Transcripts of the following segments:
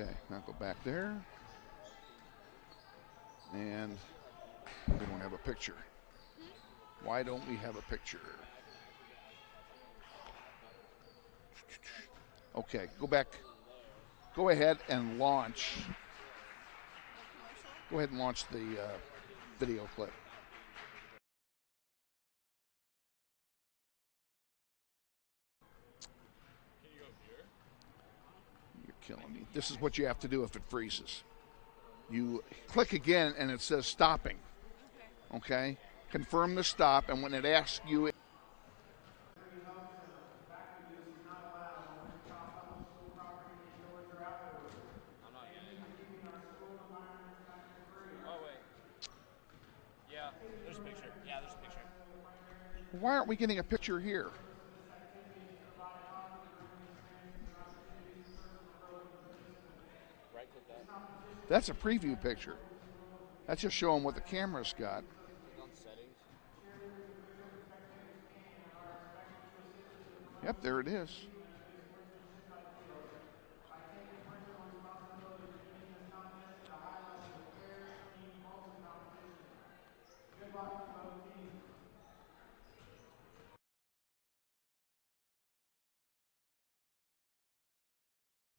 Okay, now go back there. And we don't have a picture. Why don't we have a picture? Okay, go back. Go ahead and launch. Go ahead and launch the video clip. You're killing me. This is what you have to do if it freezes. You click again and it says stopping. Okay? Confirm the stop, and when it asks you, why aren't we getting a picture here? That's a preview picture. That's just showing what the camera's got. Yep, there it is.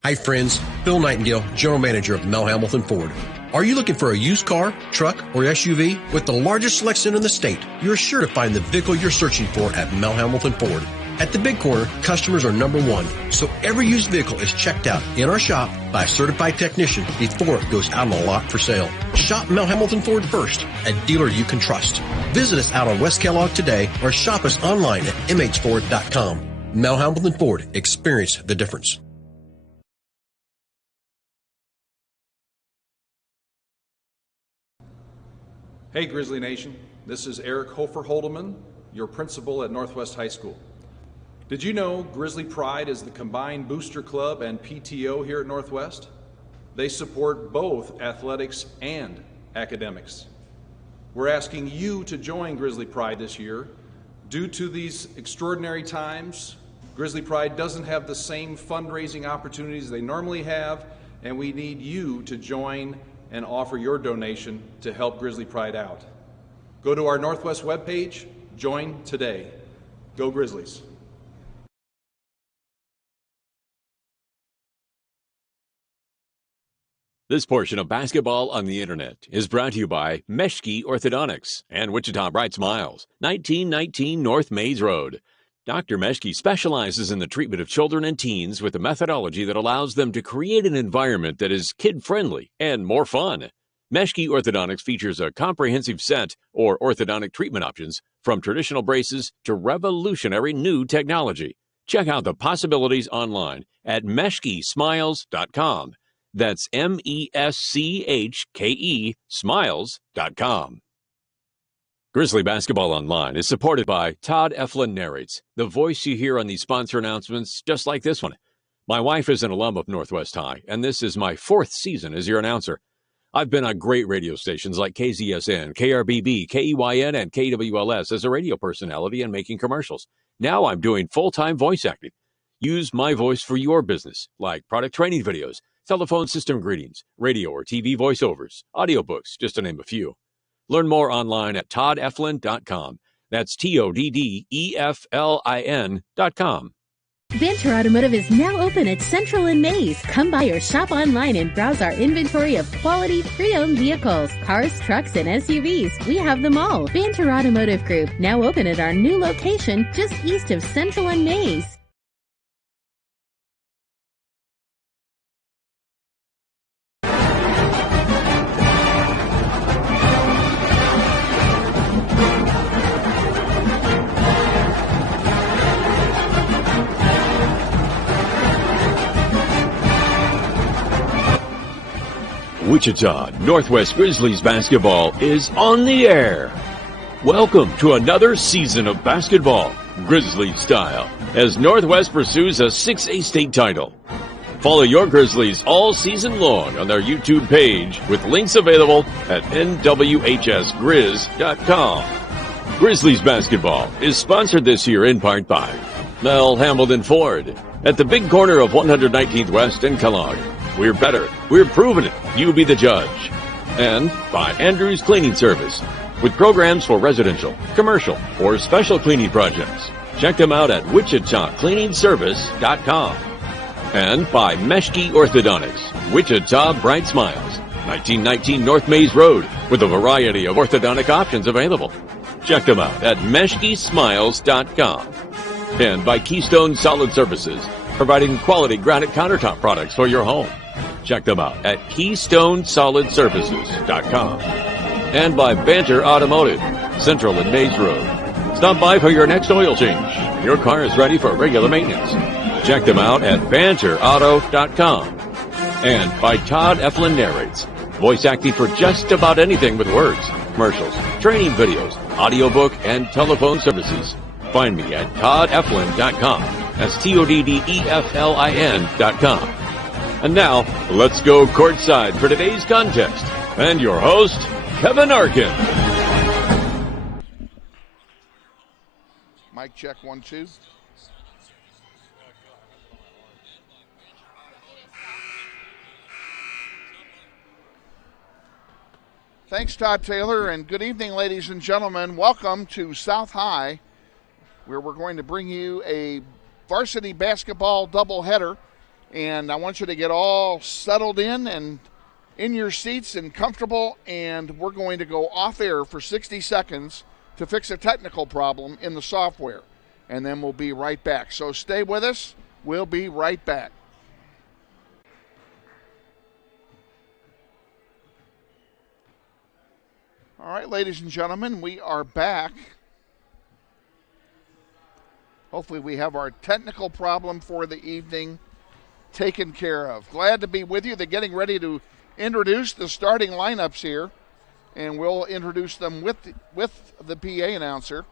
Hi friends, Bill Nightingale, General Manager of Mel Hamilton Ford. Are you looking for a used car, truck, or SUV? With the largest selection in the state, you're sure to find the vehicle you're searching for at Mel Hamilton Ford. At the Big Corner, customers are number one, so every used vehicle is checked out in our shop by a certified technician before it goes out on the lot for sale. Shop Mel Hamilton Ford first, a dealer you can trust. Visit us out on West Kellogg today or shop us online at mhford.com. Mel Hamilton Ford, experience the difference. Hey Grizzly Nation, this is Eric Hofer-Holdeman, your principal at Northwest High School. Did you know Grizzly Pride is the combined booster club and PTO here at Northwest? They support both athletics and academics. We're asking you to join Grizzly Pride this year. Due to these extraordinary times, Grizzly Pride doesn't have the same fundraising opportunities they normally have, and we need you to join and offer your donation to help Grizzly Pride out. Go to our Northwest webpage, join today. Go Grizzlies. This portion of Basketball on the Internet is brought to you by Meschke Orthodontics and Wichita Bright Smiles, 1919 North Mays Road. Dr. Meschke specializes in the treatment of children and teens with a methodology that allows them to create an environment that is kid-friendly and more fun. Meschke Orthodontics features a comprehensive set or orthodontic treatment options from traditional braces to revolutionary new technology. Check out the possibilities online at meschkesmiles.com. That's MESCHKE smiles.com. Grizzly Basketball Online is supported by Todd Eflin Narrates, the voice you hear on these sponsor announcements, just like this one. My wife is an alum of Northwest High, and this is my 4th season as your announcer. I've been on great radio stations like KZSN, KRBB, KEYN, and KWLS as a radio personality and making commercials. Now I'm doing full-time voice acting. Use my voice for your business, like product training videos, telephone system greetings, radio or TV voiceovers, audiobooks, just to name a few. Learn more online at toddeflin.com. That's TODDEFLIN.com. Banter Automotive is now open at Central and Mays. Come by or shop online and browse our inventory of quality pre-owned vehicles, cars, trucks, and SUVs. We have them all. Banter Automotive Group, now open at our new location just east of Central and Mays. Wichita Northwest Grizzlies basketball is on the air. Welcome to another season of basketball, Grizzly style, as Northwest pursues a 6A state title. Follow your Grizzlies all season long on their YouTube page with links available at nwhsgrizz.com. Grizzlies basketball is sponsored this year in part by Mel Hamilton Ford at the big corner of 119th West and Kellogg. We're better. We're proving it. You be the judge. And by Andrews Cleaning Service, with programs for residential, commercial, or special cleaning projects. Check them out at WichitaCleaningservice.com. And by Meschke Orthodontics, Wichita Bright Smiles, 1919 North Mays Road, with a variety of orthodontic options available. Check them out at MeschkeSmiles.com. And by Keystone Solid Surfaces, providing quality granite countertop products for your home. Check them out at KeystoneSolidSurfaces.com. And by Banter Automotive, Central and Mays Road. Stop by for your next oil change. Your car is ready for regular maintenance. Check them out at BanterAuto.com. And by Todd Eflin Narrates, voice acting for just about anything with words, commercials, training videos, audiobook, and telephone services. Find me at ToddEflin.com. That's ToddEflin.com. And now, let's go courtside for today's contest. And your host, Kevin Arkin. Mic check, 1, 2. Thanks, Todd Taylor, and good evening, ladies and gentlemen. Welcome to South High, where we're going to bring you a varsity basketball doubleheader. And I want you to get all settled in and in your seats and comfortable, and we're going to go off air for 60 seconds to fix a technical problem in the software, and then we'll be right back. So stay with us. We'll be right back. All right, ladies and gentlemen, we are back. Hopefully we have our technical problem for the evening taken care of. Glad to be with you. They're getting ready to introduce the starting lineups here, and we'll introduce them with the PA announcer.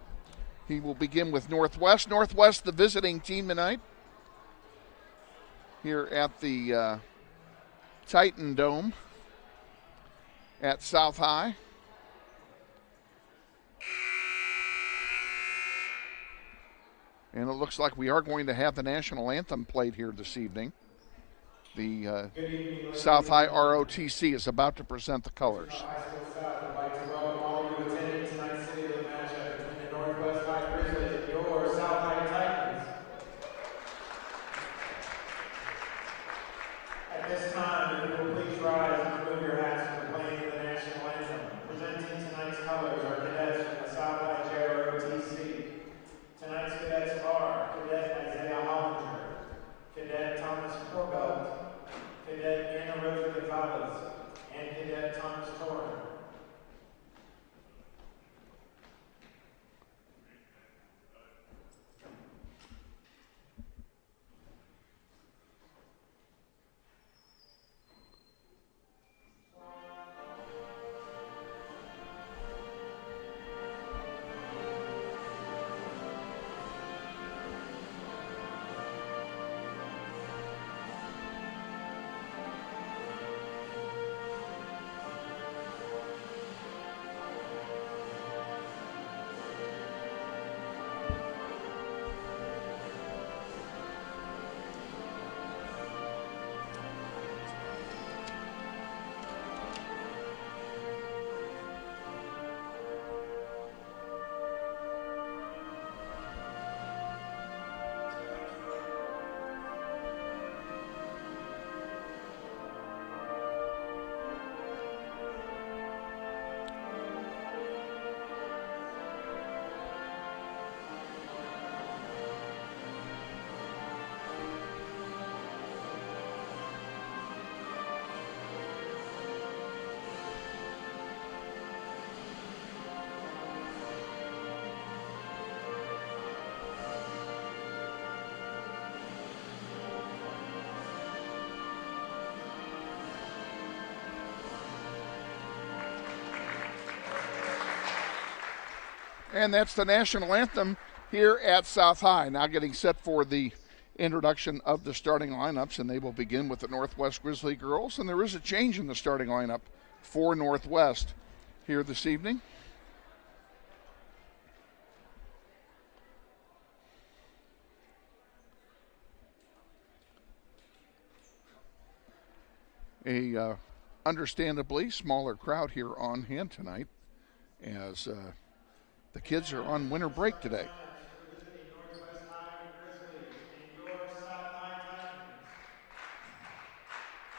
He will begin with Northwest. Northwest, the visiting team tonight here at the Titan Dome at South High. And it looks like we are going to have the national anthem played here this evening. The South High ROTC is about to present the colors. High School staff would like to welcome all of you attending tonight's City League matchup between the Northwest High Grizzlies and your South High Titans. At this time, if you will please rise and remove your hats for the playing of the national anthem. Presenting tonight's colors are cadets from the South High JROTC. Tonight's cadets are Cadet Isaiah Hollinger, Cadet Thomas Corbelt, Cadet Anna Rosa Gonzalez, and Cadet Thomas Torren. And that's the national anthem here at South High. Now getting set for the introduction of the starting lineups, and they will begin with the Northwest Grizzly girls. And there is a change in the starting lineup for Northwest here this evening. a understandably smaller crowd here on hand tonight as the kids are on winter break today.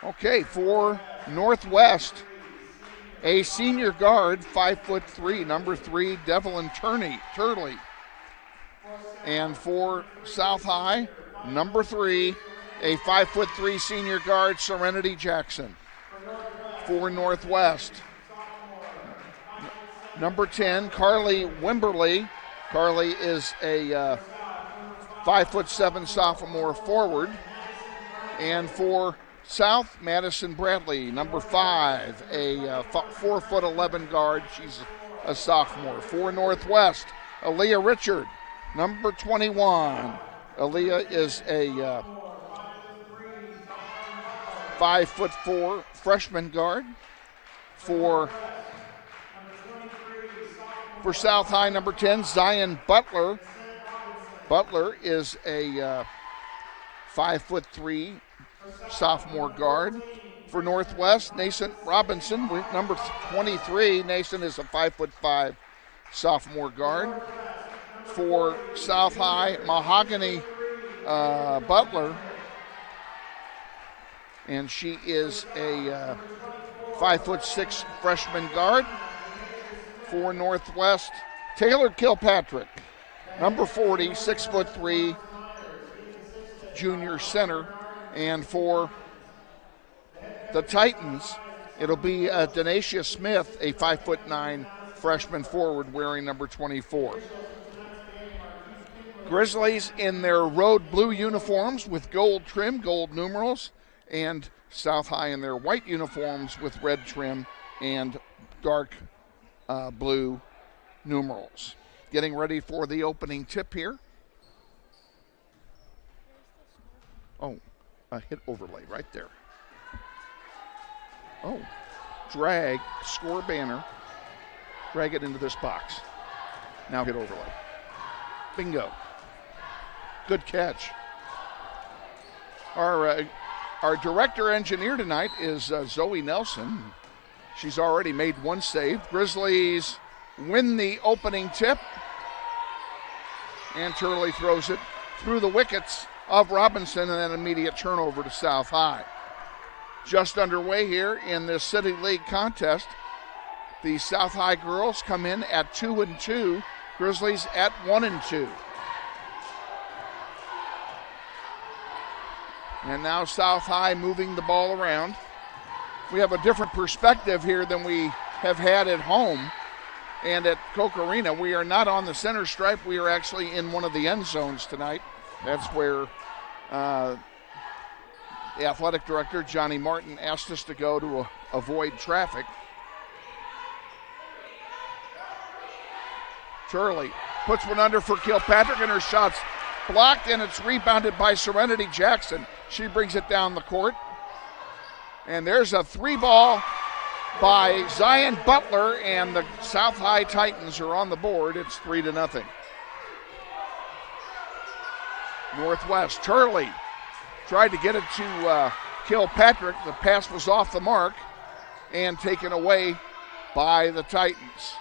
Okay, for Northwest, a senior guard, 5'3", number 3, Devlin Turley. And for South High, number 3, a 5'3" senior guard, Serenity Jackson. For Northwest, number 10, Carly Wimberly. Carly is a 5'7" sophomore forward. And for South, Madison Bradley, number 5, a 4'11" guard. She's a sophomore. For Northwest, Aaliyah Richard, number 21. Aaliyah is a 5'4" freshman guard. For South High, number 10, Zion Butler. Butler is a 5'3" sophomore guard. For Northwest, Nason Robinson, number 23. Nason is a 5'5" sophomore guard. For South High, Mahogany Butler, and she is a 5'6" freshman guard. For Northwest, Taylor Kilpatrick, number 40, 6'3", junior center. And for the Titans, it'll be Denacia Smith, a 5'9" freshman forward wearing number 24. Grizzlies in their road blue uniforms with gold trim, gold numerals, and South High in their white uniforms with red trim and dark blue numerals. Getting ready for the opening tip here. Oh, a hit overlay right there. Oh, drag, score banner, drag it into this box. Now hit overlay. Bingo. Good catch. Our director engineer tonight is Zoe Nelson. She's already made one save. Grizzlies win the opening tip. And Turley throws it through the wickets of Robinson, and then immediate turnover to South High. Just underway here in this City League contest. The South High girls come in at 2-2. Grizzlies at 1-2. And now South High moving the ball around. We have a different perspective here than we have had at home. And at Koch Arena, we are not on the center stripe. We are actually in one of the end zones tonight. That's where the athletic director, Johnny Martin, asked us to go to avoid traffic. Turley puts one under for Kilpatrick, and her shot's blocked, and it's rebounded by Serenity Jackson. She brings it down the court. And there's a 3-ball by Zion Butler, and the South High Titans are on the board. It's 3-0. Northwest, Turley tried to get it to Kilpatrick. The pass was off the mark and taken away by the Titans.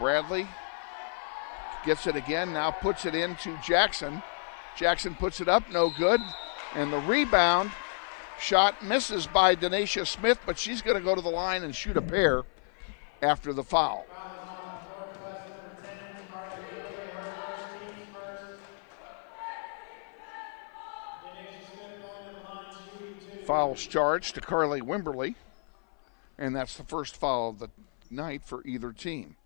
Bradley gets it again, now puts it into Jackson. Jackson puts it up, no good. And the rebound shot misses by Denacia Smith, but she's going to go to the line and shoot a pair after the foul. Fouls charged to Carly Wimberly, and that's the first foul of the night for either team.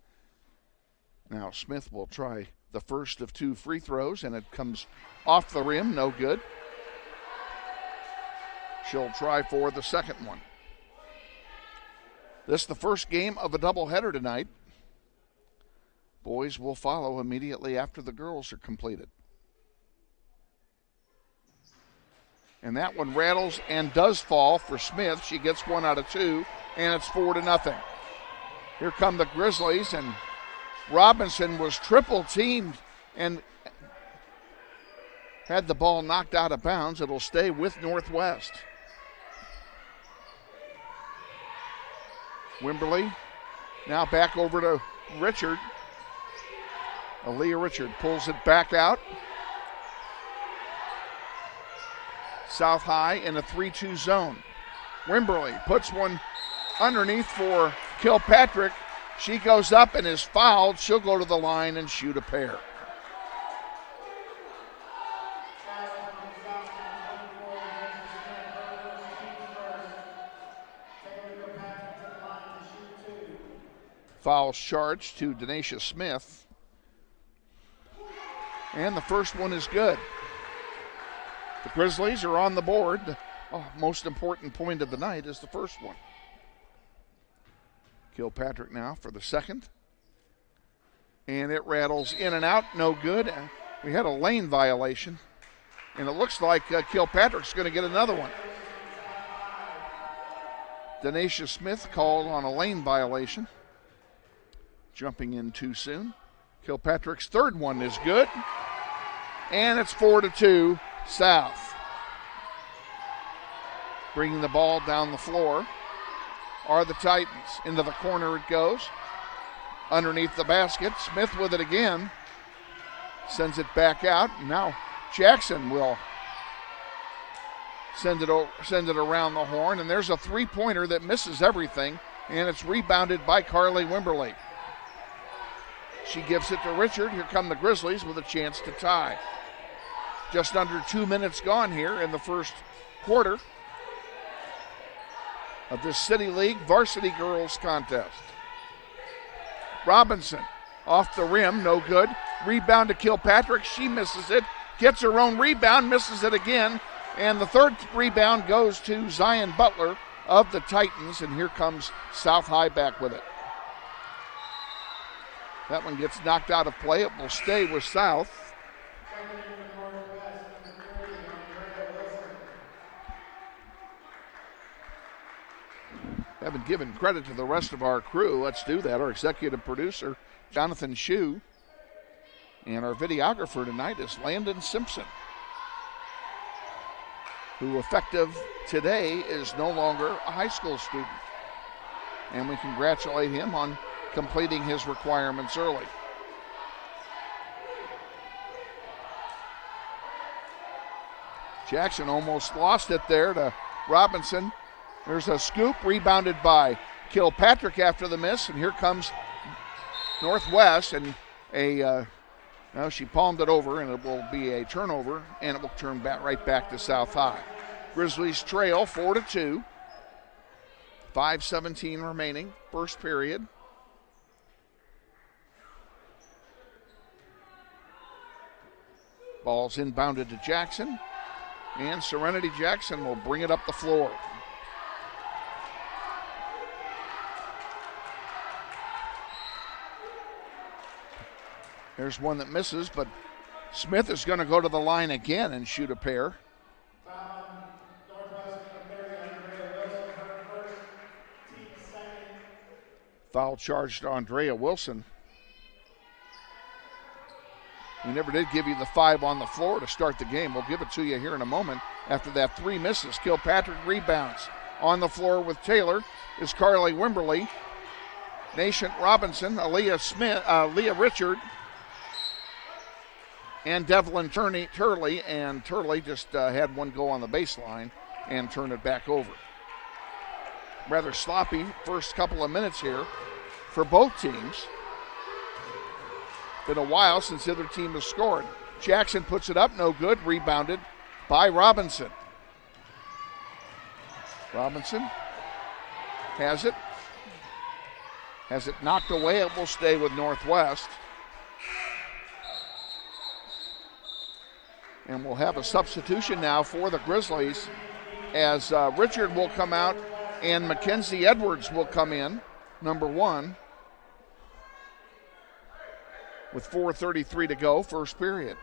Now Smith will try the first of 2 free throws, and it comes off the rim, no good. She'll try for the second one. This is the first game of a doubleheader tonight. Boys will follow immediately after the girls are completed. And that one rattles and does fall for Smith. She gets 1 out of 2, and it's 4-0. Here come the Grizzlies, and Robinson was triple teamed, and had the ball knocked out of bounds. It'll stay with Northwest. Wimberly now back over to Richard. Aaliyah Richard pulls it back out. South High in a 3-2 zone. Wimberly puts one underneath for Kilpatrick. She goes up and is fouled. She'll go to the line and shoot a pair. Foul charged to Denacia Smith. And the first one is good. The Grizzlies are on the board. The most important point of the night is the first one. Kilpatrick now for the second. And it rattles in and out, no good. We had a lane violation. And it looks like Kilpatrick's going to get another one. Denacia Smith called on a lane violation. Jumping in too soon. Kilpatrick's third one is good. And it's 4-2 South. Bringing the ball down the floor are the Titans. Into the corner it goes. Underneath the basket. Smith with it again. Sends it back out. Now Jackson will send it around the horn. And there's a three-pointer that misses everything. And it's rebounded by Carly Wimberly. She gives it to Richard. Here come the Grizzlies with a chance to tie. Just under 2 minutes gone here in the first quarter of this City League Varsity Girls contest. Robinson off the rim, no good. Rebound to Kilpatrick. She misses it. Gets her own rebound, misses it again. And the third rebound goes to Zion Butler of the Titans. And here comes South High back with it. That one gets knocked out of play. It will stay with South. Haven't given credit to the rest of our crew. Let's do that. Our executive producer, Jonathan Shieu. And our videographer tonight is Landon Simpson, who effective today is no longer a high school student. And we congratulate him on completing his requirements early. Jackson almost lost it there to Robinson. There's a scoop, rebounded by Kilpatrick after the miss, and here comes Northwest, and she palmed it over, and it will be a turnover, and it will turn right back to South High. Grizzlies trail 4-2. 5:17 remaining, first period. Ball's inbounded to Jackson, and Serenity Jackson will bring it up the floor. There's one that misses, but Smith is going to go to the line again and shoot a pair. Foul charged to Andrea Wilson. We never did give you the 5 on the floor to start the game. We'll give it to you here in a moment. After that, 3 misses. Kilpatrick rebounds. On the floor with Taylor is Carly Wimberly, Nation Robinson, Aaliyah Richard, and Devlin Turley. And Turley just had one go on the baseline and turn it back over. Rather sloppy first couple of minutes here for both teams. Been a while since the other team has scored. Jackson puts it up, no good. Rebounded by Robinson. Robinson has it. Has it knocked away. It will stay with Northwest. And we'll have a substitution now for the Grizzlies as Richard will come out and Mackenzie Edwards will come in, number 1. With 4:33 to go, first period.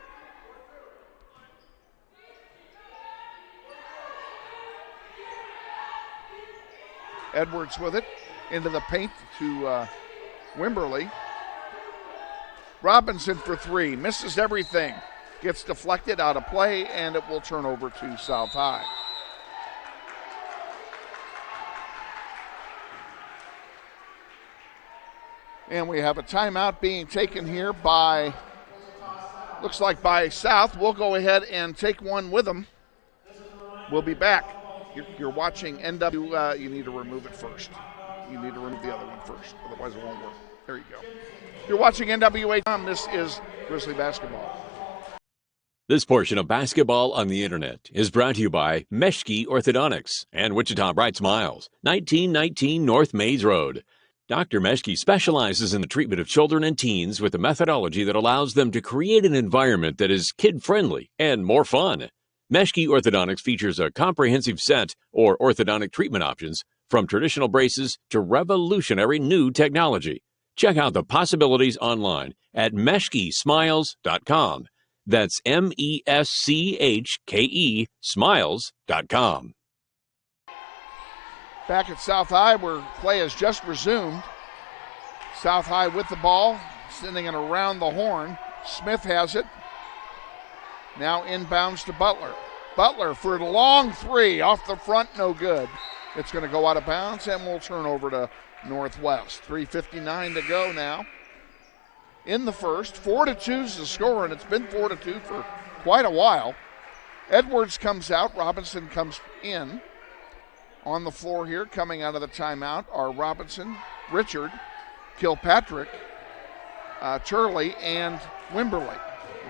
Edwards with it into the paint to Wimberly. Robinson for 3, misses everything. gets deflected out of play, and it will turn over to South High. And we have a timeout being taken here by, looks like by South. We'll go ahead and take one with them. We'll be back. You're watching NW. You need to remove it first. You need to remove the other one first, otherwise it won't work. There you go. You're watching NWA. This is Grizzly Basketball. This portion of Basketball on the Internet is brought to you by Meschke Orthodontics and Wichita Bright Smiles, 1919 North Mays Road. Dr. Meschke specializes in the treatment of children and teens with a methodology that allows them to create an environment that is kid-friendly and more fun. Meschke Orthodontics features a comprehensive set or orthodontic treatment options from traditional braces to revolutionary new technology. Check out the possibilities online at meschkesmiles.com. That's MESCHKE smiles.com. Back at South High, where play has just resumed. South High with the ball, sending it around the horn. Smith has it. Now inbounds to Butler. Butler for a long three off the front, no good. It's going to go out of bounds, and we'll turn over to Northwest. 3:59 to go now in the first. 4-2 is the score, and it's been 4-2 for quite a while. Edwards comes out. Robinson comes in. On the floor here, coming out of the timeout, are Robinson, Richard, Kilpatrick, Turley, and Wimberly.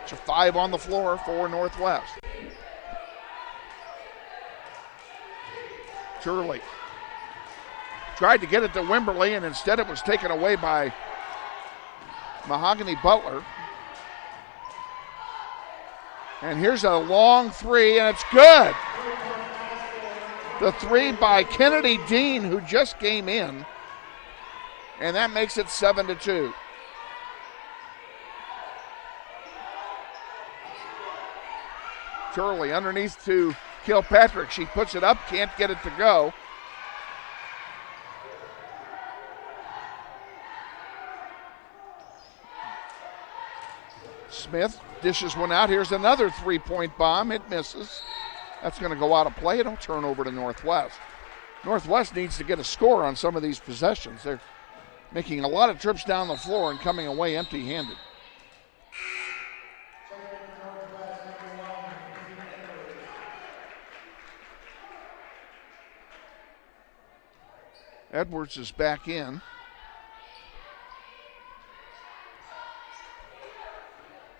It's a 5 on the floor for Northwest. Turley tried to get it to Wimberly, and instead it was taken away by Mahogany Butler. And here's a long three, and it's good. The three by Kennedy Dean, who just came in, and that makes it 7-2. Turley underneath to Kilpatrick. She puts it up, can't get it to go. Smith dishes one out. Here's another three-point bomb. It misses. That's going to go out of play. It'll turn over to Northwest. Northwest needs to get a score on some of these possessions. They're making a lot of trips down the floor and coming away empty-handed. Edwards is back in.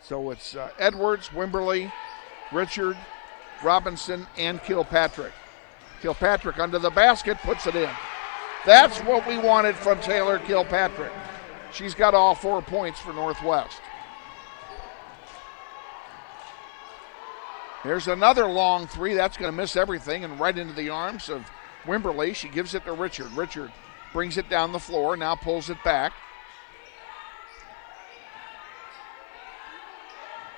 So it's Edwards, Wimberly, Richard, Robinson, and Kilpatrick. Kilpatrick under the basket, puts it in. That's what we wanted from Taylor Kilpatrick. She's got all 4 points for Northwest. There's another long three. That's going to miss everything and right into the arms of Wimberly. She gives it to Richard. Richard brings it down the floor, now pulls it back.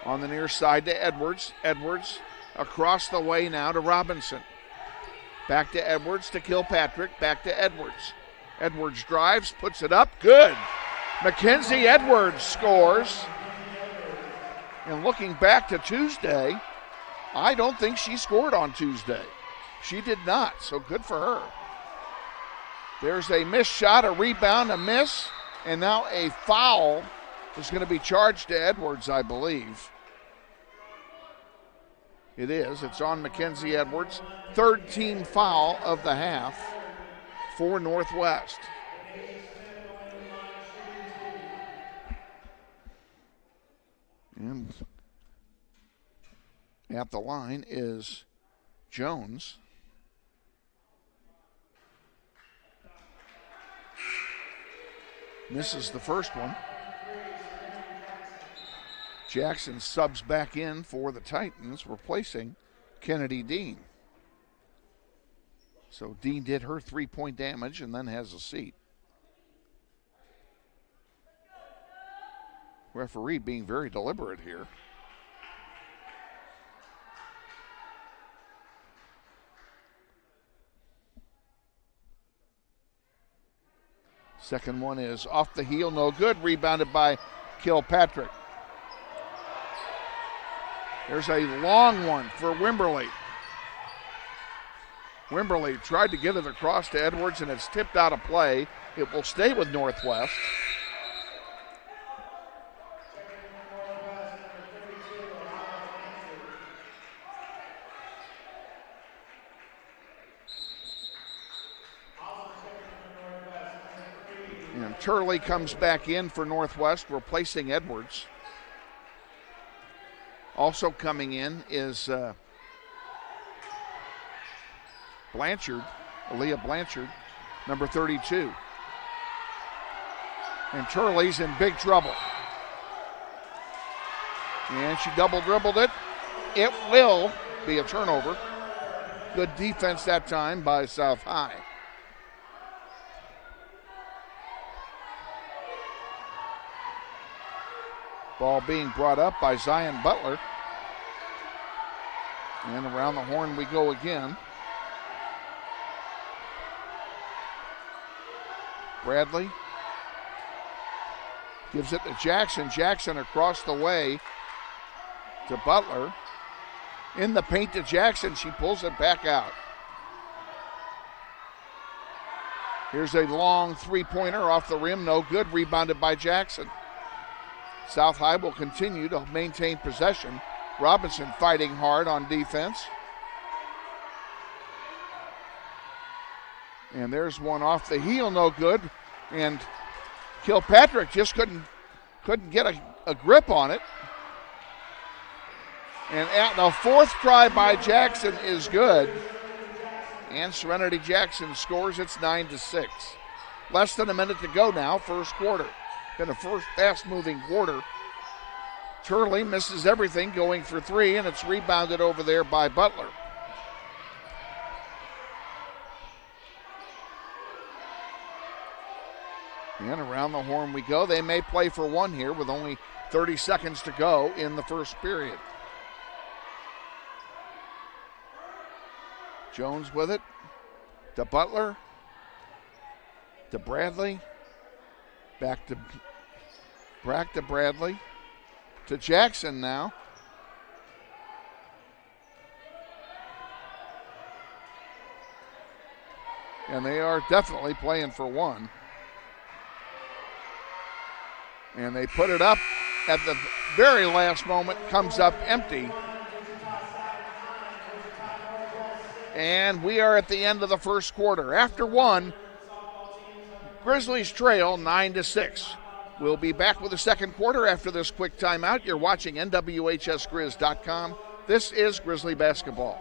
On the near side to Edwards. Edwards across the way now to Robinson. Back to Edwards to Kilpatrick. Back to Edwards. Edwards drives, puts it up. Good. Mackenzie Edwards scores. And looking back to Tuesday, I don't think she scored on Tuesday. She did not, so good for her. There's a missed shot, a rebound, a miss, and now a foul is going to be charged to Edwards, I believe. It is. It's on Mackenzie Edwards. Third team foul of the half for Northwest. And at the line is Jones. Misses the first one. Jackson subs back in for the Titans, replacing Kennedy Dean. So Dean did her 3-point damage and then has a seat. Referee being very deliberate here. Second one is off the heel, no good. Rebounded by Kilpatrick. There's a long one for Wimberley. Wimberley tried to get it across to Edwards, and it's tipped out of play. It will stay with Northwest. And Turley comes back in for Northwest, replacing Edwards. Also coming in is Blanchard, Aaliyah Blanchard, number 32. And Turley's in big trouble. And she double dribbled it. It will be a turnover. Good defense that time by South High. Ball being brought up by Zion Butler. And around the horn we go again. Bradley gives it to Jackson. Jackson across the way to Butler. In the paint to Jackson. She pulls it back out. Here's a long three-pointer off the rim. No good. Rebounded by Jackson. South High will continue to maintain possession. Robinson fighting hard on defense. And there's one off the heel, no good. And Kilpatrick just couldn't get a grip on it. And at the fourth try by Jackson is good. And Serenity Jackson scores. It's 9-6. Less than a minute to go now, first quarter. Been a first fast-moving quarter. Turley misses everything going for three, and it's rebounded over there by Butler. And around the horn we go. They may play for one here with only 30 seconds to go in the first period. Jones with it. To Butler. To Bradley. Back to Bradley. To Jackson now. And they are definitely playing for one. And they put it up at the very last moment, comes up empty. And we are at the end of the first quarter. After one, Grizzlies trail 9-6. We'll be back with the second quarter after this quick timeout. You're watching NWHSGrizz.com. This is Grizzly Basketball.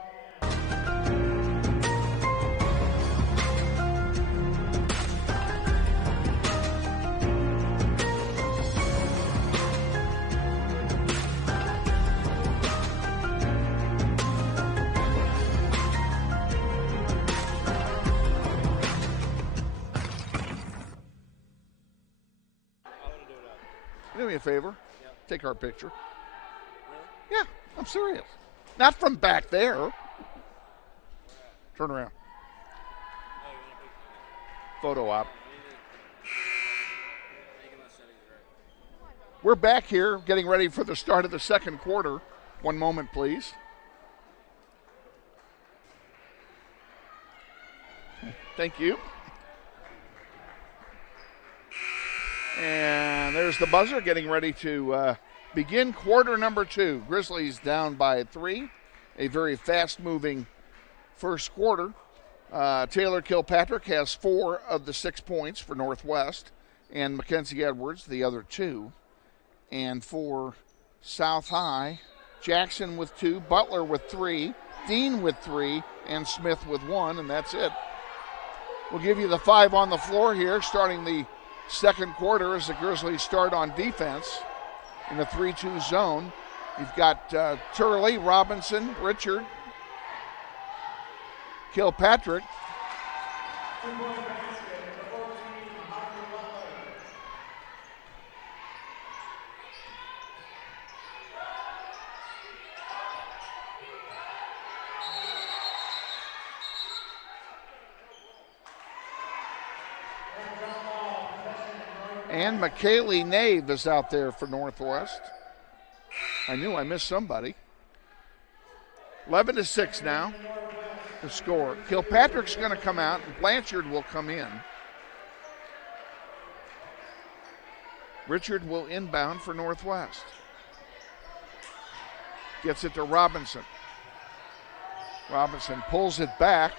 Do me a favor. Yep. Take our picture. Really? Yeah, I'm serious. Not from back there. Turn around. Photo op. We're back here getting ready for the start of the second quarter. One moment, please. Thank you. And there's the buzzer getting ready to begin quarter number two. Grizzlies down by 3. A very fast-moving first quarter. Taylor Kilpatrick has 4 of the 6 points for Northwest, and Mackenzie Edwards the other 2. And for South High, Jackson with 2, Butler with 3, Dean with 3, and Smith with 1, and that's it. We'll give you the 5 on the floor here, starting the second quarter as the Grizzlies start on defense in the 3-2 zone. You've got Turley, Robinson, Richard, Kilpatrick. And McKaylee Nave is out there for Northwest. I knew I missed somebody. 11-6 now, the score. Kilpatrick's going to come out, and Blanchard will come in. Richard will inbound for Northwest. Gets it to Robinson. Robinson pulls it back.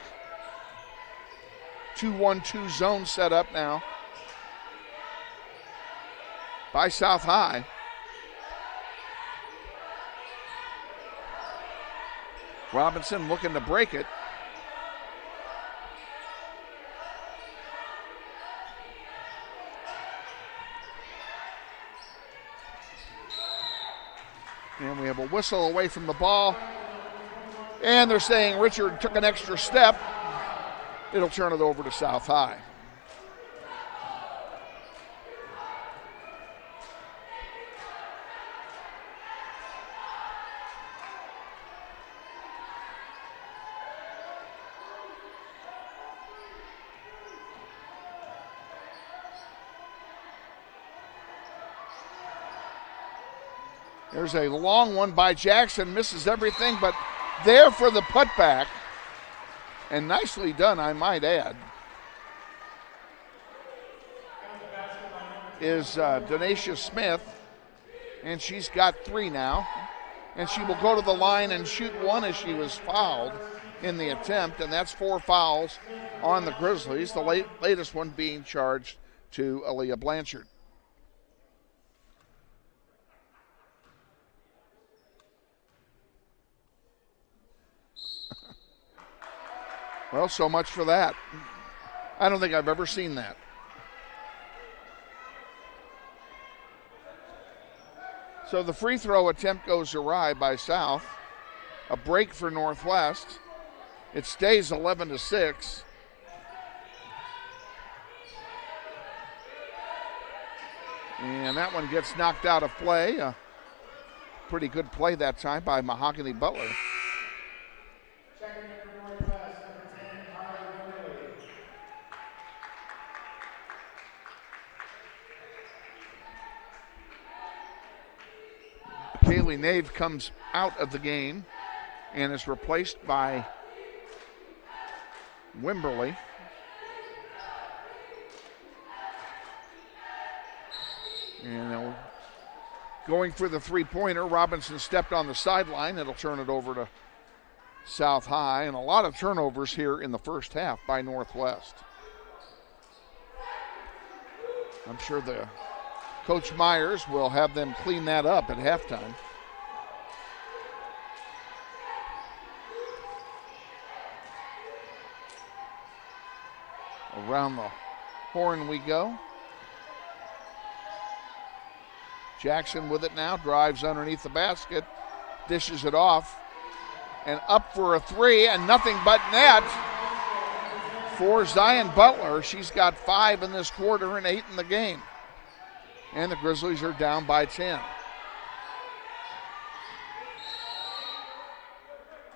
2-1-2 zone set up now by South High. Robinson looking to break it. And we have a whistle away from the ball. And they're saying Richard took an extra step. It'll turn it over to South High. There's a long one by Jackson, misses everything, but there for the putback. And nicely done, I might add, is Denacia Smith, and she's got 3 now. And she will go to the line and shoot 1 as she was fouled in the attempt, and that's 4 fouls on the Grizzlies, the latest one being charged to Aaliyah Blanchard. Well, so much for that. I don't think I've ever seen that. So the free throw attempt goes awry by South. A break for Northwest. It stays 11-6. And that one gets knocked out of play. A pretty good play that time by Mahogany Butler. Kaylee Nave comes out of the game and is replaced by Wimberly. And going for the three-pointer, Robinson stepped on the sideline. It'll turn it over to South High, and a lot of turnovers here in the first half by Northwest. I'm sure the Coach Myers will have them clean that up at halftime. Around the horn we go. Jackson with it now, drives underneath the basket, dishes it off, and up for a 3, and nothing but net for Zion Butler. She's got 5 in this quarter and 8 in the game. And the Grizzlies are down by 10.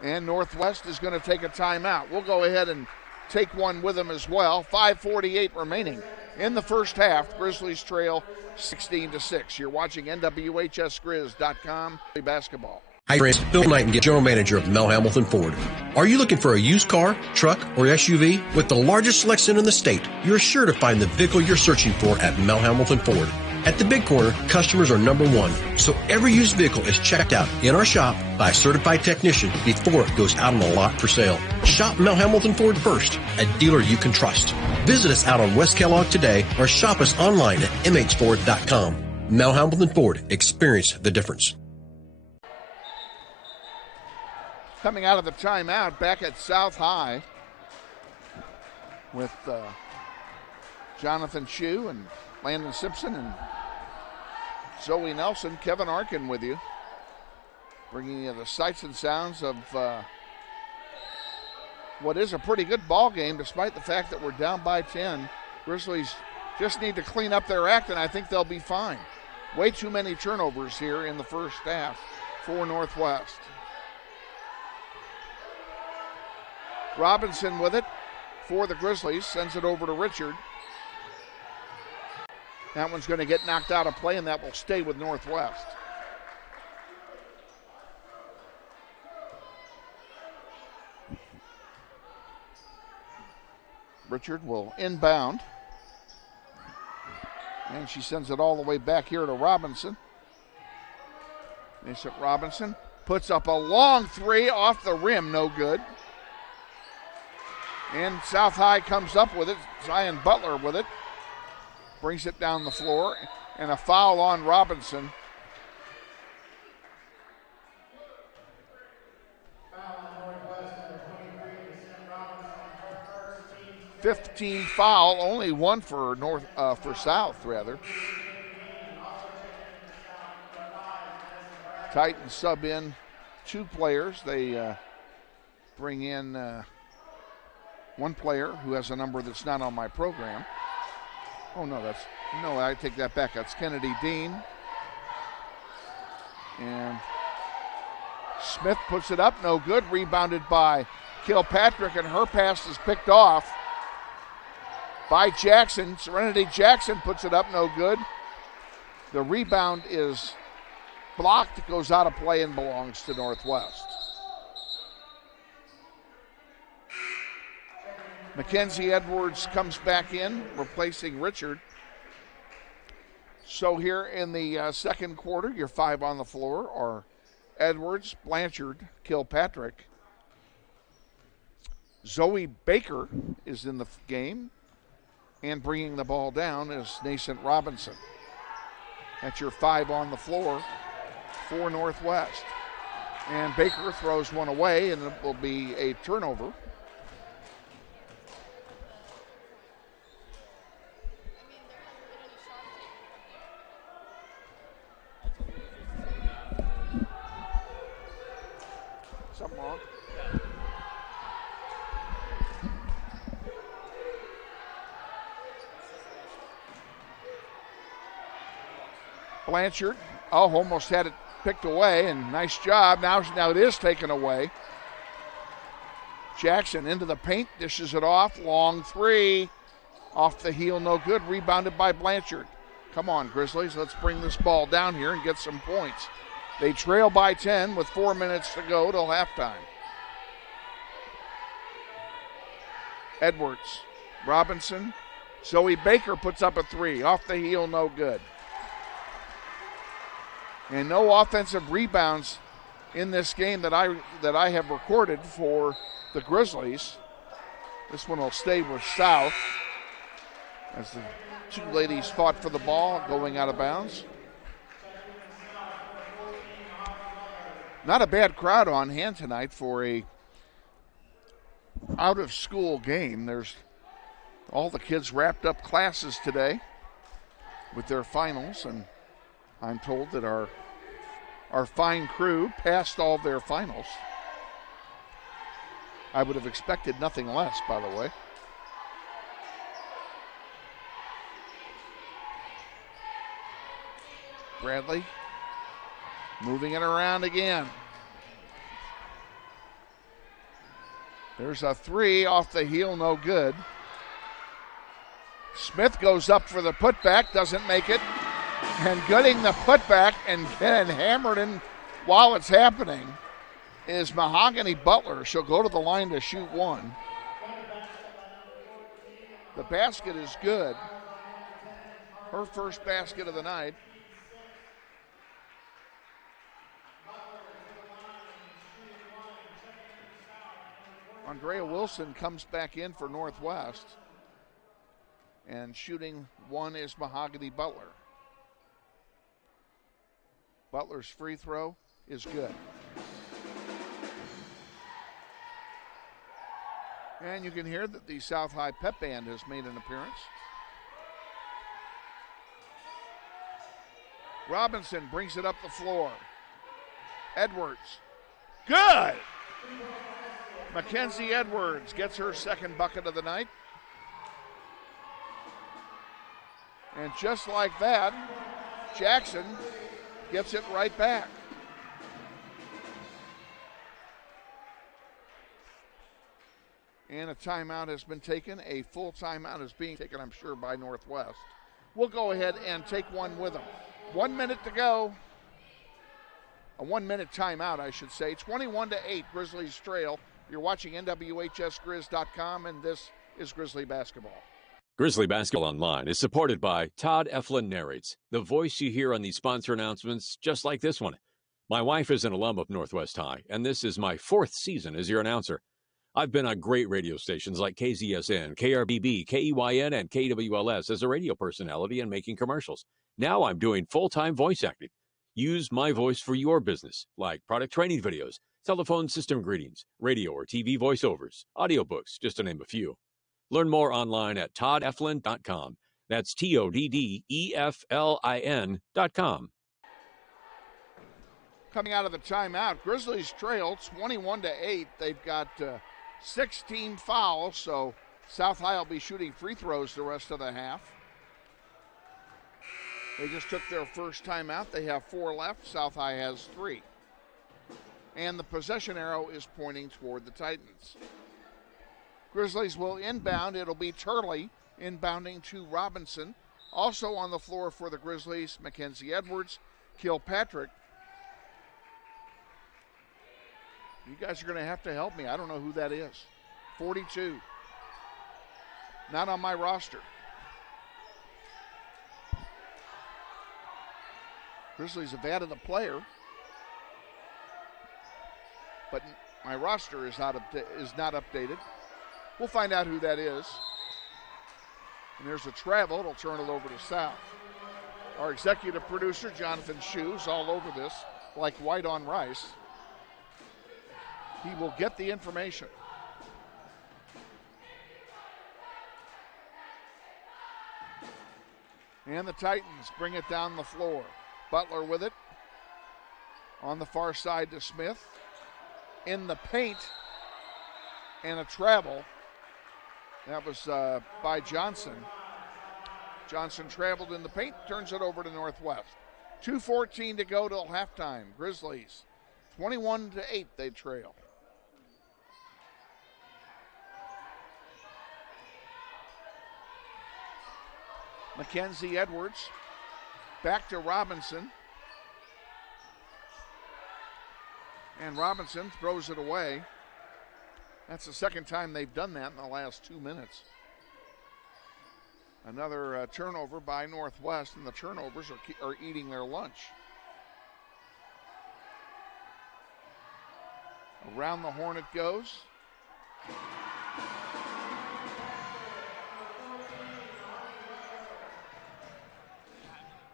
And Northwest is going to take a timeout. We'll go ahead and take one with them as well. 5:48 remaining in the first half. Grizzlies trail 16-6. You're watching NWHSGrizz.com basketball. Hi friends, Bill Nightingale, General Manager of Mel Hamilton Ford. Are you looking for a used car, truck, or SUV? With the largest selection in the state, you're sure to find the vehicle you're searching for at Mel Hamilton Ford. At the Big Corner, customers are number one, so every used vehicle is checked out in our shop by a certified technician before it goes out on the lot for sale. Shop Mel Hamilton Ford first, a dealer you can trust. Visit us out on West Kellogg today or shop us online at mhford.com. Mel Hamilton Ford, experience the difference. Coming out of the timeout, back at South High with Jonathan Shieu and Landon Simpson and Zoe Nelson. Kevin Arkin with you, bringing you the sights and sounds of what is a pretty good ball game, despite the fact that we're down by 10. Grizzlies just need to clean up their act, and I think they'll be fine. Way too many turnovers here in the first half for Northwest. Robinson with it for the Grizzlies, sends it over to Richard. That one's going to get knocked out of play, and that will stay with Northwest. Richard will inbound. And she sends it all the way back here to Robinson. Mason Robinson puts up a long three off the rim, no good. And South High comes up with it. Zion Butler with it. Brings it down the floor. And a foul on Robinson. 15 foul, only one for South rather. Titans sub in 2 players. They bring in one player who has a number that's not on my program. No, I take that back. That's Kennedy Dean. And Smith puts it up, no good. Rebounded by Kilpatrick, and her pass is picked off by Jackson. Serenity Jackson puts it up, no good. The rebound is blocked, it goes out of play and belongs to Northwest. Mackenzie Edwards comes back in, replacing Richard. So here in the second quarter, your 5 on the floor are Edwards, Blanchard, Kilpatrick. Zoe Baker is in the game, and bringing the ball down is Nascent Robinson. That's your 5 on the floor for Northwest. And Baker throws one away, and it will be a turnover. Something wrong? Blanchard, almost had it picked away, and nice job. Now it is taken away. Jackson into the paint, dishes it off. Long three, off the heel, no good. Rebounded by Blanchard. Come on, Grizzlies, let's bring this ball down here and get some points. They trail by 10 with 4 minutes to go till halftime. Edwards, Robinson, Zoe Baker puts up a 3. Off the heel, no good. And no offensive rebounds in this game that I have recorded for the Grizzlies. This one will stay with South as the 2 ladies fought for the ball going out of bounds. Not a bad crowd on hand tonight for a out of school game. There's all the kids wrapped up classes today with their finals, and I'm told that our fine crew passed all their finals. I would have expected nothing less, by the way. Bradley moving it around again. There's a 3 off the heel, no good. Smith goes up for the putback, doesn't make it. And getting the putback and hammered in while it's happening is Mahogany Butler. She'll go to the line to shoot 1. The basket is good. Her first basket of the night. Andrea Wilson comes back in for Northwest. And shooting 1 is Mahogany Butler. Butler's free throw is good. And you can hear that the South High Pep Band has made an appearance. Robinson brings it up the floor. Edwards. Good! Mackenzie Edwards gets her second bucket of the night. And just like that, Jackson gets it right back. And a timeout has been taken. A full timeout is being taken, I'm sure, by Northwest. We'll go ahead and take one with them. 1 minute to go. A 1 minute timeout, I should say. 21-8, Grizzlies trail. You're watching NWHSGrizz.com, and this is Grizzly Basketball. Grizzly Basketball Online is supported by Todd Eflin Narrates, the voice you hear on these sponsor announcements just like this one. My wife is an alum of Northwest High, and this is my 4th season as your announcer. I've been on great radio stations like KZSN, KRBB, KEYN, and KWLS as a radio personality and making commercials. Now I'm doing full-time voice acting. Use my voice for your business, like product training videos, telephone system greetings, radio or TV voiceovers, audiobooks, just to name a few. Learn more online at toddeflin.com. That's TODDEFLIN.com. Coming out of the timeout, Grizzlies trail 21-8. They've got 16 fouls, so South High will be shooting free throws the rest of the half. They just took their first timeout. They have 4 left. South High has 3. And the possession arrow is pointing toward the Titans. Grizzlies will inbound. It'll be Turley inbounding to Robinson. Also on the floor for the Grizzlies, Mackenzie Edwards, Kilpatrick. You guys are going to have to help me. I don't know who that is. 42. Not on my roster. Grizzlies have added a player, but my roster is not updated. We'll find out who that is. And there's a travel. It'll turn it over to South. Our executive producer, Jonathan Shieu, is all over this, like white on rice. He will get the information. And the Titans bring it down the floor. Butler with it. On the far side to Smith. In the paint. And a travel. That was by Johnson. Johnson traveled in the paint, turns it over to Northwest. 2:14 to go till halftime. Grizzlies 21-8 they trail. Mackenzie Edwards back to Robinson. And Robinson throws it away. That's the second time they've done that in the last 2 minutes. Another turnover by Northwest, and the turnovers are eating their lunch. Around the horn it goes.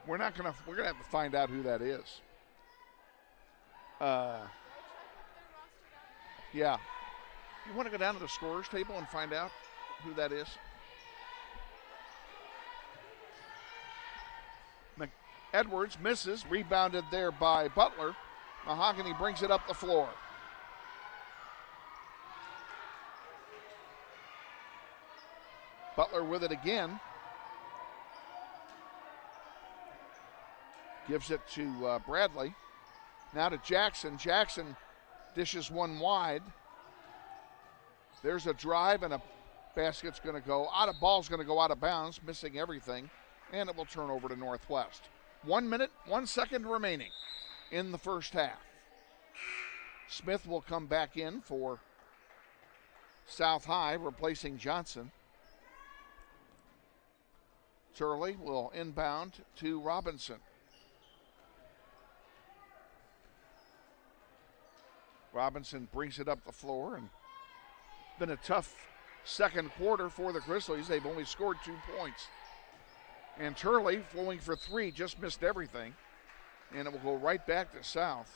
We're gonna have to find out who that is. Yeah. You want to go down to the scorer's table and find out who that is? Edwards misses, rebounded there by Butler. Mahogany brings it up the floor. Butler with it again. Gives it to Bradley. Now to Jackson. Jackson dishes one wide. There's a drive, and a basket's going to go out of, ball's going to go out of bounds, missing everything, and it will turn over to Northwest. 1 minute, 1 second remaining in the first half. Smith will come back in for South High, replacing Johnson. Turley will inbound to Robinson. Robinson brings it up the floor, and it's been a tough second quarter for the Grizzlies. They've only scored 2 points. And Turley, flowing for 3, just missed everything. And it will go right back to South.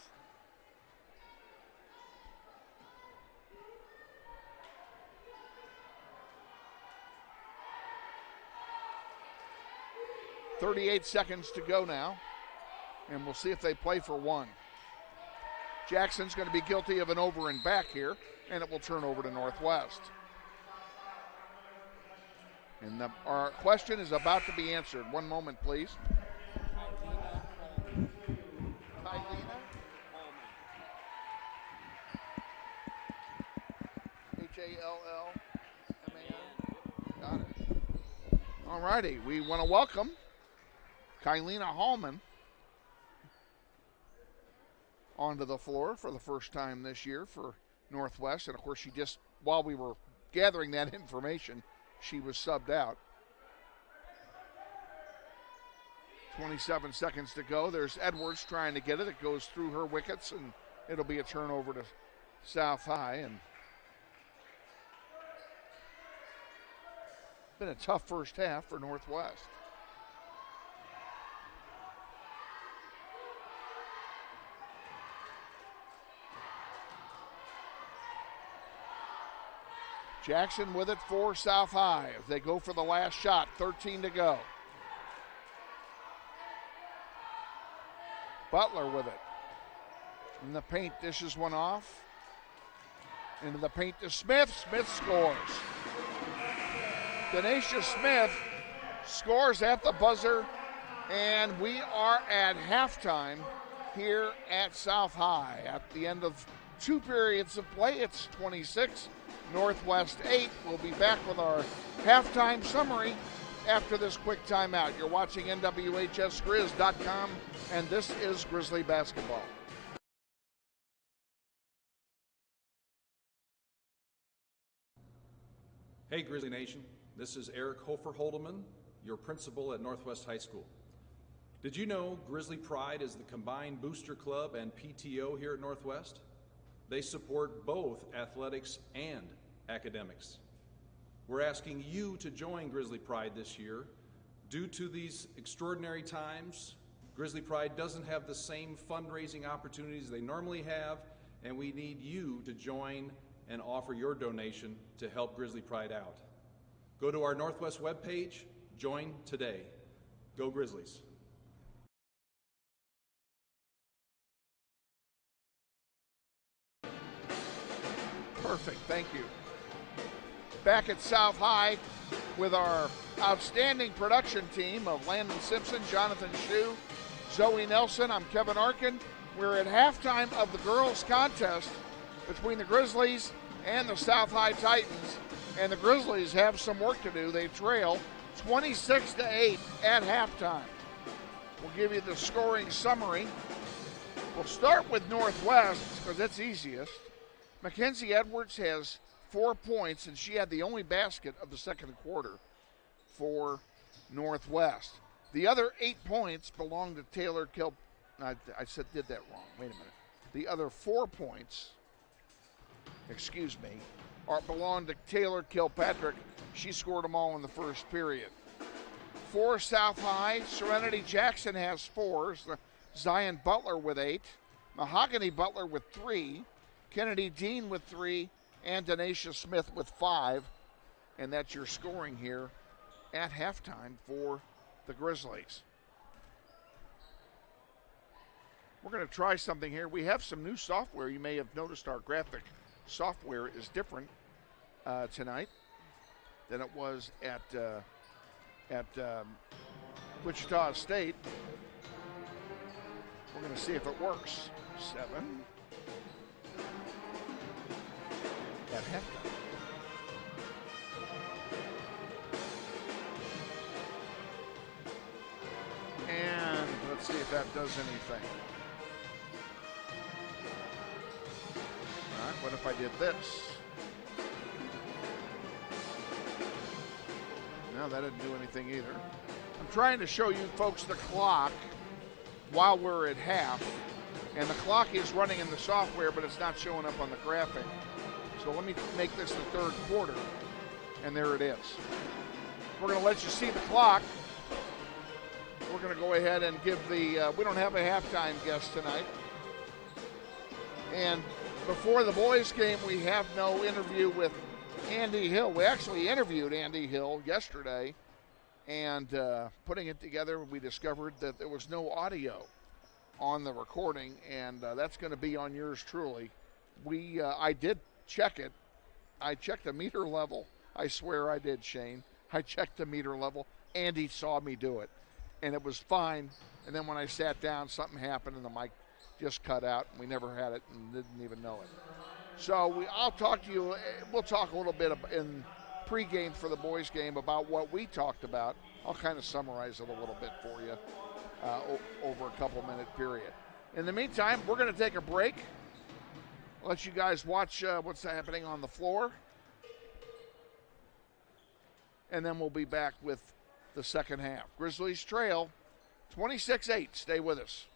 .38 seconds to go now. And we'll see if they play for 1. Jackson's going to be guilty of an over and back here, and it will turn over to Northwest. And our question is about to be answered. 1 moment, please. Hallman. Got it. All righty. We want to welcome Kylena Hallman onto the floor for the first time this year for Northwest. And of course, she just, while we were gathering that information, she was subbed out. 27 seconds to go. There's Edwards trying to get it. It goes through her wickets, and it'll be a turnover to South High. And been a tough first half for Northwest. Jackson with it for South High as they go for the last shot. 13 to go. Butler with it. In the paint, dishes one off. Into the paint to Smith. Smith scores. Denacia Smith scores at the buzzer, and we are at halftime here at South High. At the end of 2 periods of play, it's 26, Northwest 8. We'll be back with our halftime summary after this quick timeout. You're watching NWHSGrizz.com, and this is Grizzly Basketball. Hey Grizzly Nation, this is Eric Hofer-Holdeman, your principal at Northwest High School. Did you know Grizzly Pride is the combined booster club and PTO here at Northwest? They support both athletics and academics. We're asking you to join Grizzly Pride this year. Due to these extraordinary times, Grizzly Pride doesn't have the same fundraising opportunities they normally have, and we need you to join and offer your donation to help Grizzly Pride out. Go to our Northwest webpage, join today. Go Grizzlies. Perfect, thank you. Back at South High with our outstanding production team of Landon Simpson, Jonathan Shieu, Zoe Nelson. I'm Kevin Arkin. We're at halftime of the girls' contest between the Grizzlies and the South High Titans, and the Grizzlies have some work to do. They trail 26-8 at halftime. We'll give you the scoring summary. We'll start with Northwest because it's easiest. Mackenzie Edwards has 4 points, and she had the only basket of the second quarter for Northwest. The other 8 points belong to Taylor did that wrong. Wait a minute. The other 4 points, belong to Taylor Kilpatrick. She scored them all in the first period. For South High, Serenity Jackson has 4. Zion Butler with 8. Mahogany Butler with 3. Kennedy Dean with 3. And Denacia Smith with 5. And that's your scoring here at halftime for the Grizzlies. We're going to try something here. We have some new software. You may have noticed our graphic software is different tonight than it was at Wichita State. We're going to see if it works. 7 at halftime. And let's see if that does anything. All right, what if I did this? No, that didn't do anything either. I'm trying to show you folks the clock while we're at half. And the clock is running in the software, but it's not showing up on the graphic. So let me make this the third quarter. And there it is. We're going to let you see the clock. We're going to go ahead and give the, we don't have a halftime guest tonight. And before the boys game, we have no interview with Andy Hill. We actually interviewed Andy Hill yesterday. And putting it together, we discovered that there was no audio on the recording. And that's going to be on yours truly. I did check it. I checked the meter level. I swear I did, Shane. I checked the meter level. Andy saw me do it. And it was fine. And then when I sat down, something happened and the mic just cut out. And we never had it and didn't even know it. So I'll talk to you. We'll talk a little bit in pregame for the boys game about what we talked about. I'll kind of summarize it a little bit for you over a couple-minute period. In the meantime, we're going to take a break. Let you guys watch what's happening on the floor. and then we'll be back with the second half. Grizzlies trail 26-8. Stay with us.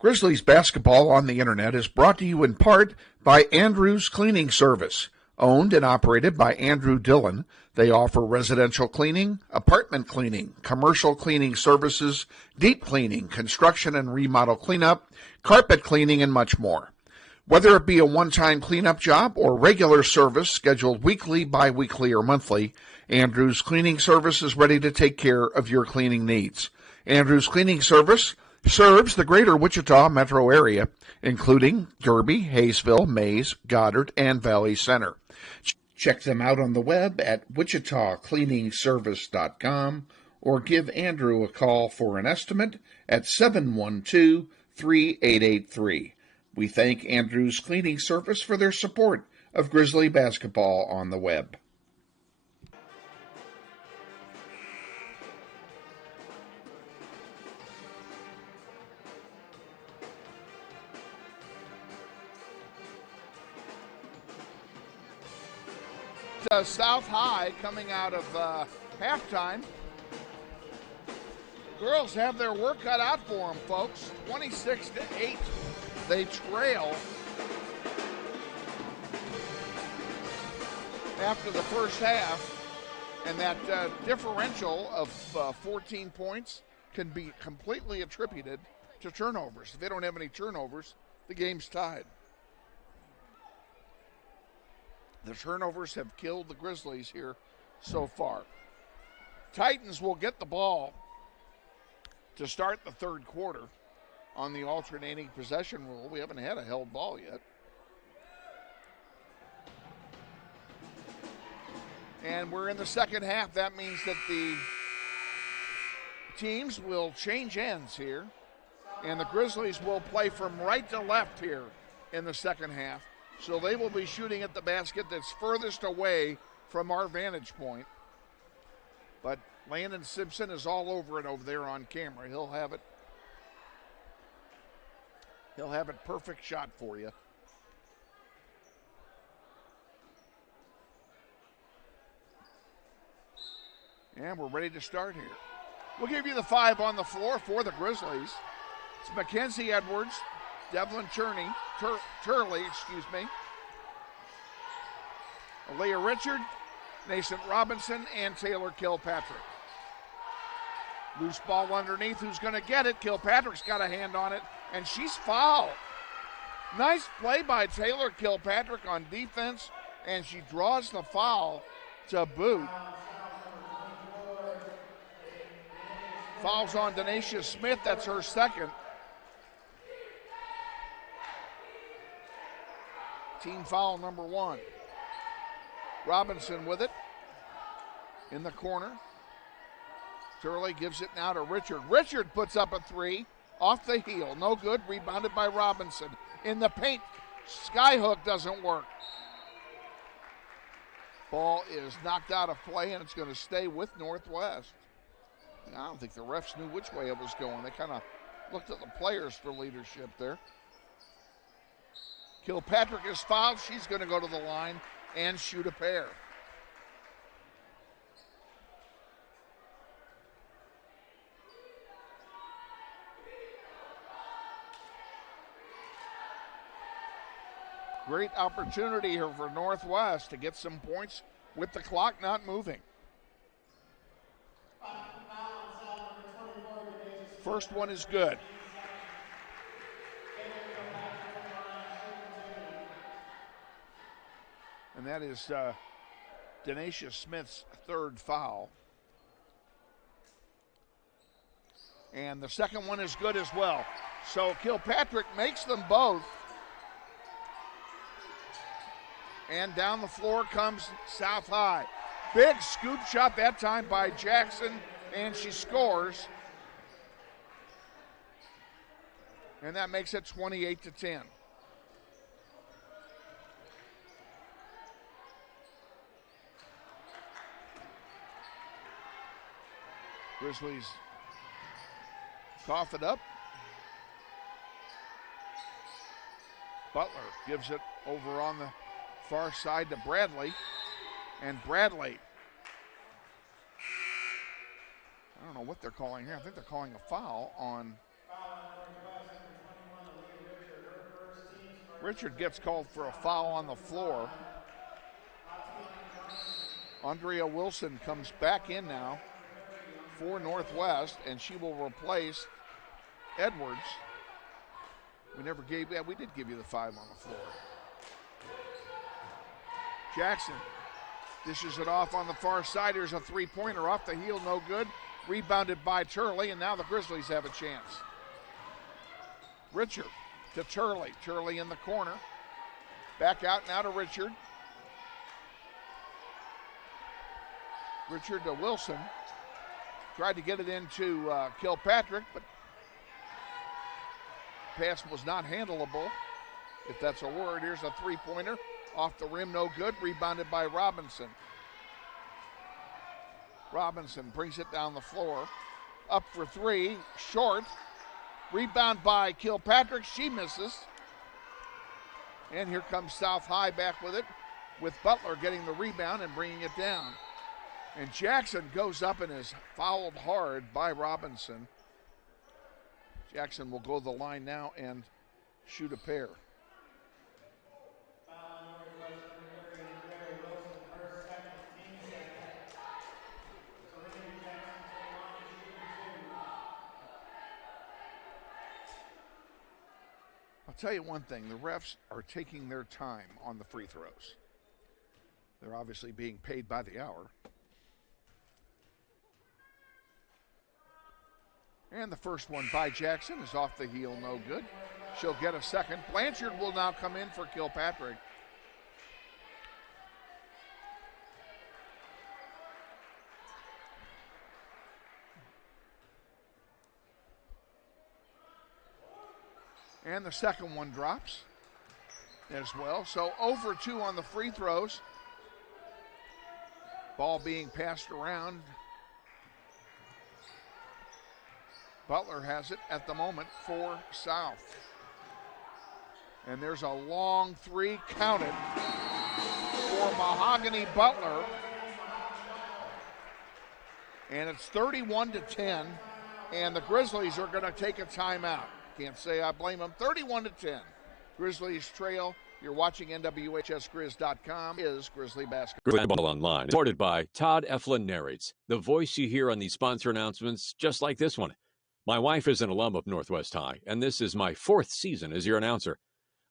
Grizzlies basketball on the internet is brought to you in part by Andrew's Cleaning Service. Owned and operated by Andrew Dillon, they offer residential cleaning, apartment cleaning, commercial cleaning services, deep cleaning, construction and remodel cleanup, carpet cleaning, and much more. Whether it be a one-time cleanup job or regular service scheduled weekly, bi-weekly, or monthly, Andrew's Cleaning Service is ready to take care of your cleaning needs. Andrew's Cleaning Service serves the greater Wichita metro area, including Derby, Hayesville, Mays, Goddard, and Valley Center. Check them out on the web at wichitacleaningservice.com or give Andrew a call for an estimate at 712 3883. We thank Andrews Cleaning Service for their support of Grizzly basketball on the web. South High coming out of halftime. Girls have their work cut out for them, folks. 26-8, they trail after the first half, and that differential of 14 points can be completely attributed to turnovers. If they don't have any turnovers, the game's tied. The turnovers have killed the Grizzlies here so far. Titans will get the ball to start the third quarter on the alternating possession rule. We haven't had a held ball yet. And we're in the second half. That means that the teams will change ends here, and the Grizzlies will play from right to left here in the second half. So they will be shooting at the basket that's furthest away from our vantage point. But Landon Simpson is all over it over there on camera. He'll have it perfect shot for you. And we're ready to start here. We'll give you the 5 on the floor for the Grizzlies. It's Mackenzie Edwards, Devlin Turley, Aaliyah Richard, Nathan Robinson, and Taylor Kilpatrick. Loose ball underneath. Who's going to get it? Kilpatrick's got a hand on it, and she's fouled. Nice play by Taylor Kilpatrick on defense, and she draws the foul to boot. Fouls on Denacia Smith. That's her second. Team foul number 1. Robinson with it in the corner. Turley gives it now to Richard. Richard puts up a 3 off the heel. No good. Rebounded by Robinson. In the paint. Skyhook doesn't work. Ball is knocked out of play, and it's going to stay with Northwest. I don't think the refs knew which way it was going. They kind of looked at the players for leadership there. Kilpatrick is fouled. She's going to go to the line and shoot a pair. Great opportunity here for Northwest to get some points with the clock not moving. First one is good. And that is Denacia Smith's third foul. And the second one is good as well. So Kilpatrick makes them both. And down the floor comes South High. Big scoop shot that time by Jackson, and she scores. And that makes it 28-10. Grizzlies cough it up. Butler gives it over on the far side to Bradley. And Bradley, I don't know what they're calling here. I think they're calling a foul on. Richard gets called for a foul on the floor. Andrea Wilson comes back in now for Northwest, and she will replace Edwards. We did give you the 5 on the floor. Jackson dishes it off on the far side. Here's a 3-pointer off the heel, no good. Rebounded by Turley, and now the Grizzlies have a chance. Richard to Turley. Turley in the corner. Back out now to Richard. Richard to Wilson. Tried to get it into Kilpatrick, but pass was not handleable, if that's a word. Here's a three-pointer. Off the rim, no good. Rebounded by Robinson. Robinson brings it down the floor. Up for three, short. Rebound by Kilpatrick. She misses. And here comes South High back with it, with Butler getting the rebound and bringing it down. And Jackson goes up and is fouled hard by Robinson. Jackson will go to the line now and shoot a pair. I'll tell you one thing, the refs are taking their time on the free throws. They're obviously being paid by the hour. And the first one by Jackson is off the heel, no good. She'll get a second. Blanchard will now come in for Kilpatrick. And the second one drops as well. So 0 for 2 on the free throws. Ball being passed around. Butler has it at the moment for South. And there's a long three counted for Mahogany Butler. And it's 31-10. And the Grizzlies are going to take a timeout. Can't say I blame them. 31-10. Grizzlies trail. You're watching NWHSGrizz.com is Grizzly Basketball. Grizzly Basketball Online, supported by Todd Eflin Narrates, the voice you hear on these sponsor announcements just like this one. My wife is an alum of Northwest High, and this is my 4th season as your announcer.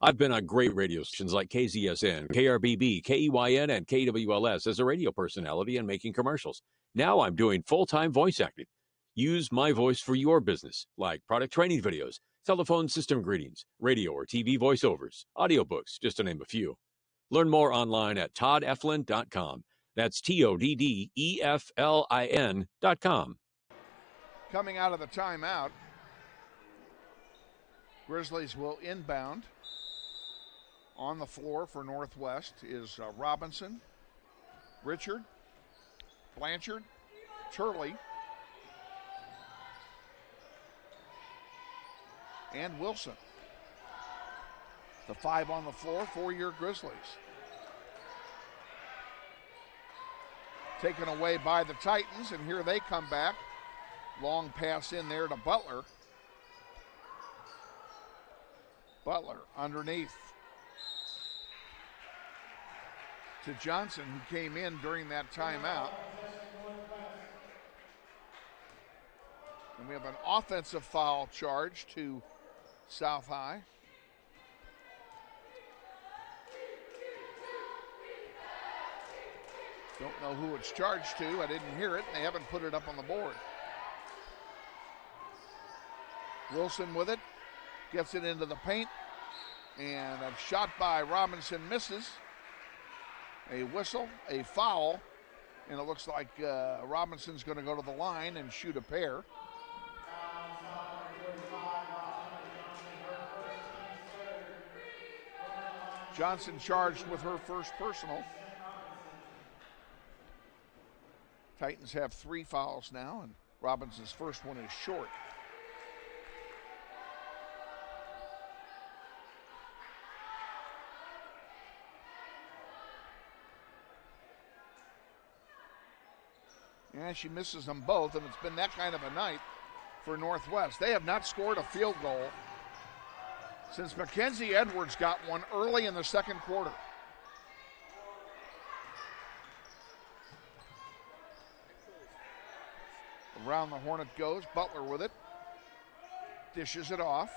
I've been on great radio stations like KZSN, KRBB, KEYN, and KWLS as a radio personality and making commercials. Now I'm doing full-time voice acting. Use my voice for your business, like product training videos, telephone system greetings, radio or TV voiceovers, audiobooks, just to name a few. Learn more online at toddeflin.com. That's TODDEFLIN.com. Coming out of the timeout, Grizzlies will inbound. On the floor for Northwest is Robinson, Richard, Blanchard, Turley, and Wilson. The 5 on the floor for your Grizzlies. Taken away by the Titans, and here they come back. Long pass in there to Butler. Butler underneath to Johnson, who came in during that timeout. And we have an offensive foul charge to South High. Don't know who it's charged to. I didn't hear it. They haven't put it up on the board. Wilson with it. Gets it into the paint. And a shot by Robinson misses. A whistle, a foul. And it looks like Robinson's going to go to the line and shoot a pair. Johnson charged with her first personal. Titans have 3 fouls now, and Robinson's first one is short. And she misses them both, and it's been that kind of a night for Northwest. They have not scored a field goal since Mackenzie Edwards got one early in the second quarter. Around the horn it goes. Butler with it. Dishes it off.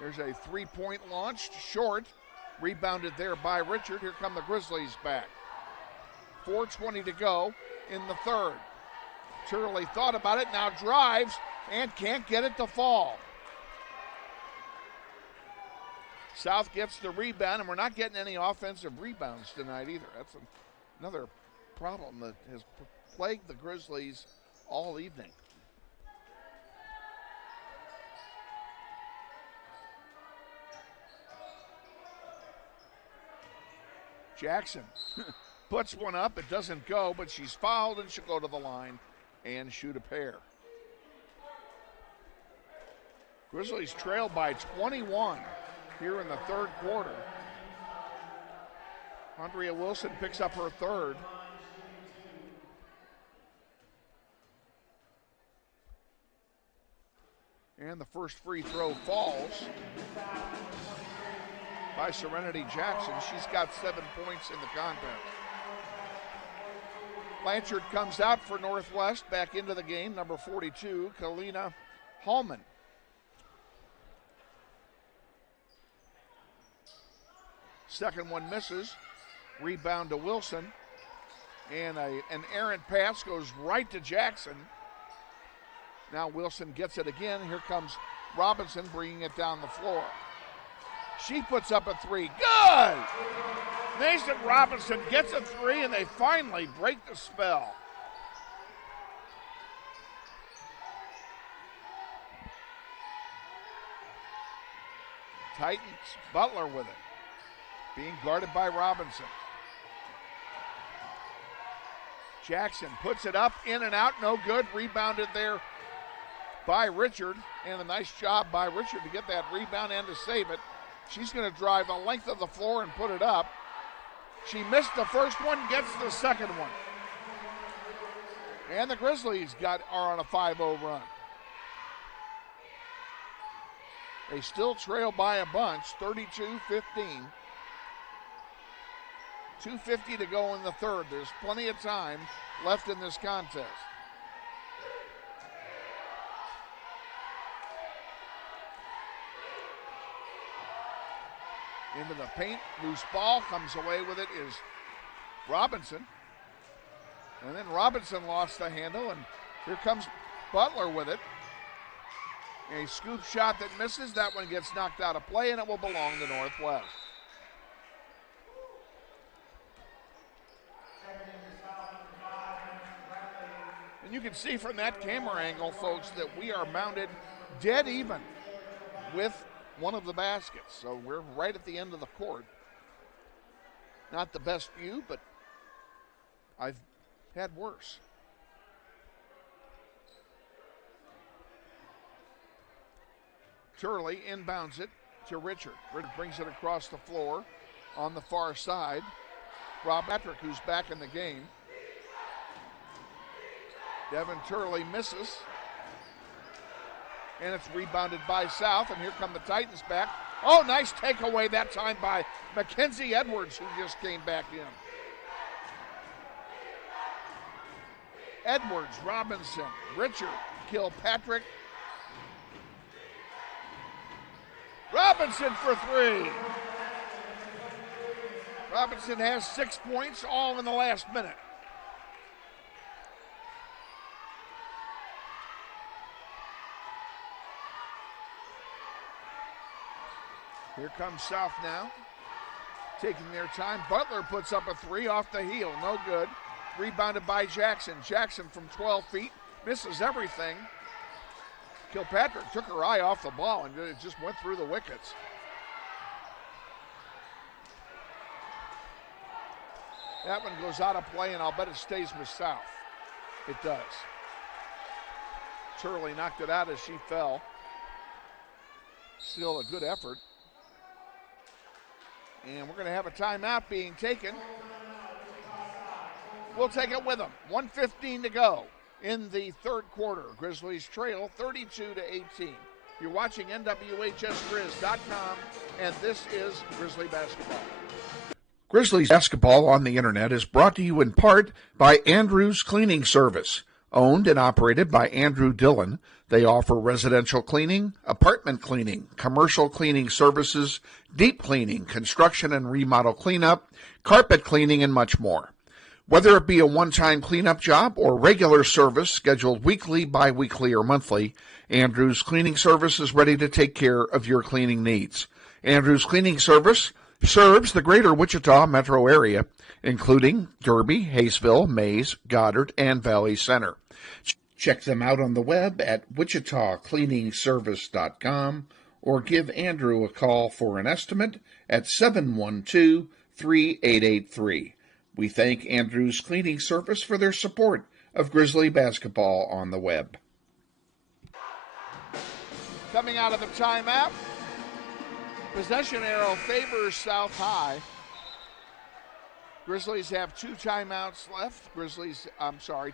There's a 3-point launched, short. Rebounded there by Richard. Here come the Grizzlies back. 4:20 to go in the third. Turley thought about it, now drives and can't get it to fall. South gets the rebound, and we're not getting any offensive rebounds tonight either. That's another problem that has plagued the Grizzlies all evening. Jackson puts one up. It doesn't go, but she's fouled and she'll go to the line and shoot a pair. Grizzlies trail by 21 here in the third quarter. Andrea Wilson picks up her third. And the first free throw falls by Serenity Jackson. She's got 7 points in the contest. Blanchard comes out for Northwest, back into the game, number 42, Kalina Hallman. Second one misses. Rebound to Wilson. And an errant pass goes right to Jackson. Now Wilson gets it again. Here comes Robinson bringing it down the floor. She puts up a three. Good! Mason Robinson gets a three, and they finally break the spell. Titans, Butler with it. Being guarded by Robinson. Jackson puts it up, in and out, no good. Rebounded there by Richard, and a nice job by Richard to get that rebound and to save it. She's going to drive the length of the floor and put it up. She missed the first one, gets the second one. And the Grizzlies are on a 5-0 run. They still trail by a bunch, 32-15. 2:50 to go in the third. There's plenty of time left in this contest. Into the paint, loose ball, comes away with it is Robinson. And then Robinson lost the handle, and here comes Butler with it. A scoop shot that misses. That one gets knocked out of play, and it will belong to Northwest. And you can see from that camera angle, folks, that we are mounted dead even with one of the baskets. So we're right at the end of the court. Not the best view, but I've had worse. Turley inbounds it to Richard. Richard brings it across the floor on the far side. Rob Patrick, who's back in the game. Devin Turley misses. And it's rebounded by South, and here come the Titans back. Oh, nice takeaway that time by Mackenzie Edwards, who just came back in. Edwards, Robinson, Richard, Kilpatrick. Robinson for three. Robinson has 6 points, all in the last minute. Here comes South now, taking their time. Butler puts up a three off the heel, no good. Rebounded by Jackson. Jackson from 12 feet, misses everything. Kilpatrick took her eye off the ball and it just went through the wickets. That one goes out of play, and I'll bet it stays with South. It does. Turley knocked it out as she fell. Still a good effort. And we're going to have a timeout being taken. We'll take it with them. 1:15 to go in the third quarter. Grizzlies trail 32-18. You're watching NWHSGrizz.com, and this is Grizzly Basketball. Grizzlies Basketball on the Internet is brought to you in part by Andrew's Cleaning Service. Owned and operated by Andrew Dillon, they offer residential cleaning, apartment cleaning, commercial cleaning services, deep cleaning, construction and remodel cleanup, carpet cleaning, and much more. Whether it be a one-time cleanup job or regular service scheduled weekly, bi-weekly, or monthly, Andrew's Cleaning Service is ready to take care of your cleaning needs. Andrew's Cleaning Service serves the greater Wichita metro area, including Derby, Hayesville, Mays, Goddard, and Valley Center. Check them out on the web at wichitacleaningservice.com or give Andrew a call for an estimate at 712 3883. We thank Andrews Cleaning Service for their support of Grizzly basketball on the web. Coming out of the timeout, possession arrow favors South High. Grizzlies have 2 timeouts left.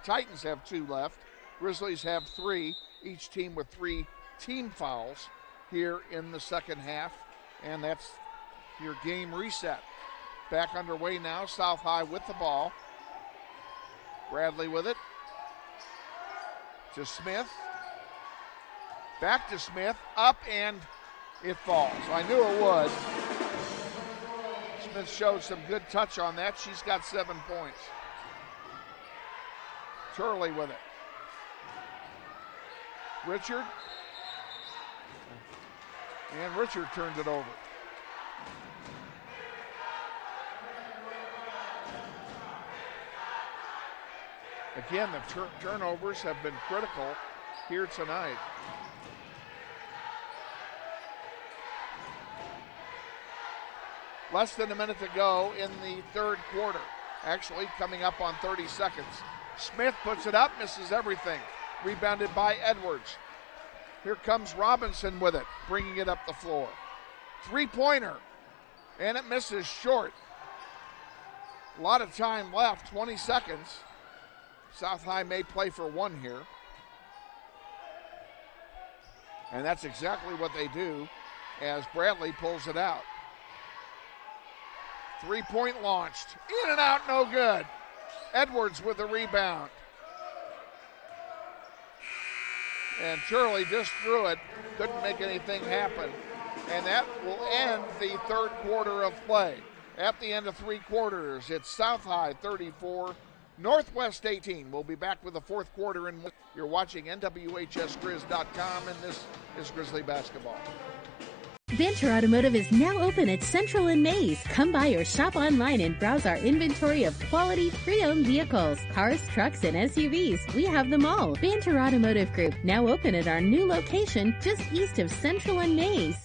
Titans have 2 left. Grizzlies have 3, each team with 3 team fouls here in the second half, and that's your game reset. Back underway now, South High with the ball. Bradley with it. To Smith. Back to Smith, up, and it falls. I knew it would. Smith showed some good touch on that. She's got 7 points. Turley with it. Richard. And Richard turned it over. Again, the turnovers have been critical here tonight. Less than a minute to go in the third quarter. Actually, coming up on 30 seconds. Smith puts it up, misses everything. Rebounded by Edwards. Here comes Robinson with it, bringing it up the floor. 3-pointer, and it misses short. A lot of time left, 20 seconds. South High may play for 1 here. And that's exactly what they do as Bradley pulls it out. 3-point launched. In and out, no good. Edwards with the rebound. And Turley just threw it. Couldn't make anything happen. And that will end the third quarter of play. At the end of 3 quarters, it's South High 34, Northwest 18. We'll be back with the fourth quarter. And you're watching NWHSGrizz.com, and this is Grizzly Basketball. Banter Automotive is now open at Central and Mays. Come by or shop online and browse our inventory of quality pre-owned vehicles, cars, trucks, and SUVs. We have them all. Banter Automotive Group, now open at our new location just east of Central and Mays.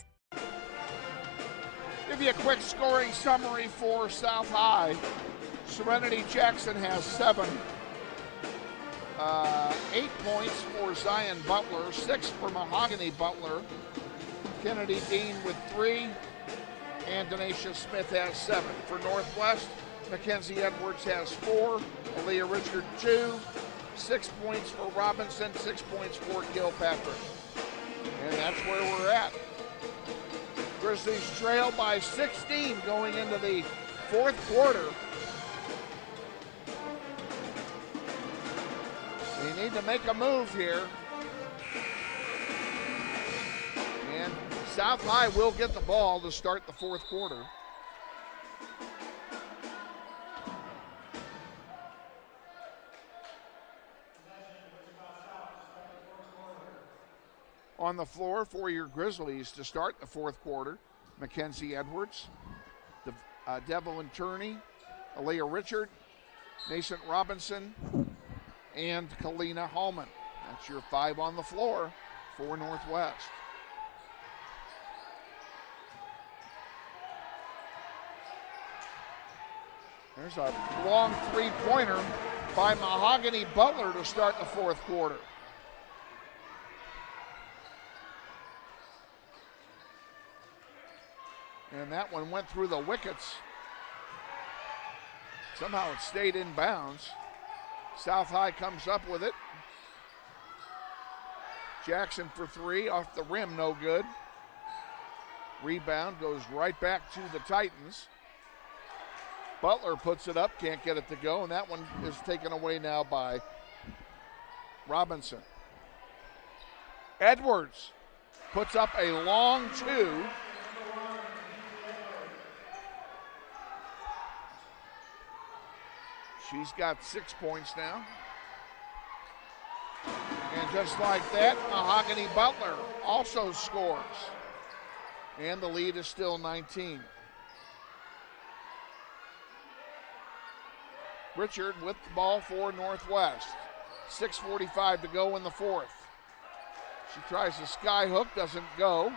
Give you a quick scoring summary for South High. Serenity Jackson has 7. 8 points for Zion Butler, 6 for Mahogany Butler. Kennedy Dean with 3, and Denacia Smith has 7. For Northwest, Mackenzie Edwards has 4, Aaliyah Richard 2, 6 points for Robinson, 6 points for Gilpatrick. And that's where we're at. Grizzlies trail by 16 going into the fourth quarter. They need to make a move here. And South High will get the ball to start the fourth quarter. On the floor for your Grizzlies to start the fourth quarter, Mackenzie Edwards, Devlin Turney, Aaliyah Richard, Nascent Robinson, and Kalina Hallman. That's your 5 on the floor for Northwest. There's a long 3-pointer by Mahogany Butler to start the fourth quarter. And that one went through the wickets. Somehow it stayed in bounds. South High comes up with it. Jackson for 3, off the rim, no good. Rebound goes right back to the Titans. Butler puts it up, can't get it to go, and that one is taken away now by Robinson. Edwards puts up a long 2. She's got 6 points now. And just like that, Mahogany Butler also scores. And the lead is still 19. Richard with the ball for Northwest. 6:45 to go in the fourth. She tries the sky hook, doesn't go.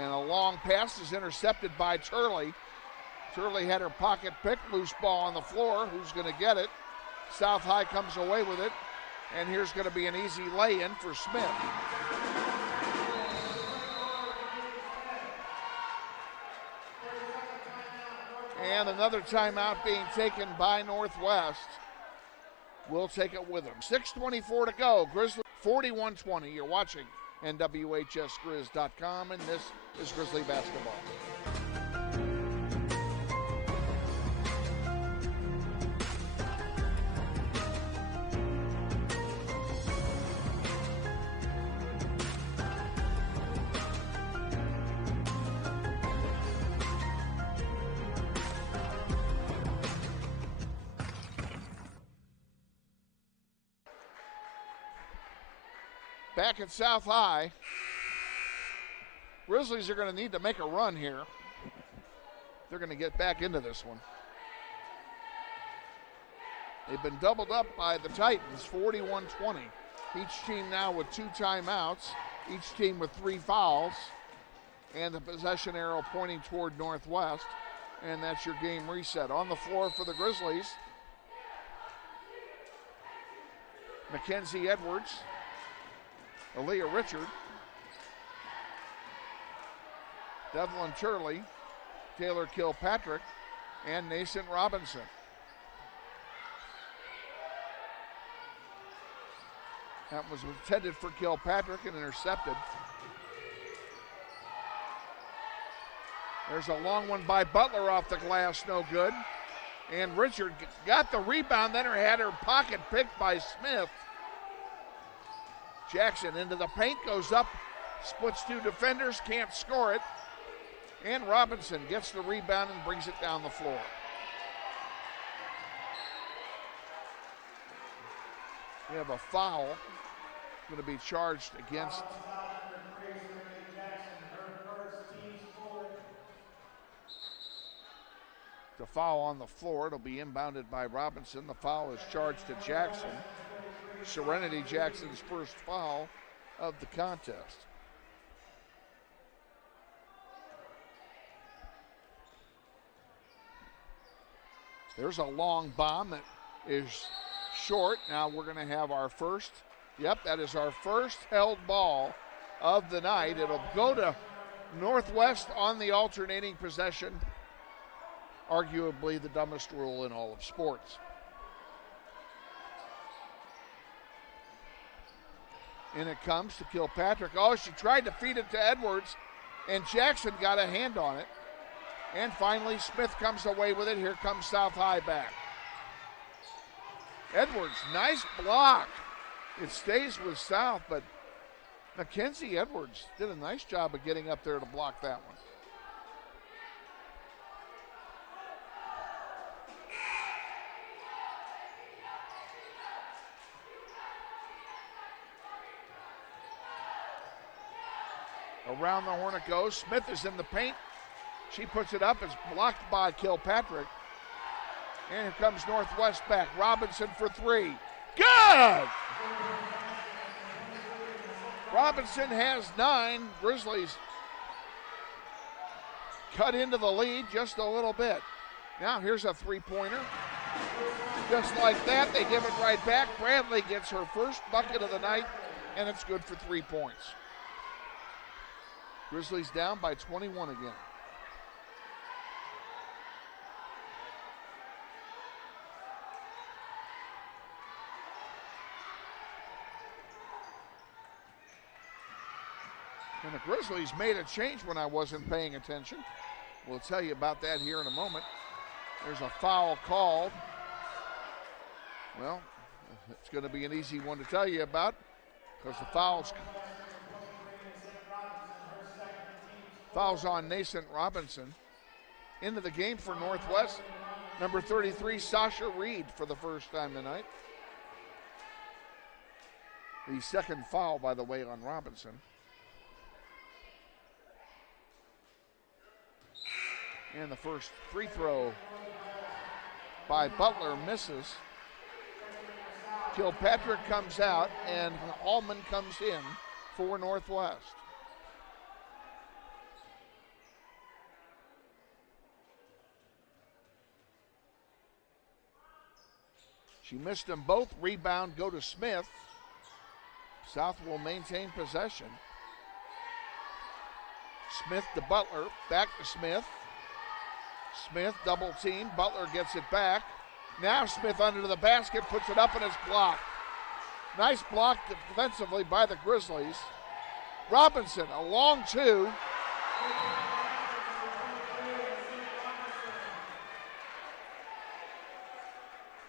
And a long pass is intercepted by Turley. Turley had her pocket pick, loose ball on the floor. Who's going to get it? South High comes away with it, and here's going to be an easy lay-in for Smith. And another timeout being taken by Northwest. We'll take it with them. 6:24 to go. Grizzly 41-20. You're watching NWHSGrizz.com, and this is Grizzly basketball. Back at South High, Grizzlies are going to need to make a run here. They're going to get back into this one. They've been doubled up by the Titans, 41-20. Each team now with 2 timeouts, each team with 3 fouls, and the possession arrow pointing toward Northwest, and that's your game reset. On the floor for the Grizzlies, Mackenzie Edwards, Aaliyah Richard, Devlin Turley, Taylor Kilpatrick, and Nason Robinson. That was intended for Kilpatrick and intercepted. There's a long one by Butler off the glass, no good. And Richard got the rebound, then had her pocket picked by Smith. Jackson into the paint, goes up, splits 2 defenders, can't score it. And Robinson gets the rebound and brings it down the floor. We have a foul going to be charged against the foul on the floor. It'll be inbounded by Robinson. The foul is charged to Jackson. Serenity Jackson's first foul of the contest. There's a long bomb that is short. Now we're going to have our first. Yep, that is our first held ball of the night. It'll go to Northwest on the alternating possession. Arguably the dumbest rule in all of sports. And it comes to Kilpatrick. Oh, she tried to feed it to Edwards, and Jackson got a hand on it. And finally, Smith comes away with it. Here comes South High back. Edwards, nice block. It stays with South, but Mackenzie Edwards did a nice job of getting up there to block that one. Around the horn it goes. Smith is in the paint. She puts it up. It's blocked by Kilpatrick. And here comes Northwest back. Robinson for 3. Good! Robinson has 9. Grizzlies cut into the lead just a little bit. Now here's a 3-pointer. Just like that, they give it right back. Bradley gets her first bucket of the night, and it's good for 3 points. Grizzlies down by 21 again. And the Grizzlies made a change when I wasn't paying attention. We'll tell you about that here in a moment. There's a foul called. Well, it's going to be an easy one to tell you about because the foul's on Nason Robinson. Into the game for Northwest, number 33, Sasha Reed, for the first time tonight. The second foul, by the way, on Robinson. And the first free throw by Butler misses. Kilpatrick comes out, and Allman comes in for Northwest. She missed them both. Rebound go to Smith. South will maintain possession. Smith to Butler. Back to Smith. Smith double team. Butler gets it back. Now Smith under the basket, puts it up, and it's blocked. Nice block defensively by the Grizzlies. Robinson, a long two.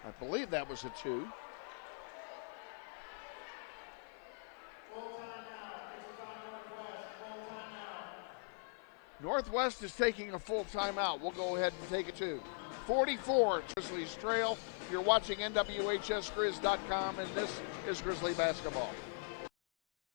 I believe that was a two. Northwest is taking a full timeout. We'll go ahead and take it too. 44, Grizzlies trail. You're watching NWHSGrizz.com, and this is Grizzly basketball.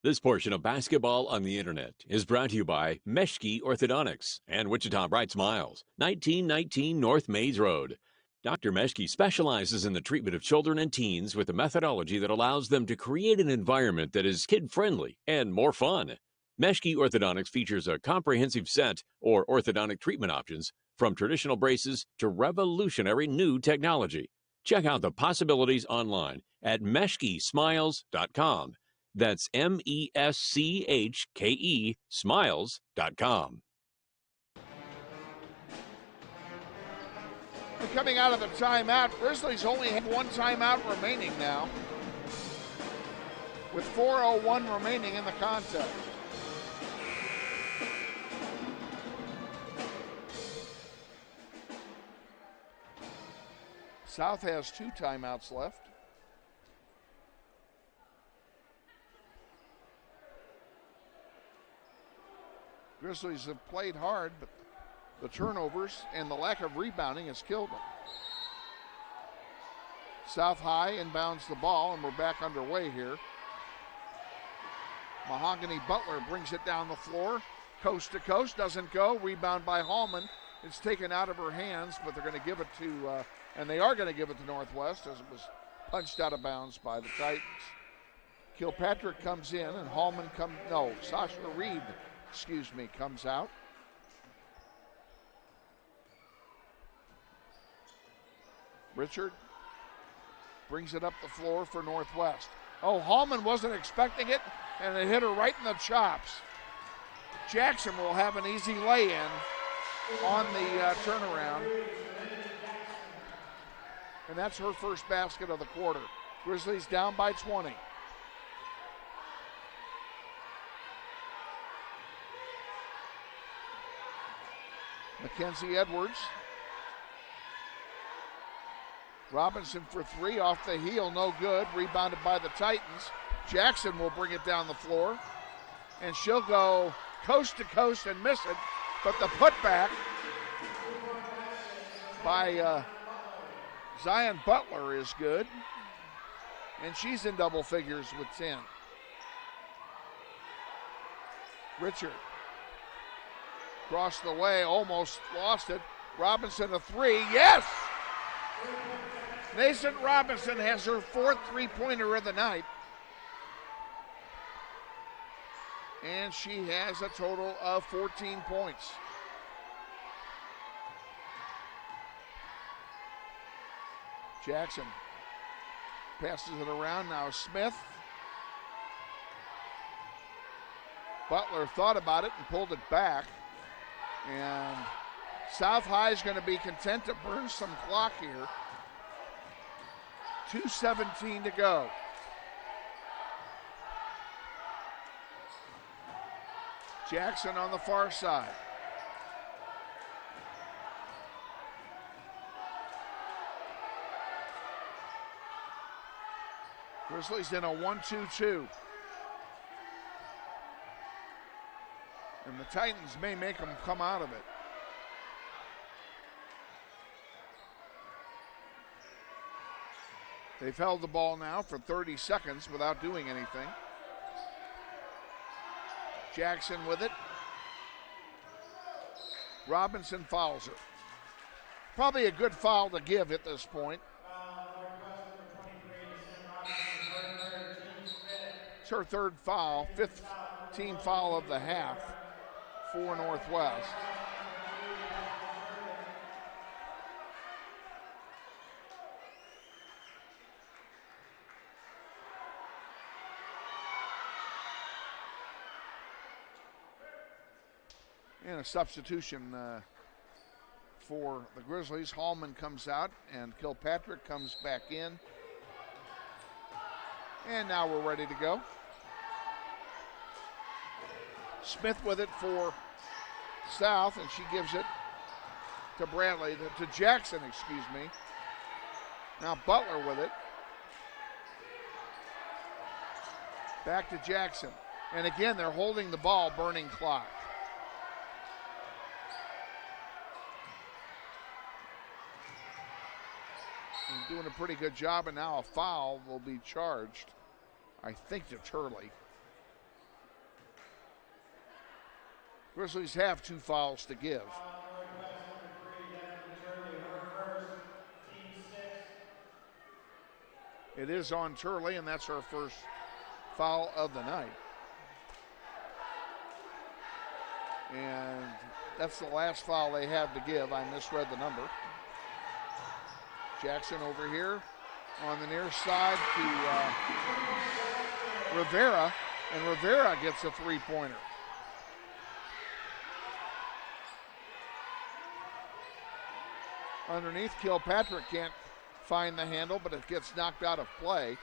This portion of Basketball on the Internet is brought to you by Meschke Orthodontics and Wichita Bright Smiles, 1919 North Mays Road. Dr. Meschke specializes in the treatment of children and teens with a methodology that allows them to create an environment that is kid-friendly and more fun. Meschke Orthodontics features a comprehensive set or orthodontic treatment options from traditional braces to revolutionary new technology. Check out the possibilities online at meschkesmiles.com. That's MESCHKE smiles.com. Coming out of the timeout, Grizzlies only have one timeout remaining now, with 4:01 remaining in the contest. South has two timeouts left. Grizzlies have played hard, but the turnovers and the lack of rebounding has killed them. South High inbounds the ball, and we're back underway here. Mahogany Butler brings it down the floor. Coast to coast, doesn't go. Rebound by Hallman. It's taken out of her hands, but they're going to give it to, and they are going to give it to Northwest as it was punched out of bounds by the Titans. Kilpatrick comes in, and Hallman Sasha Reed, comes out. Richard brings it up the floor for Northwest. Oh, Hallman wasn't expecting it, and it hit her right in the chops. Jackson will have an easy lay-in on the turnaround. And that's her first basket of the quarter. Grizzlies down by 20. Mackenzie Edwards. Robinson for three, off the heel, no good. Rebounded by the Titans. Jackson will bring it down the floor. And she'll go coast to coast and miss it. But the putback by Zion Butler is good. And she's in double figures with 10. Richard. Across the way, almost lost it. Robinson a three, yes! Nascent Robinson has her fourth three-pointer of the night. And she has a total of 14 points. Jackson passes it around now. Smith. Butler thought about it and pulled it back. And South High is going to be content to burn some clock here. 2:17 to go. Jackson on the far side. Grizzlies in a 1-2-2. And the Titans may make them come out of it. They've held the ball now for 30 seconds without doing anything. Jackson with it. Robinson fouls her. Probably a good foul to give at this point. It's her third foul, fifth team foul of the half for Northwest. And a substitution for the Grizzlies. Hallman comes out and Kilpatrick comes back in. And now we're ready to go. Smith with it for South, and she gives it to Bradley, to Jackson, excuse me. Now Butler with it. Back to Jackson. And again, they're holding the ball, burning clock. And doing a pretty good job, and now a foul will be charged, I think, to Turley. Grizzlies have 2 fouls to give. It is on Turley, and that's her first foul of the night. And that's the last foul they have to give. I misread the number. Jackson over here on the near side to Rivera, and Rivera gets a 3-pointer. Underneath, Kilpatrick can't find the handle, but it gets knocked out of play.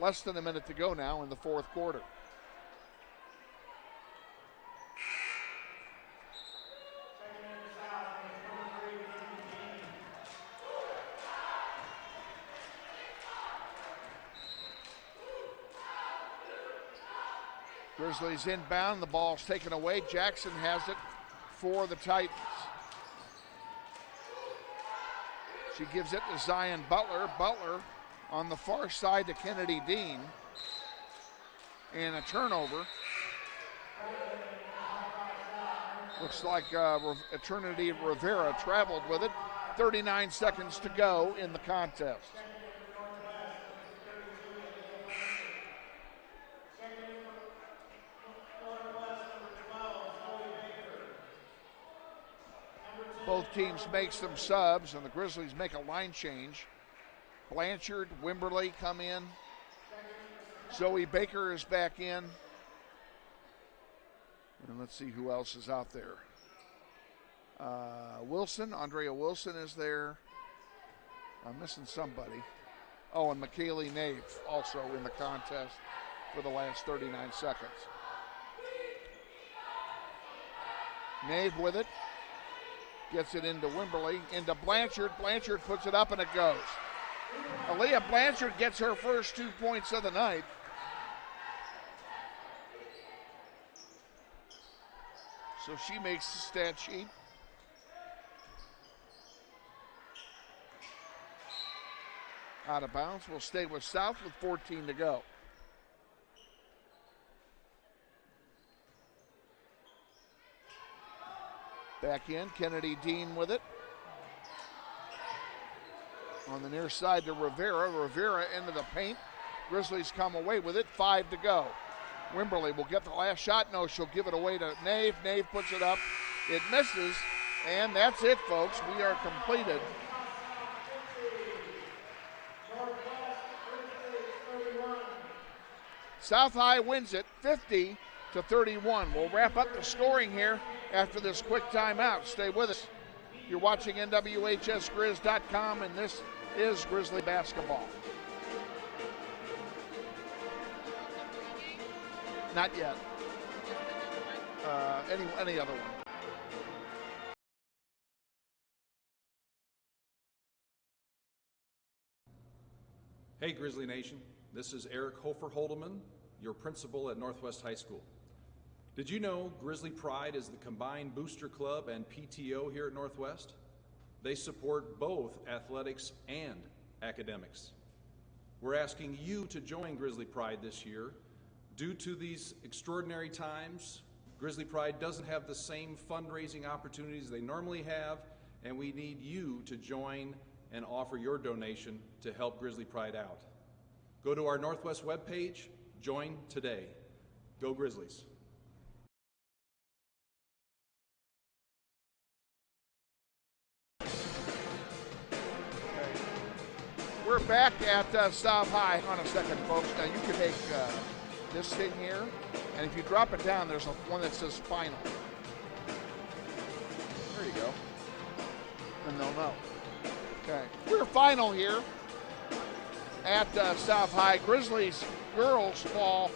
Less than a minute to go now in the fourth quarter. Grizzlies inbound, the ball's taken away. Jackson has it for the Titans. She gives it to Zion Butler. Butler on the far side to Kennedy Dean. And a turnover. Looks like Eternity Rivera traveled with it. 39 seconds to go in the contest. Both teams make some subs, and the Grizzlies make a line change. Blanchard, Wimberly come in. Zoe Baker is back in. And let's see who else is out there. Wilson, Andrea Wilson is there. I'm missing somebody. Oh, and McKaylee Nave also in the contest for the last 39 seconds. Nave with it. Gets it into Wimberly, into Blanchard. Blanchard puts it up and it goes. Aaliyah Blanchard gets her first 2 points of the night. So she makes the stat sheet. Out of bounds. We'll stay with South with 14 to go. Back in, Kennedy Dean with it. On the near side to Rivera. Rivera into the paint. Grizzlies come away with it. 5 to go. Wimberly will get the last shot. No, she'll give it away to Nave. Nave puts it up. It misses. And that's it, folks. We are completed. South High wins it 50-31. We'll wrap up the scoring here after this quick timeout. Stay with us. You're watching NWHSGrizz.com, and this is Grizzly basketball. Not yet. Any other one. Hey, Grizzly Nation. This is Eric Hofer-Holdeman, your principal at Northwest High School. Did you know Grizzly Pride is the combined booster club and PTO here at Northwest? They support both athletics and academics. We're asking you to join Grizzly Pride this year. Due to these extraordinary times, Grizzly Pride doesn't have the same fundraising opportunities they normally have, and we need you to join and offer your donation to help Grizzly Pride out. Go to our Northwest webpage, join today. Go Grizzlies. We're back at South High. On a second, folks. Now you can take this thing here, and if you drop it down, there's one that says final. you go. And they'll know. Okay. We're final here at South High. Grizzlies girls fall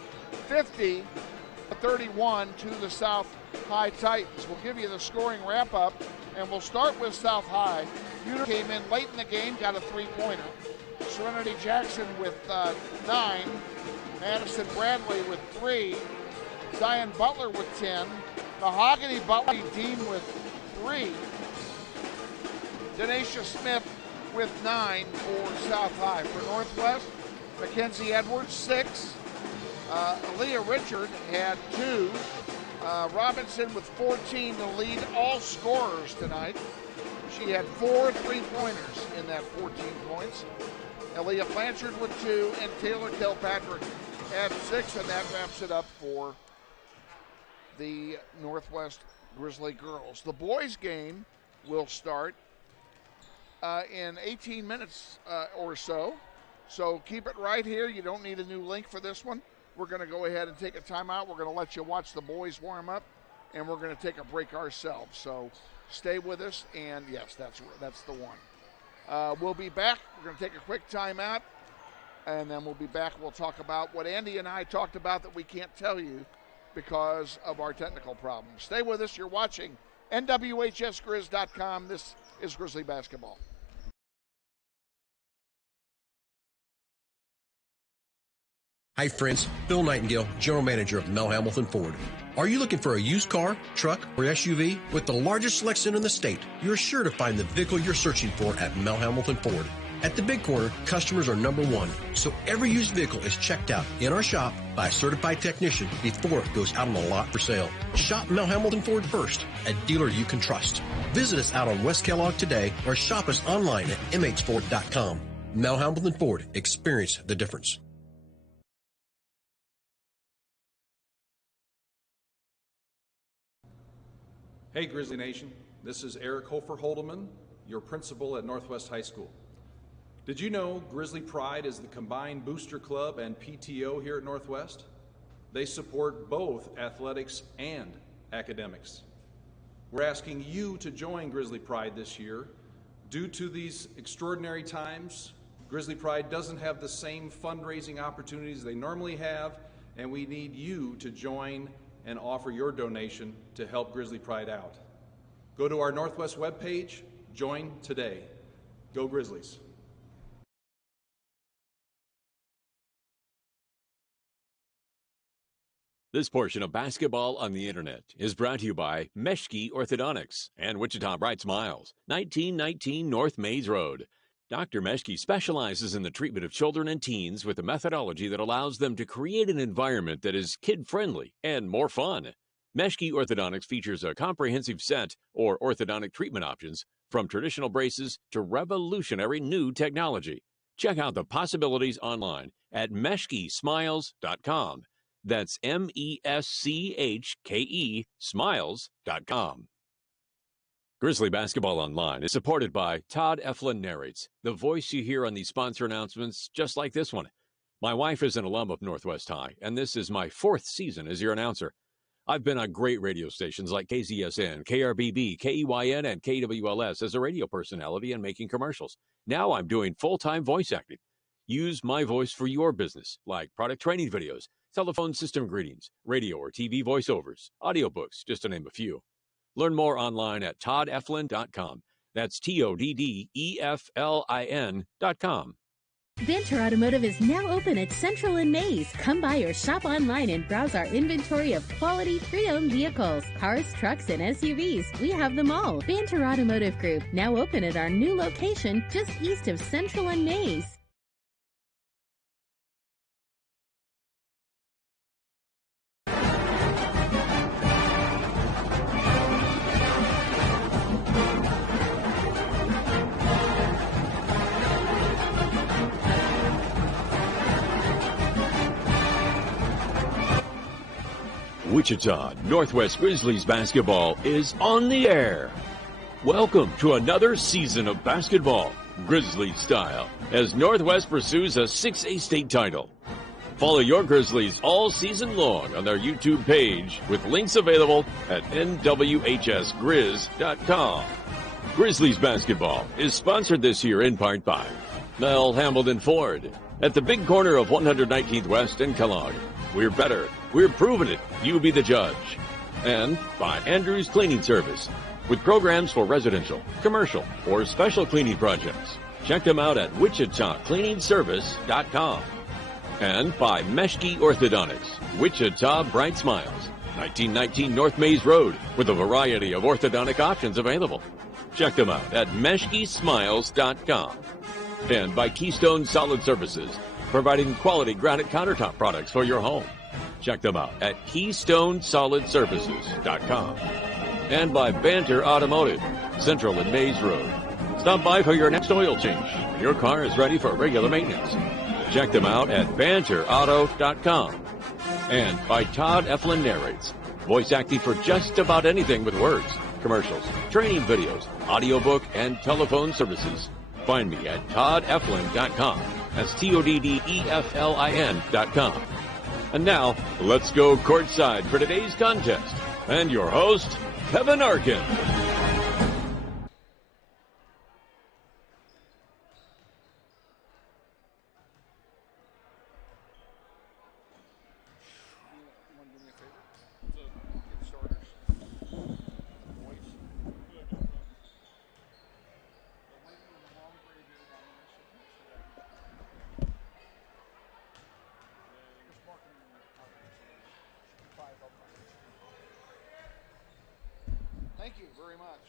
50-31 to the South High Titans. We'll give you the scoring wrap-up, and we'll start with South High. Unit came in late in the game, got a three-pointer. Serenity Jackson with 9. Madison Bradley with 3. Zion Butler with 10. Mahogany Butler Dean with 3. Denasia Smith with 9 for South High. For Northwest, Mackenzie Edwards, 6. Aaliyah Richard had 2. Robinson with 14 to lead all scorers tonight. She had 4 3-pointers in that 14 points. Aaliyah Blanchard with 2, and Taylor Kilpatrick had 6, and that wraps it up for the Northwest Grizzly girls. The boys game will start in 18 minutes or so. So keep it right here. You don't need a new link for this one. We're going to go ahead and take a timeout. We're going to let you watch the boys warm up, and we're going to take a break ourselves. So stay with us, and yes, that's the one. We'll be back. We're going to take a quick timeout, and then we'll be back. We'll talk about what Andy and I talked about that we can't tell you because of our technical problems. Stay with us. You're watching NWHSGrizz.com. This is Grizzly Basketball. Hi friends, Bill Nightingale, General Manager of Mel Hamilton Ford. Are you looking for a used car, truck, or SUV? With the largest selection in the state, you're sure to find the vehicle you're searching for at Mel Hamilton Ford. At the Big Corner, customers are number one, so every used vehicle is checked out in our shop by a certified technician before it goes out on the lot for sale. Shop Mel Hamilton Ford first, a dealer you can trust. Visit us out on West Kellogg today or shop us online at mhford.com. Mel Hamilton Ford, experience the difference. Hey Grizzly Nation, this is Eric Hofer Holdeman, your principal at Northwest High School. Did you know Grizzly Pride is the combined booster club and PTO here at Northwest? They support both athletics and academics. We're asking you to join Grizzly Pride this year. Due to these extraordinary times, Grizzly Pride doesn't have the same fundraising opportunities they normally have, and we need you to join and offer your donation to help Grizzly Pride out. Go to our Northwest webpage, join today. Go Grizzlies. This portion of Basketball on the Internet is brought to you by Meschke Orthodontics and Wichita Bright Smiles, 1919 North Mays Road. Dr. Meschke specializes in the treatment of children and teens with a methodology that allows them to create an environment that is kid-friendly and more fun. Meschke Orthodontics features a comprehensive set or orthodontic treatment options from traditional braces to revolutionary new technology. Check out the possibilities online at meschkesmiles.com. That's MESCHKE smiles.com. Grizzly Basketball Online is supported by Todd Eflin Narrates, the voice you hear on these sponsor announcements just like this one. My wife is an alum of Northwest High, and this is my 4th season as your announcer. I've been on great radio stations like KZSN, KRBB, KEYN, and KWLS as a radio personality and making commercials. Now I'm doing full-time voice acting. Use my voice for your business, like product training videos, telephone system greetings, radio or TV voiceovers, audiobooks, just to name a few. Learn more online at toddeflin.com. That's TODDEFLIN.com. Banter Automotive is now open at Central and Mays. Come by or shop online and browse our inventory of quality pre-owned vehicles, cars, trucks, and SUVs. We have them all. Banter Automotive Group, now open at our new location just east of Central and Mays. Wichita Northwest Grizzlies basketball is on the air. Welcome to another season of basketball, Grizzly style, as Northwest pursues a 6A state title. Follow your Grizzlies all season long on their YouTube page with links available at nwhsgrizz.com. Grizzlies basketball is sponsored this year in part by Mel Hamilton Ford at the big corner of 119th West and Kellogg. We're better. We're proving it. You be the judge. And by Andrews Cleaning Service with programs for residential, commercial, or special cleaning projects. Check them out at wichitacleaningservice.com. And by Meschke Orthodontics, Wichita Bright Smiles, 1919 North Maze Road, with a variety of orthodontic options available. Check them out at meschkesmiles.com. And by Keystone Solid Services, providing quality granite countertop products for your home. Check them out at KeystoneSolidServices.com. And by Banter Automotive, Central and Maze Road. Stop by for your next oil change. Your car is ready for regular maintenance. Check them out at banterauto.com. And by Todd Eflin Narrates, voice acting for just about anything with words, commercials, training videos, audiobook, and telephone services. Find me at toddeflin.com. That's TODDEFLIN.com. And now, let's go courtside for today's contest. And your host, Kevin Arkin. Thank you very much.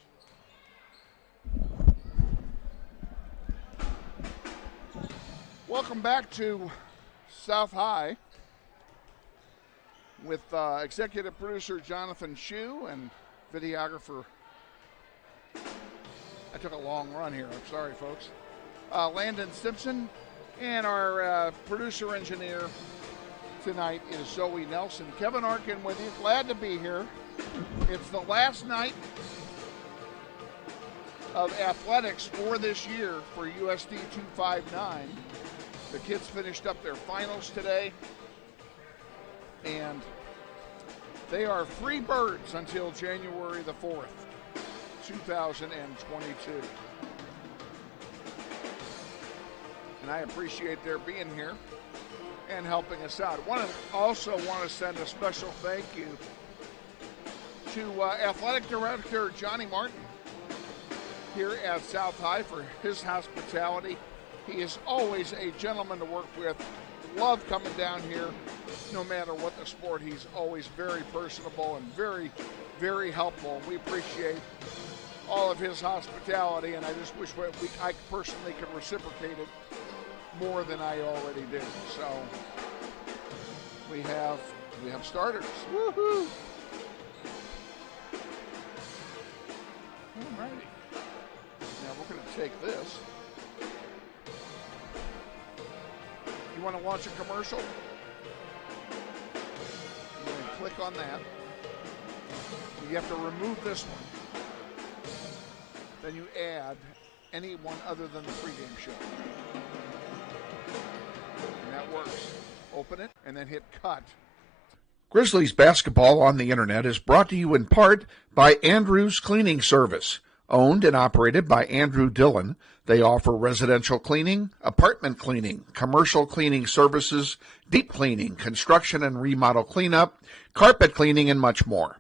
Welcome back to South High with executive producer Jonathan Shieu and videographer. I took a long run here. I'm sorry, folks. Landon Simpson, and our producer engineer tonight is Zoe Nelson. Kevin Arkin with you. Glad to be here. It's the last night of athletics for this year for USD 259. The kids finished up their finals today, and they are free birds until January the 4th, 2022. And I appreciate their being here and helping us out. Also want to send a special thank you to Athletic Director Johnny Martin here at South High for his hospitality. He is always a gentleman to work with. Love coming down here, no matter what the sport. He's always very personable and very, very helpful. We appreciate all of his hospitality, and I just wish I personally could reciprocate it more than I already do. So we have starters. Woohoo! Alrighty. Now we're going to take this. You want to launch a commercial? You're going to click on that. You have to remove this one. Then you add anyone other than the pregame show. And that works. Open it and then hit cut. Grizzlies basketball on the internet is brought to you in part by Andrews Cleaning Service. Owned and operated by Andrew Dillon, they offer residential cleaning, apartment cleaning, commercial cleaning services, deep cleaning, construction and remodel cleanup, carpet cleaning, and much more.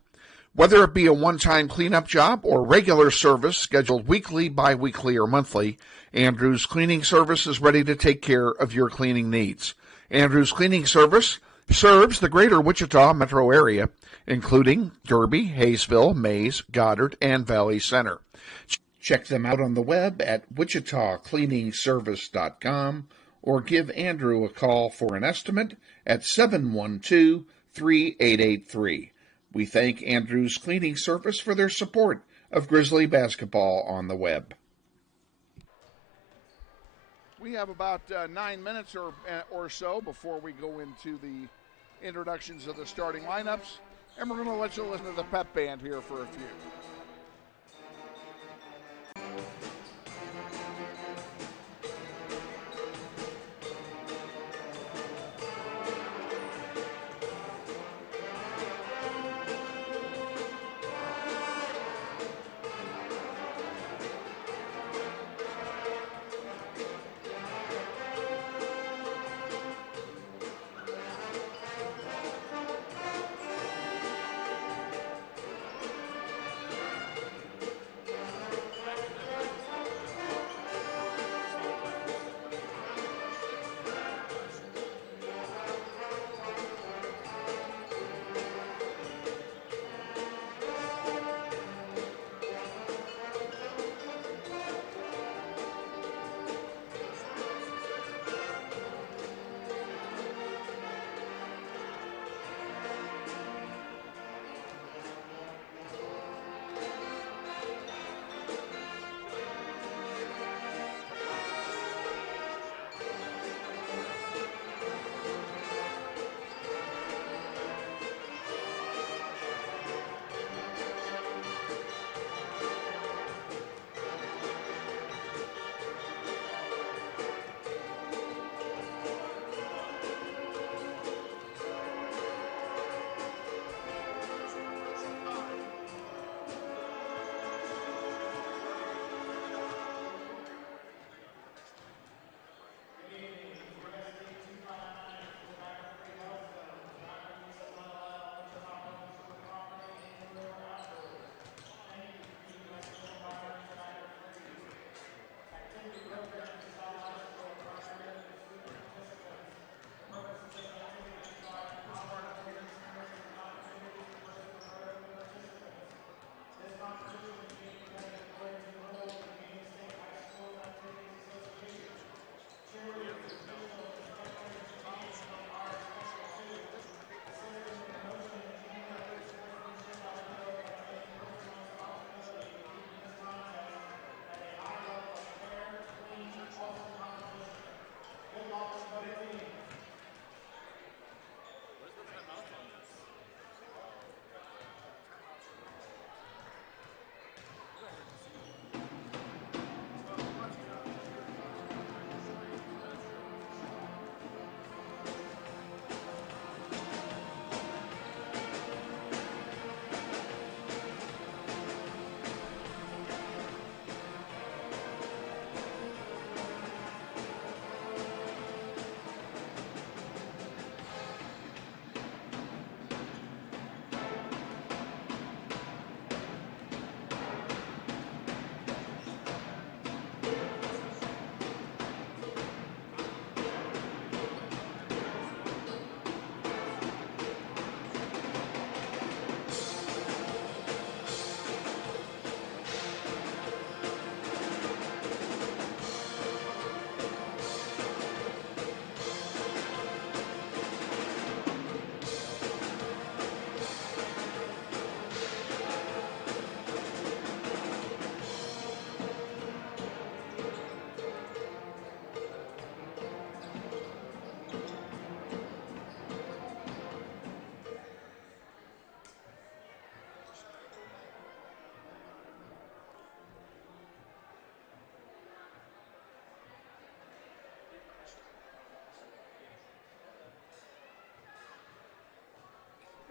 Whether it be a one-time cleanup job or regular service scheduled weekly, bi-weekly, or monthly, Andrews Cleaning Service is ready to take care of your cleaning needs. Andrews Cleaning Service serves the greater Wichita metro area, including Derby, Hayesville, Mays, Goddard, and Valley Center. Check them out on the web at wichitacleaningservice.com or give Andrew a call for an estimate at 712-3883. We thank Andrews Cleaning Service for their support of Grizzly basketball on the web. We have about 9 minutes or so before we go into the introductions of the starting lineups, and we're going to let you listen to the pep band here for a few.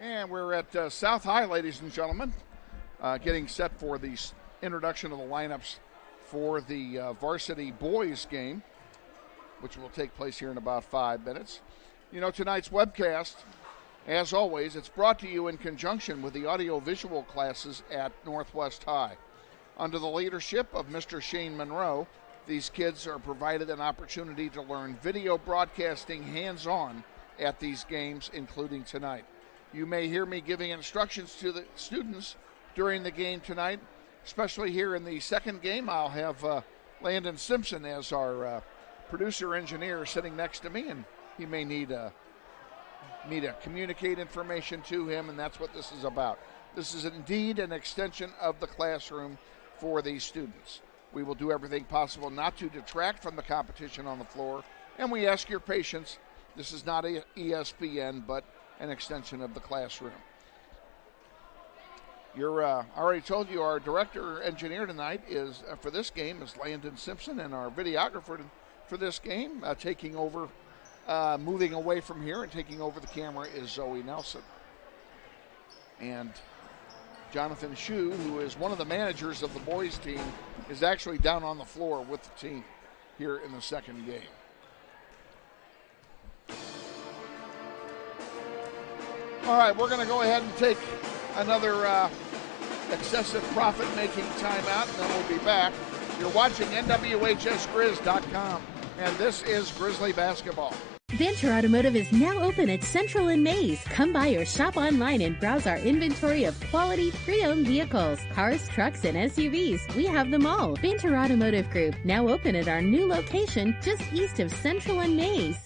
And we're at South High, ladies and gentlemen, getting set for the introduction of the lineups for the varsity boys game, which will take place here in about 5 minutes. You know, tonight's webcast, as always, it's brought to you in conjunction with the audio-visual classes at Northwest High. Under the leadership of Mr. Shane Monroe, these kids are provided an opportunity to learn video broadcasting hands-on at these games, including tonight. You may hear me giving instructions to the students during the game tonight, especially here in the second game. I'll have Landon Simpson as our producer-engineer sitting next to me, and he may need to communicate information to him, and that's what this is about. This is indeed an extension of the classroom for these students. We will do everything possible not to detract from the competition on the floor, and we ask your patience. This is not ESPN, but an extension of the classroom. I already told you our director engineer tonight is for this game is Landon Simpson, and our videographer for this game taking over, moving away from here and taking over the camera is Zoe Nelson. And Jonathan Shieu, who is one of the managers of the boys team, is actually down on the floor with the team here in the second game. All right, we're going to go ahead and take another excessive profit-making timeout, and then we'll be back. You're watching NWHSGrizz.com, and this is Grizzly Basketball. Banter Automotive is now open at Central and Mays. Come by or shop online and browse our inventory of quality pre-owned vehicles, cars, trucks, and SUVs. We have them all. Banter Automotive Group, now open at our new location just east of Central and Mays.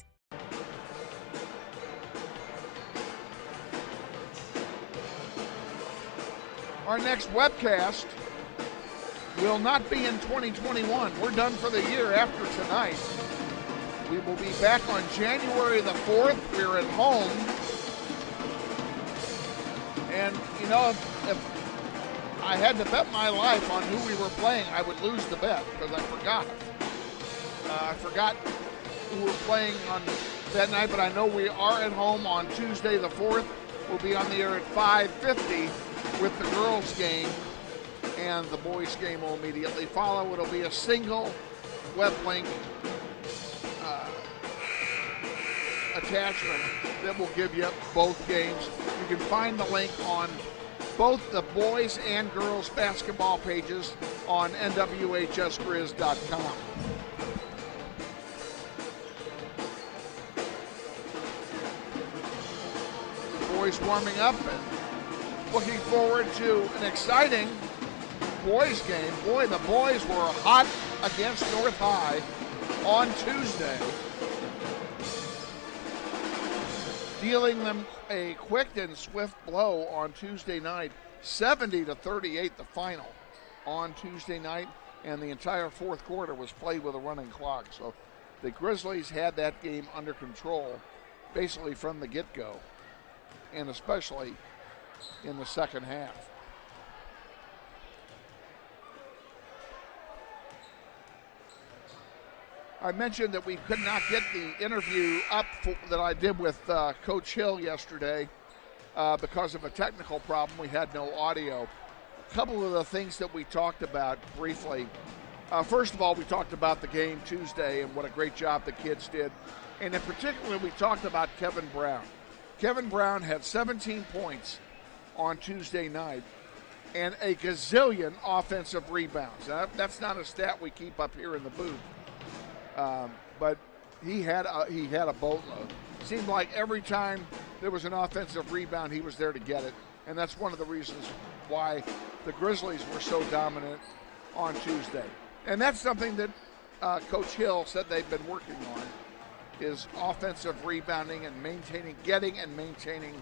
Our next webcast will not be in 2021. We're done for the year after tonight. We will be back on January the 4th. We're at home. And, you know, if I had to bet my life on who we were playing, I would lose the bet because I forgot. I forgot who we're playing on that night, but I know we are at home on Tuesday the 4th. We'll be on the air at 5:50 with the girls' game, and the boys' game will immediately follow. It'll be a single web link attachment that will give you both games. You can find the link on both the boys and girls basketball pages on NWHSGrizz.com. The boys warming up and looking forward to an exciting boys game. Boy, the boys were hot against North High on Tuesday, dealing them a quick and swift blow on Tuesday night, 70-38 the final on Tuesday night, and the entire fourth quarter was played with a running clock. So the Grizzlies had that game under control basically from the get-go, and especially in the second half. I mentioned that we could not get the interview up that I did with Coach Hill yesterday because of a technical problem. We had no audio. A couple of the things that we talked about briefly. First of all, we talked about the game Tuesday and what a great job the kids did. And in particular, we talked about Kevin Brown. Kevin Brown had 17 points on Tuesday night and a gazillion offensive rebounds. Now, that's not a stat we keep up here in the booth. But he had a boatload. Seemed like every time there was an offensive rebound, he was there to get it. And that's one of the reasons why the Grizzlies were so dominant on Tuesday. And that's something that Coach Hill said they've been working on, is offensive rebounding and getting and maintaining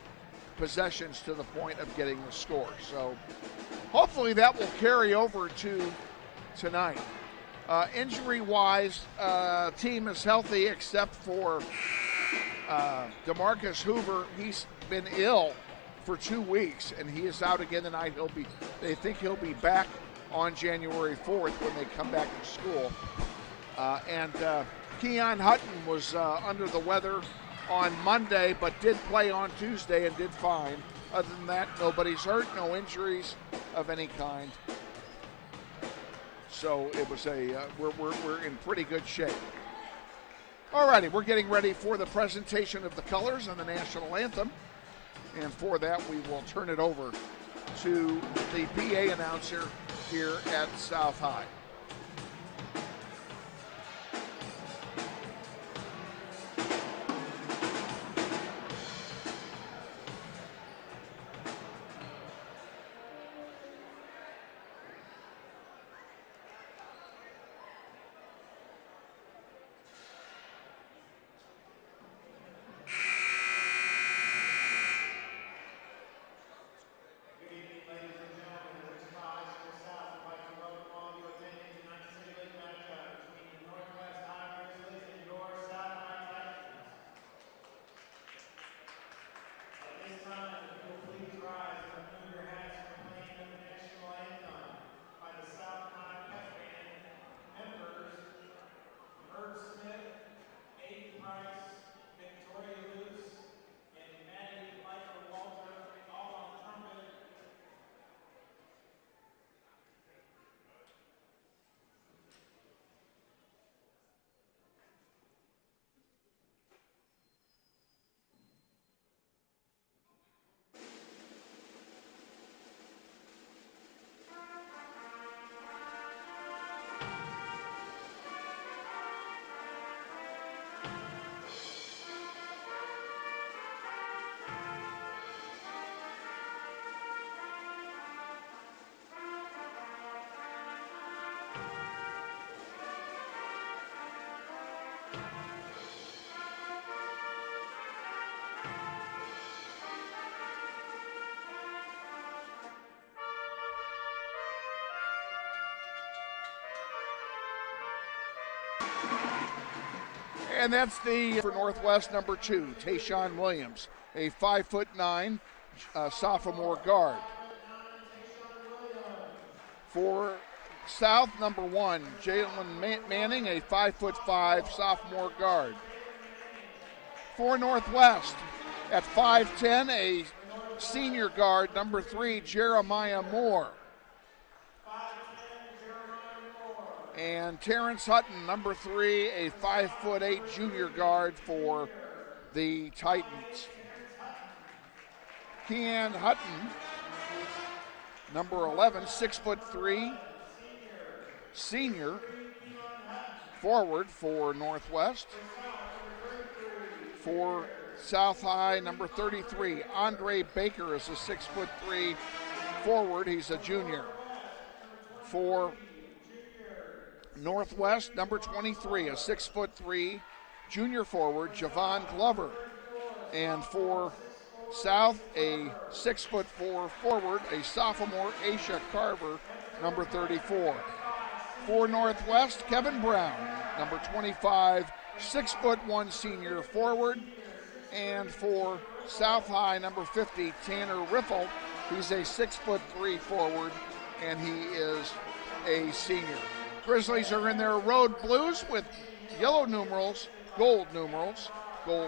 possessions to the point of getting the score. So hopefully that will carry over to tonight. Injury-wise, team is healthy except for DeMarcus Hoover. He's been ill for 2 weeks, and he is out again tonight. They think he'll be back on January 4th when they come back to school. And Keon Hutton was under the weather on Monday, but did play on Tuesday and did fine. Other than that, nobody's hurt, no injuries of any kind. So it was we're in pretty good shape. All righty, we're getting ready for the presentation of the colors and the national anthem. And for that, we will turn it over to the PA announcer here at South High. And that's for Northwest number 2, Tayshawn Williams, a 5'9" sophomore guard. For South number 1, Jalen Manning, a 5'5" sophomore guard. For Northwest at 5'10", a senior guard, number 3, Jeremiah Moore. And Terrence Hutton, number 3, a 5'8" junior guard for the Titans. Kean Hutton, number 11, 6'3", senior forward for Northwest. For South High, number 33, Andre Baker is a 6'3" forward. He's a junior. For Northwest, number 23, a 6'3" junior forward, Javon Glover. And for South, a 6'4" forward, a sophomore, Aisha Carver, number 34. For Northwest, Kevin Brown, number 25, 6'1" senior forward. And for South High, number 50, Tanner Riffle, he's a 6'3" forward, and he is a senior. Grizzlies are in their road blues with yellow numerals, gold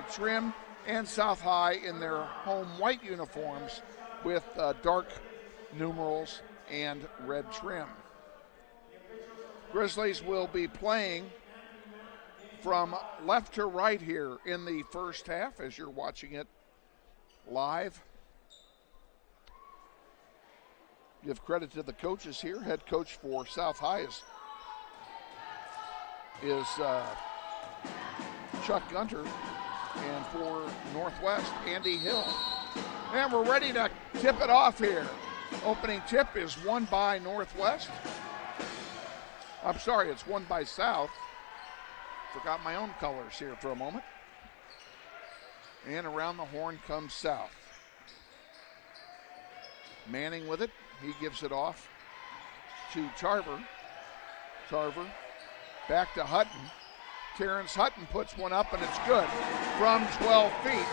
trim, and South High in their home white uniforms with dark numerals and red trim. Grizzlies will be playing from left to right here in the first half as you're watching it live. Give credit to the coaches here. Head coach for South High is Chuck Gunter, and for Northwest, Andy Hill. And we're ready to tip it off here. Opening tip is won by Northwest. I'm sorry, it's won by South. Forgot my own colors here for a moment. And around the horn comes South. Manning with it. He gives it off to Tarver. Tarver back to Hutton. Terrence Hutton puts one up, and it's good from 12 feet.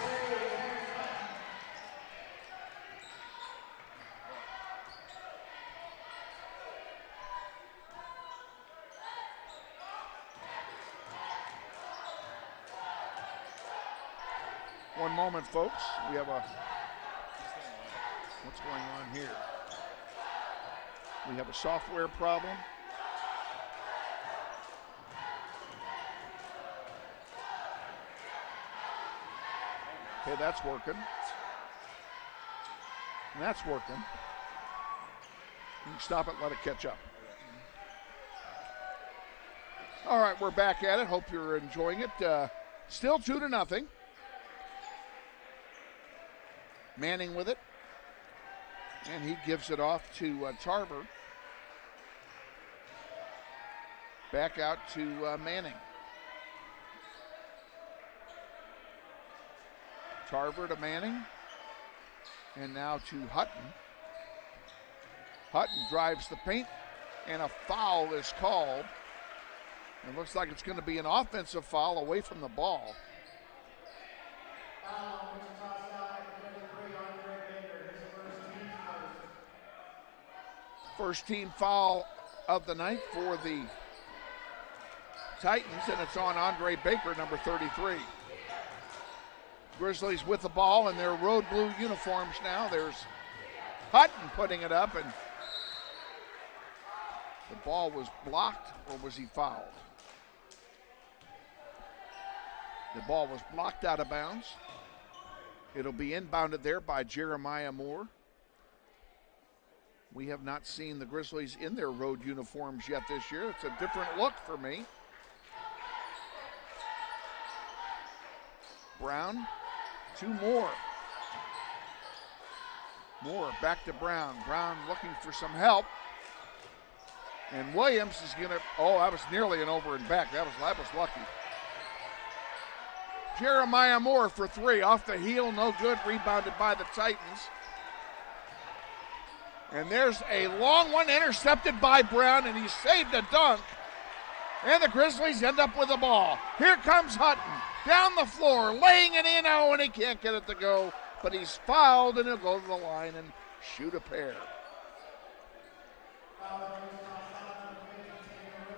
One moment, folks. We have a what's going on here. We have a software problem. Okay, that's working. And that's working. You can stop it, let it catch up. All right, we're back at it. Hope you're enjoying it. Still 2-0. Manning with it. And he gives it off to Tarver. Back out to Manning. Tarver to Manning. And now to Hutton. Hutton drives the paint, and a foul is called. It looks like it's going to be an offensive foul away from the ball. First team foul of the night for the Titans, and it's on Andre Baker, number 33. Grizzlies with the ball in their road blue uniforms now. There's Hutton putting it up, and the ball was blocked, or was he fouled? The ball was blocked out of bounds. It'll be inbounded there by Jeremiah Moore. We have not seen the Grizzlies in their road uniforms yet this year. It's a different look for me. Brown to Moore. Moore back to Brown. Brown looking for some help. And Williams is going to, that was nearly an over and back. That was lucky. Jeremiah Moore for three. Off the heel, no good. Rebounded by the Titans. And there's a long one intercepted by Brown, and he saved a dunk. And the Grizzlies end up with the ball. Here comes Hutton. Down the floor, laying it in. Oh, and he can't get it to go. But he's fouled, and he'll go to the line and shoot a pair.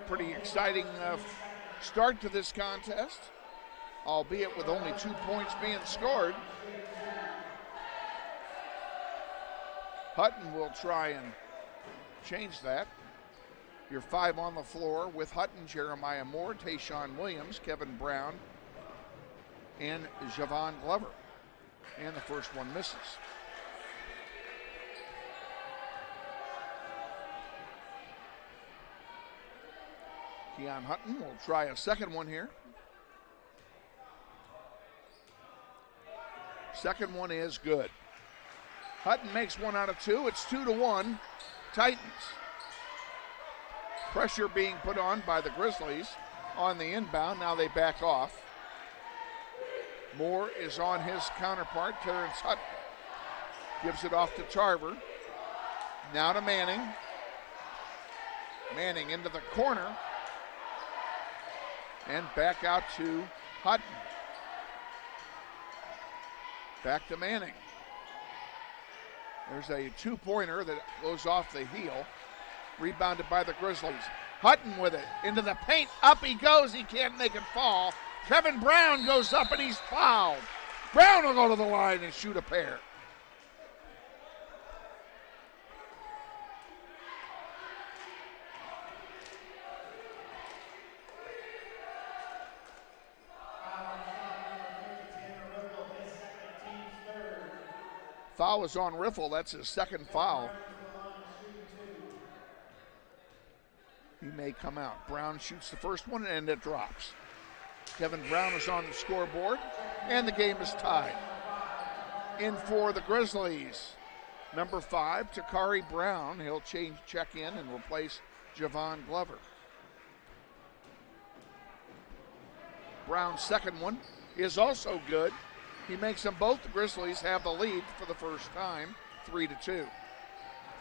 Pretty exciting start to this contest, albeit with only 2 points being scored. Hutton will try and change that. Your five on the floor with Hutton, Jeremiah Moore, Tayshawn Williams, Kevin Brown, and Javon Glover. And the first one misses. Keon Hutton will try a second one here. Second one is good. Hutton makes 1 out of 2. It's 2-1 Titans. Pressure being put on by the Grizzlies on the inbound. Now they back off. Moore is on his counterpart, Terrence Hutton. Gives it off to Tarver. Now to Manning. Manning into the corner. And back out to Hutton. Back to Manning. There's a two-pointer that goes off the heel. Rebounded by the Grizzlies. Hutton with it. Into the paint. Up he goes. He can't make it fall. Kevin Brown goes up and he's fouled. Brown will go to the line and shoot a pair. Foul is on Riffle. That's his second foul. He may come out. Brown shoots the first one and it drops. Kevin Brown is on the scoreboard and the game is tied. In for the Grizzlies, number 5, Takari Brown. He'll check in and replace Javon Glover. Brown's second one is also good. He makes them both. The Grizzlies have the lead for the first time, 3-2.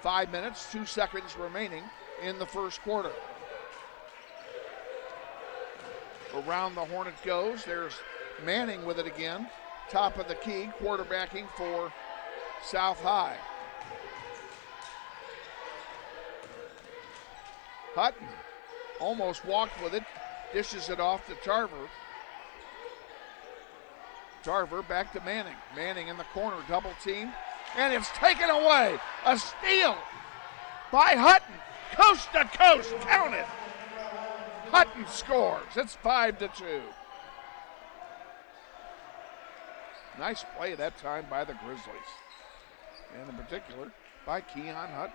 5 minutes, 2 seconds remaining in the first quarter. Around the horn it goes. There's Manning with it again. Top of the key, quarterbacking for South High. Hutton almost walked with it. Dishes it off to Tarver. Tarver back to Manning. Manning in the corner, double team. and it's taken away. A steal by Hutton. Coast to coast, count it. Hutton scores. It's 5-2. Nice play that time by the Grizzlies, and in particular by Keon Hutton.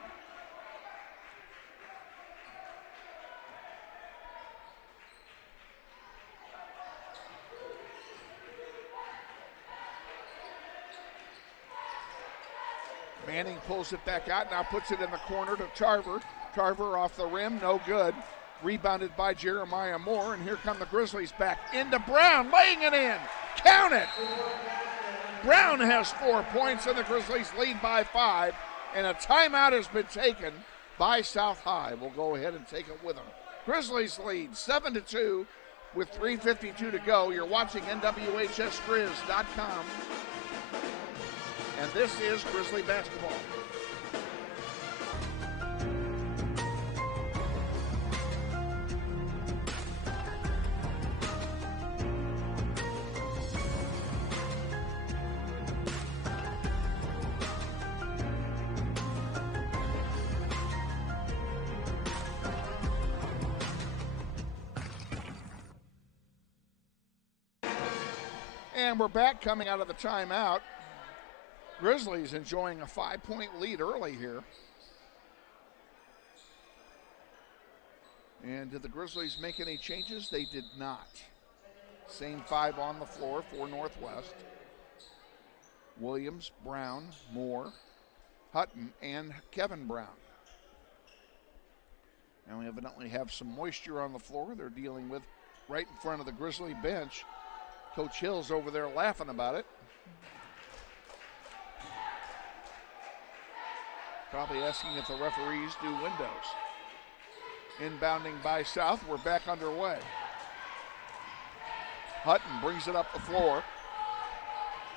Manning pulls it back out, now puts it in the corner to Tarver. Tarver off the rim, no good. Rebounded by Jeremiah Moore, and here come the Grizzlies back into Brown, laying it in. Count it! Brown has 4 points, and the Grizzlies lead by 5, and a timeout has been taken by South High. We'll go ahead and take it with them. Grizzlies lead 7-2 with 3:52 to go. You're watching NWHSGrizz.com. And this is Grizzly basketball. And we're back coming out of the timeout. Grizzlies enjoying a 5-point lead early here. And did the Grizzlies make any changes? They did not. Same 5 on the floor for Northwest. Williams, Brown, Moore, Hutton, and Kevin Brown. Now we evidently have some moisture on the floor they're dealing with right in front of the Grizzly bench. Coach Hill's over there laughing about it. Probably asking if the referees do windows. Inbounding by South, we're back underway. Hutton brings it up the floor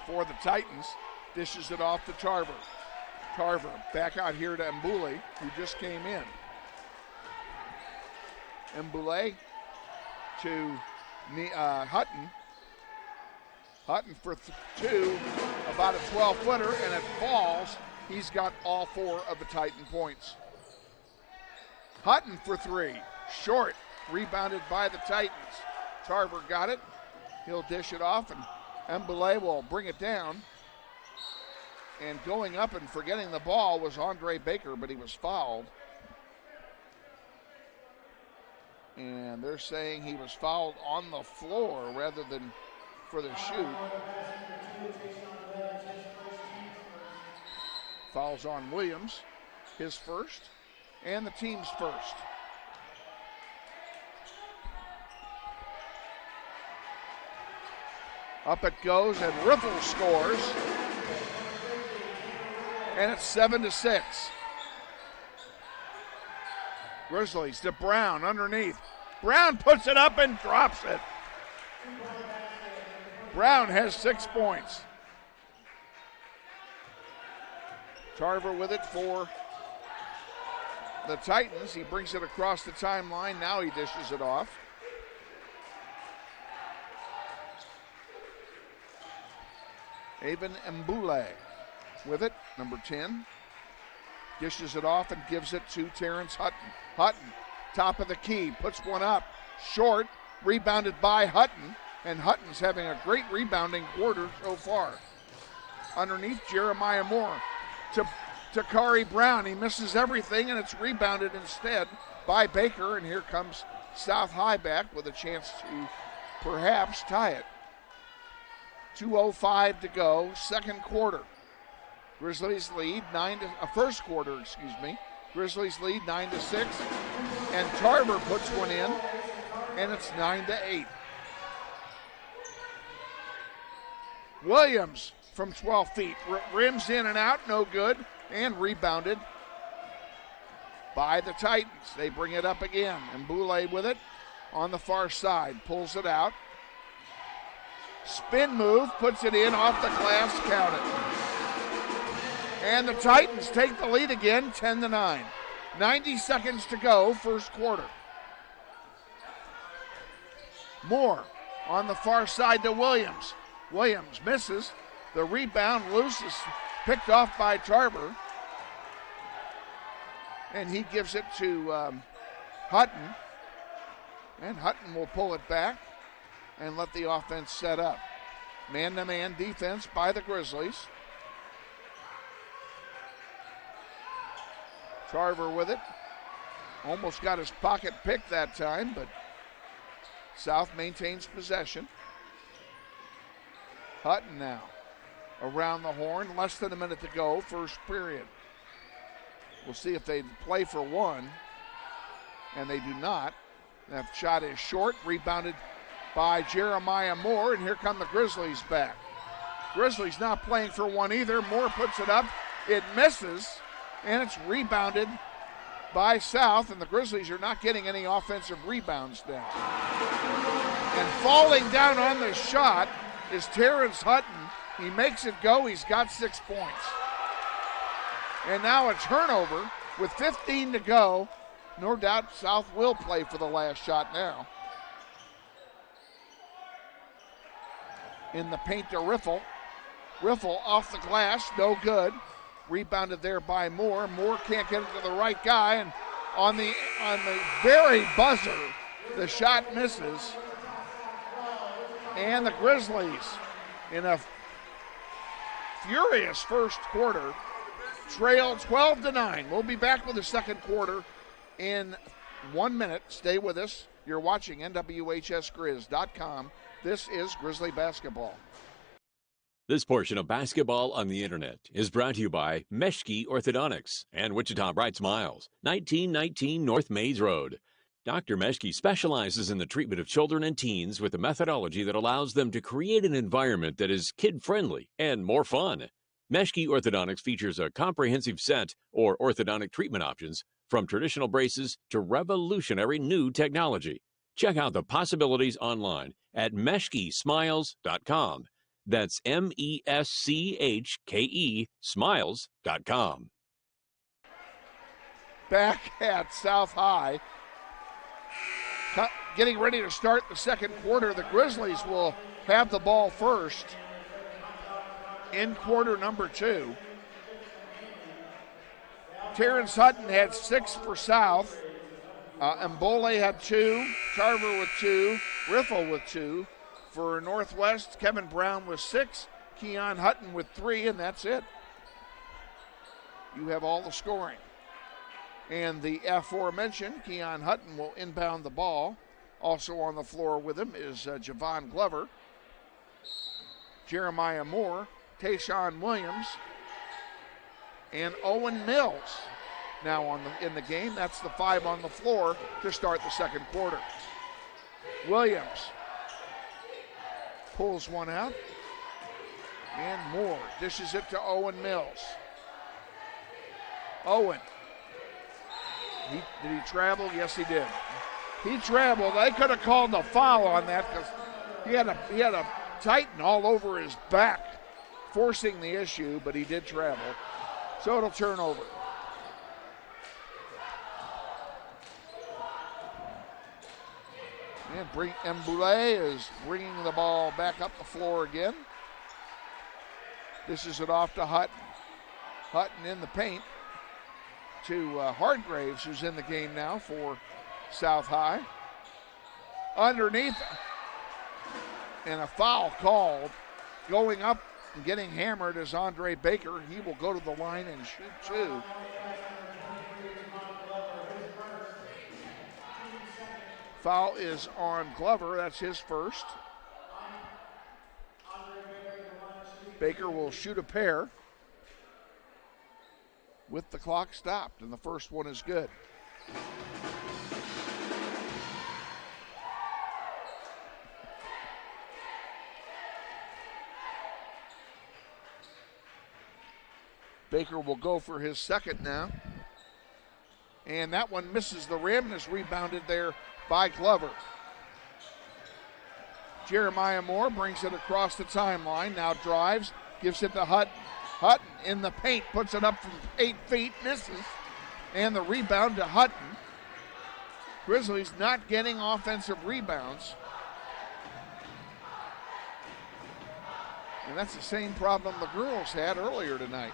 for the Titans. Dishes it off to Tarver. Tarver back out here to Mbule, who just came in. Mbule to Hutton. Hutton for 2, about a 12-footer, and it falls. He's got all 4 of the Titan points. Hutton for 3, short, rebounded by the Titans. Tarver got it. He'll dish it off, and Mbule will bring it down. And going up and forgetting the ball was Andre Baker, but he was fouled. And they're saying he was fouled on the floor rather than for the shoot. Fouls on Williams, his first, and the team's first. Up it goes, and Riffle scores. And it's 7-6. Grizzlies to Brown underneath. Brown puts it up and drops it. Brown has 6 points. Tarver with it for the Titans. He brings it across the timeline. Now he dishes it off. Avon Mbule with it, number 10. Dishes it off and gives it to Terrence Hutton. Hutton, top of the key, puts one up. Short, rebounded by Hutton. And Hutton's having a great rebounding quarter so far. Underneath, Jeremiah Moore to Kari Brown. He misses everything, and it's rebounded instead by Baker. And here comes South High back with a chance to perhaps tie it. 2:05 to go, second quarter. Grizzlies lead first quarter, Grizzlies lead 9-6, and Tarver puts one in, and it's 9-8. Williams from 12 feet, rims in and out, no good, and rebounded by the Titans. They bring it up again, and Mbule with it on the far side, pulls it out. Spin move, puts it in off the glass, count it. And the Titans take the lead again, 10-9. 90 seconds to go, first quarter. Moore on the far side to Williams. Williams misses. The rebound loose is picked off by Tarver. And he gives it to Hutton. And Hutton will pull it back and let the offense set up. Man-to-man defense by the Grizzlies. Tarver with it. Almost got his pocket picked that time, but South maintains possession. Hutton now around the horn. Less than a minute to go, first period. We'll see if they play for one, and they do not. That shot is short, rebounded by Jeremiah Moore, and here come the Grizzlies back. Grizzlies not playing for one either. Moore puts it up. It misses, and it's rebounded by South, and the Grizzlies are not getting any offensive rebounds now. And falling down on the shot is Terrence Hutton. He makes it go. He's got 6 points. And now a turnover with 15 to go. No doubt South will play for the last shot now. In the paint to Riffle. Riffle off the glass, no good. Rebounded there by Moore. Moore can't get it to the right guy, and on the very buzzer, the shot misses. And the Grizzlies, in a furious first quarter, trail 12-9. We'll be back with the second quarter in 1 minute. Stay with us. You're watching NWHSGrizz.com. This is Grizzly Basketball. This portion of Basketball on the Internet is brought to you by Meschke Orthodontics and Wichita Bright Smiles, 1919 North Mays Road. Dr. Meschke specializes in the treatment of children and teens with a methodology that allows them to create an environment that is kid-friendly and more fun. Meschke Orthodontics features a comprehensive set or orthodontic treatment options from traditional braces to revolutionary new technology. Check out the possibilities online at meschkesmiles.com. That's MESCHKE smiles.com. Back at South High. Getting ready to start the second quarter. The Grizzlies will have the ball first in quarter number 2. Terrence Hutton had 6 for South. Mbole had 2. Tarver with 2. Riffle with 2. For Northwest, Kevin Brown with 6, Keon Hutton with 3, and that's it. You have all the scoring. And the aforementioned Keon Hutton will inbound the ball. Also on the floor with him is Javon Glover, Jeremiah Moore, Tayshawn Williams, and Owen Mills now in the game. That's the 5 on the floor to start the second quarter. Williams pulls one out, and Moore dishes it to Owen Mills. Owen, did he travel? Yes, he did. He traveled. They could have called a foul on that because he had a Titan all over his back, forcing the issue, but he did travel. So it'll turn over. And Mbule is bringing the ball back up the floor again. This is it off to Hutton. Hutton in the paint to Hargraves, who's in the game now for South High. Underneath, and a foul called. Going up and getting hammered is Andre Baker. He will go to the line and shoot 2. Foul is on Glover. That's his first. Baker will shoot a pair with the clock stopped, and the first one is good. Baker will go for his second now. And that one misses the rim and is rebounded there by Glover. Jeremiah Moore brings it across the timeline, now drives, gives it to Hutton. Hutton in the paint, puts it up from 8 feet, misses, and the rebound to Hutton. Grizzlies not getting offensive rebounds. And that's the same problem the girls had earlier tonight.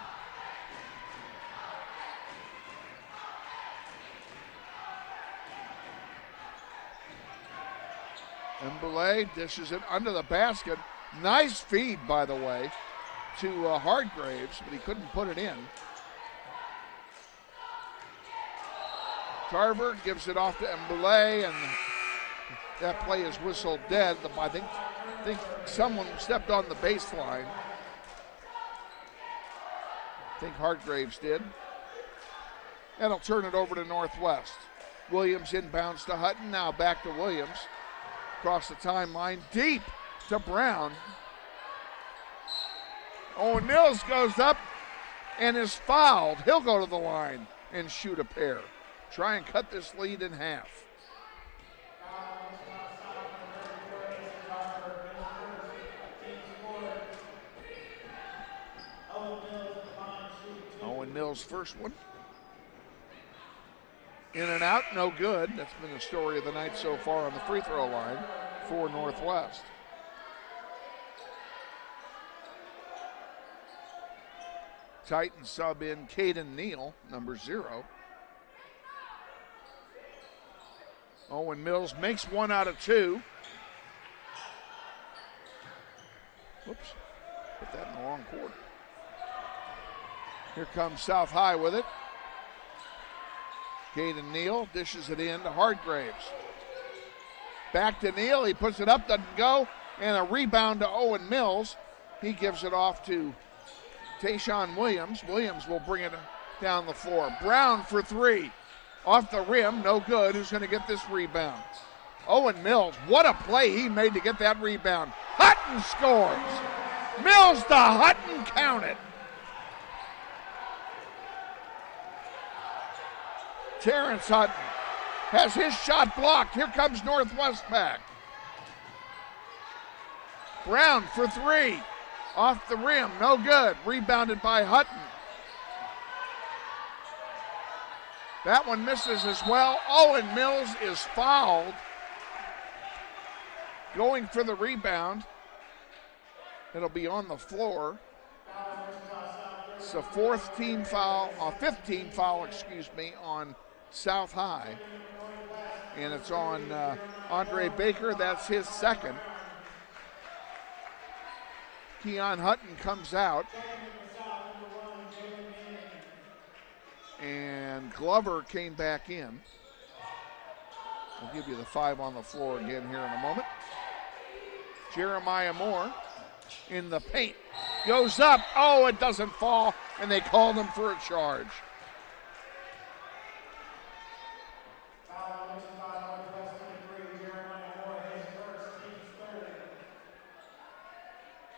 Mboulet dishes it under the basket. Nice feed, by the way, to Hargraves, but he couldn't put it in. Tarver gives it off to Mboulet, and that play is whistled dead. I think someone stepped on the baseline. I think Hargraves did. That'll turn it over to Northwest. Williams inbounds to Hutton, now back to Williams. Across the timeline, deep to Brown. Owen Mills goes up and is fouled. He'll go to the line and shoot a pair. Try and cut this lead in half. Owen Mills' first one. In and out, no good. That's been the story of the night so far on the free throw line for Northwest. Titans sub in Caden Neal, number 0. Owen Mills makes 1 out of 2. Whoops, put that in the wrong quarter. Here comes South High with it. Caden Neal dishes it in to Hargraves. Back to Neal, he puts it up, doesn't go, and a rebound to Owen Mills. He gives it off to Tayshawn Williams. Williams will bring it down the floor. Brown for 3. Off the rim, no good. Who's going to get this rebound? Owen Mills, what a play he made to get that rebound. Hutton scores. Mills to Hutton, count it. Terrence Hutton has his shot blocked. Here comes Northwest back. Brown for 3. Off the rim, no good. Rebounded by Hutton. That one misses as well. Owen Mills is fouled. Going for the rebound. It'll be on the floor. It's a fifth team foul on South High. And it's on Andre Baker. That's his second. Keon Hutton comes out. And Glover came back in. I'll give you the 5 on the floor again here in a moment. Jeremiah Moore in the paint. Goes up. Oh, it doesn't fall. And they called him for a charge.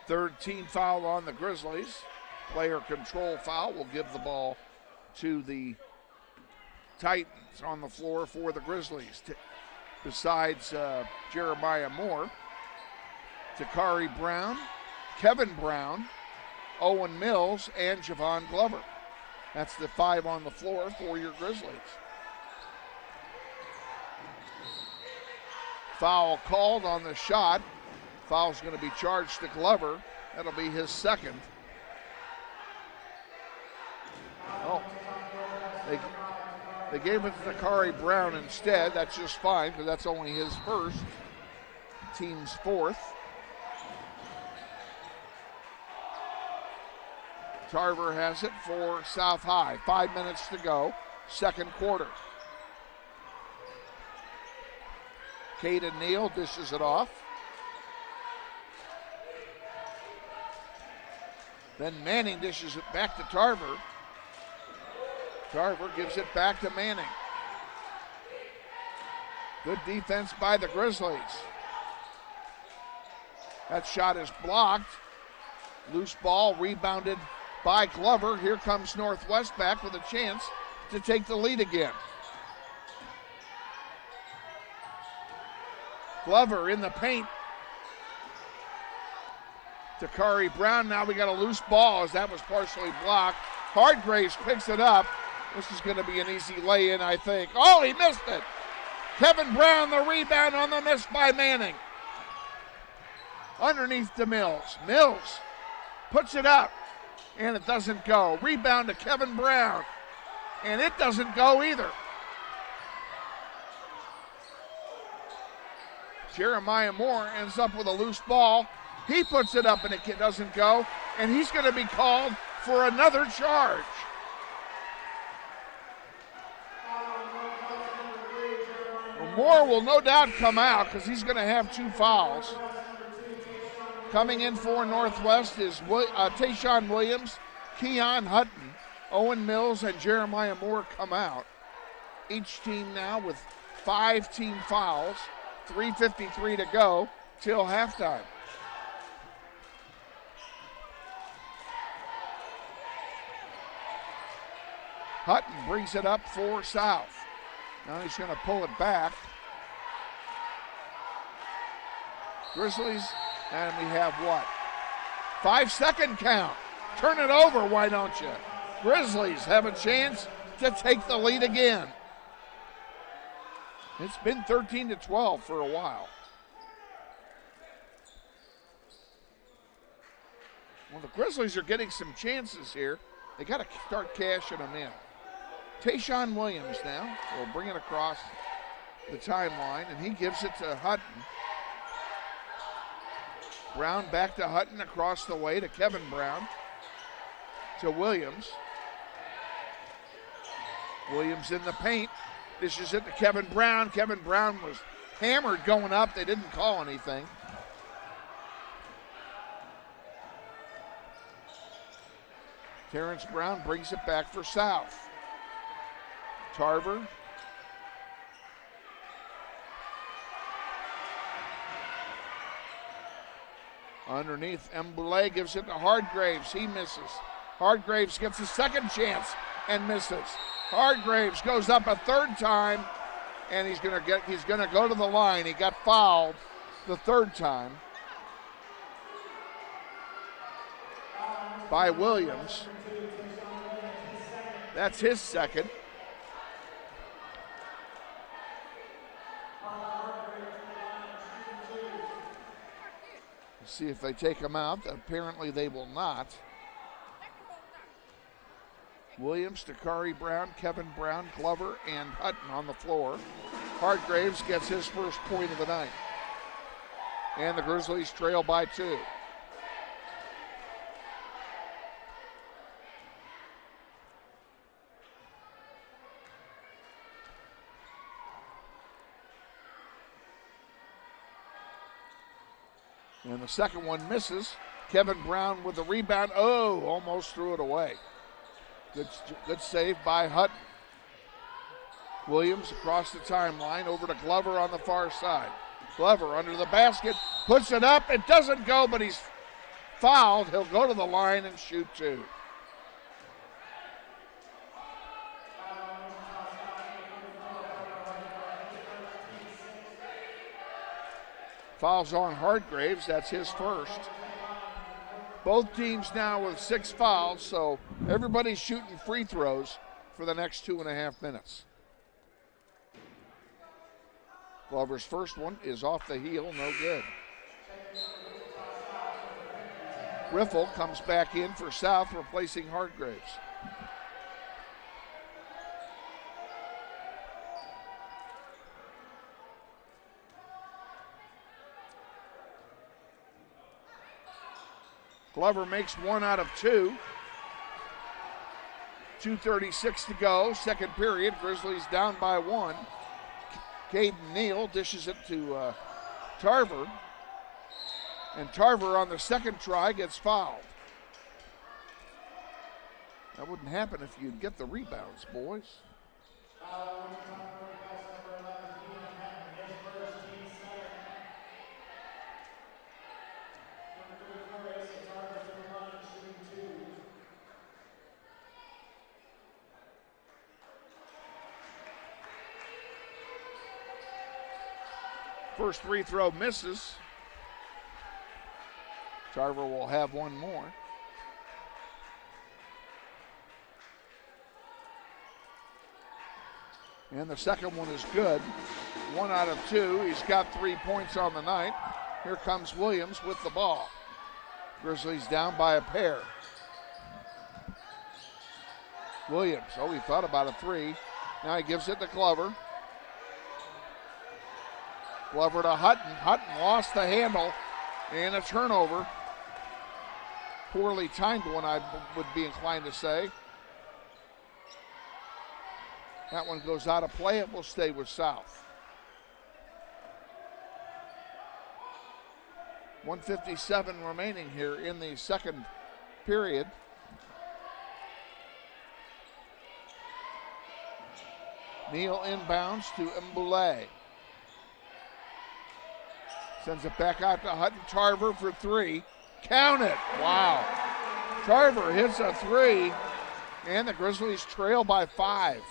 Third team foul on the Grizzlies. Player control foul will give the ball to the Titans on the floor for the Grizzlies. Besides Jeremiah Moore, Takari Brown, Kevin Brown, Owen Mills, and Javon Glover. That's the 5 on the floor for your Grizzlies. Foul called on the shot. Foul's going to be charged to Glover. That'll be his second. Oh, they gave it to Takari Brown instead. That's just fine because that's only his first. Team's 4th. Tarver has it for South High. 5 minutes to go, second quarter. Caden Neal dishes it off. Then Manning dishes it back to Tarver. Tarver gives it back to Manning. Good defense by the Grizzlies. That shot is blocked. Loose ball rebounded by Glover. Here comes Northwest back with a chance to take the lead again. Glover in the paint. Takari Brown, now we got a loose ball as that was partially blocked. Hargraves picks it up. This is going to be an easy lay-in, I think. Oh, he missed it. Kevin Brown, the rebound on the miss by Manning. Underneath to Mills. Mills puts it up, and it doesn't go. Rebound to Kevin Brown, and it doesn't go either. Jeremiah Moore ends up with a loose ball. He puts it up, and it doesn't go, and he's going to be called for another charge. Moore will no doubt come out because he's going to have 2 fouls. Coming in for Northwest is Tayshawn Williams, Keon Hutton, Owen Mills, and Jeremiah Moore come out. Each team now with 5 team fouls, 3:53 to go till halftime. Hutton brings it up for South. Now he's going to pull it back. Grizzlies, and we have what? 5-second count. Turn it over, why don't you? Grizzlies have a chance to take the lead again. It's been 13-12 for a while. Well, the Grizzlies are getting some chances here. They got to start cashing them in. Tayshawn Williams now will bring it across the timeline, and he gives it to Hutton. Brown back to Hutton, across the way to Kevin Brown, to Williams. Williams in the paint, dishes it to Kevin Brown. Kevin Brown was hammered going up. They didn't call anything. Terrence Brown brings it back for South. Tarver. Underneath, Mbule gives it to Hardgraves. He misses. Hardgraves gets a second chance and misses. Hardgraves goes up a third time, and he's gonna go to the line. He got fouled the third time by Williams. That's his second. See if they take him out. Apparently they will not. Williams, Takari Brown, Kevin Brown, Glover, and Hutton on the floor. Hardgraves gets his first point of the night. And the Grizzlies trail by 2. And the second one misses. Kevin Brown with the rebound. Oh, almost threw it away. Good save by Hutton. Williams across the timeline over to Glover on the far side. Glover under the basket, puts it up. It doesn't go, but he's fouled. He'll go to the line and shoot 2. Fouls on Hardgraves, that's his first. Both teams now with 6 fouls, so everybody's shooting free throws for the next 2.5 minutes. Glover's first one is off the heel, no good. Riffle comes back in for South, replacing Hardgraves. Glover makes 1 out of 2. 2:36 to go, second period. Grizzlies down by 1. Caden Neal dishes it to Tarver. And Tarver on the second try gets fouled. That wouldn't happen if you'd get the rebounds, boys. First free throw misses. Tarver will have one more. And the second one is good. 1 out of 2. He's got 3 points on the night. Here comes Williams with the ball. Grizzlies down by a pair. Williams, he thought about a three. Now he gives it to Glover. Glover to Hutton. Hutton lost the handle and a turnover. Poorly timed one, I would be inclined to say. That one goes out of play. It will stay with South. 1:57 remaining here in the second period. Neal inbounds to Mbule. Sends it back out to Hutton. Tarver for three. Count it. Wow. Tarver hits a three, and the Grizzlies trail by 5.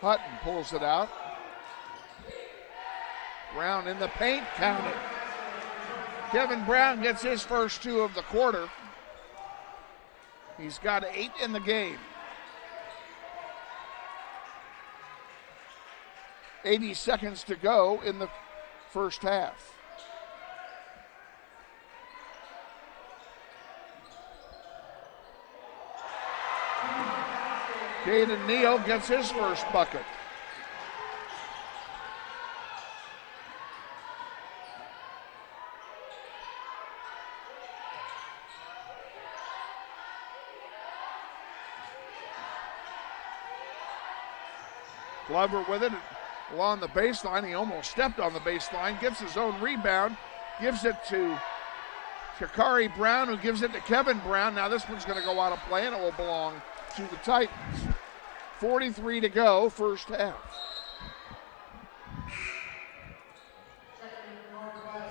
Hutton pulls it out. Brown in the paint, count it. Kevin Brown gets his first 2 of the quarter. He's got 8 in the game. 80 seconds to go in the first half. Caden Neal gets his first bucket. Glover with it along the baseline. He almost stepped on the baseline, gets his own rebound, gives it to Shakari Brown, who gives it to Kevin Brown. Now this one's going to go out of play, and it will belong to the Titans. 43 to go, first half.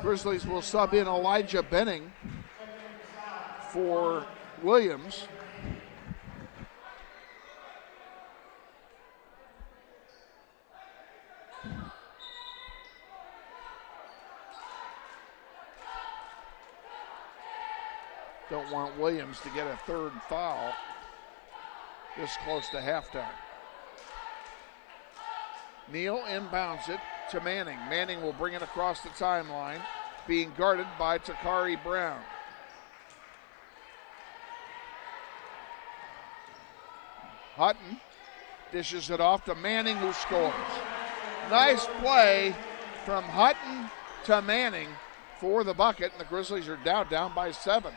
Grizzlies will sub in Elijah Benning for Williams. Don't want Williams to get a third foul this close to halftime. Neal inbounds it to Manning. Manning will bring it across the timeline, being guarded by Takari Brown. Hutton dishes it off to Manning, who scores. Nice play from Hutton to Manning for the bucket, and the Grizzlies are down by 7.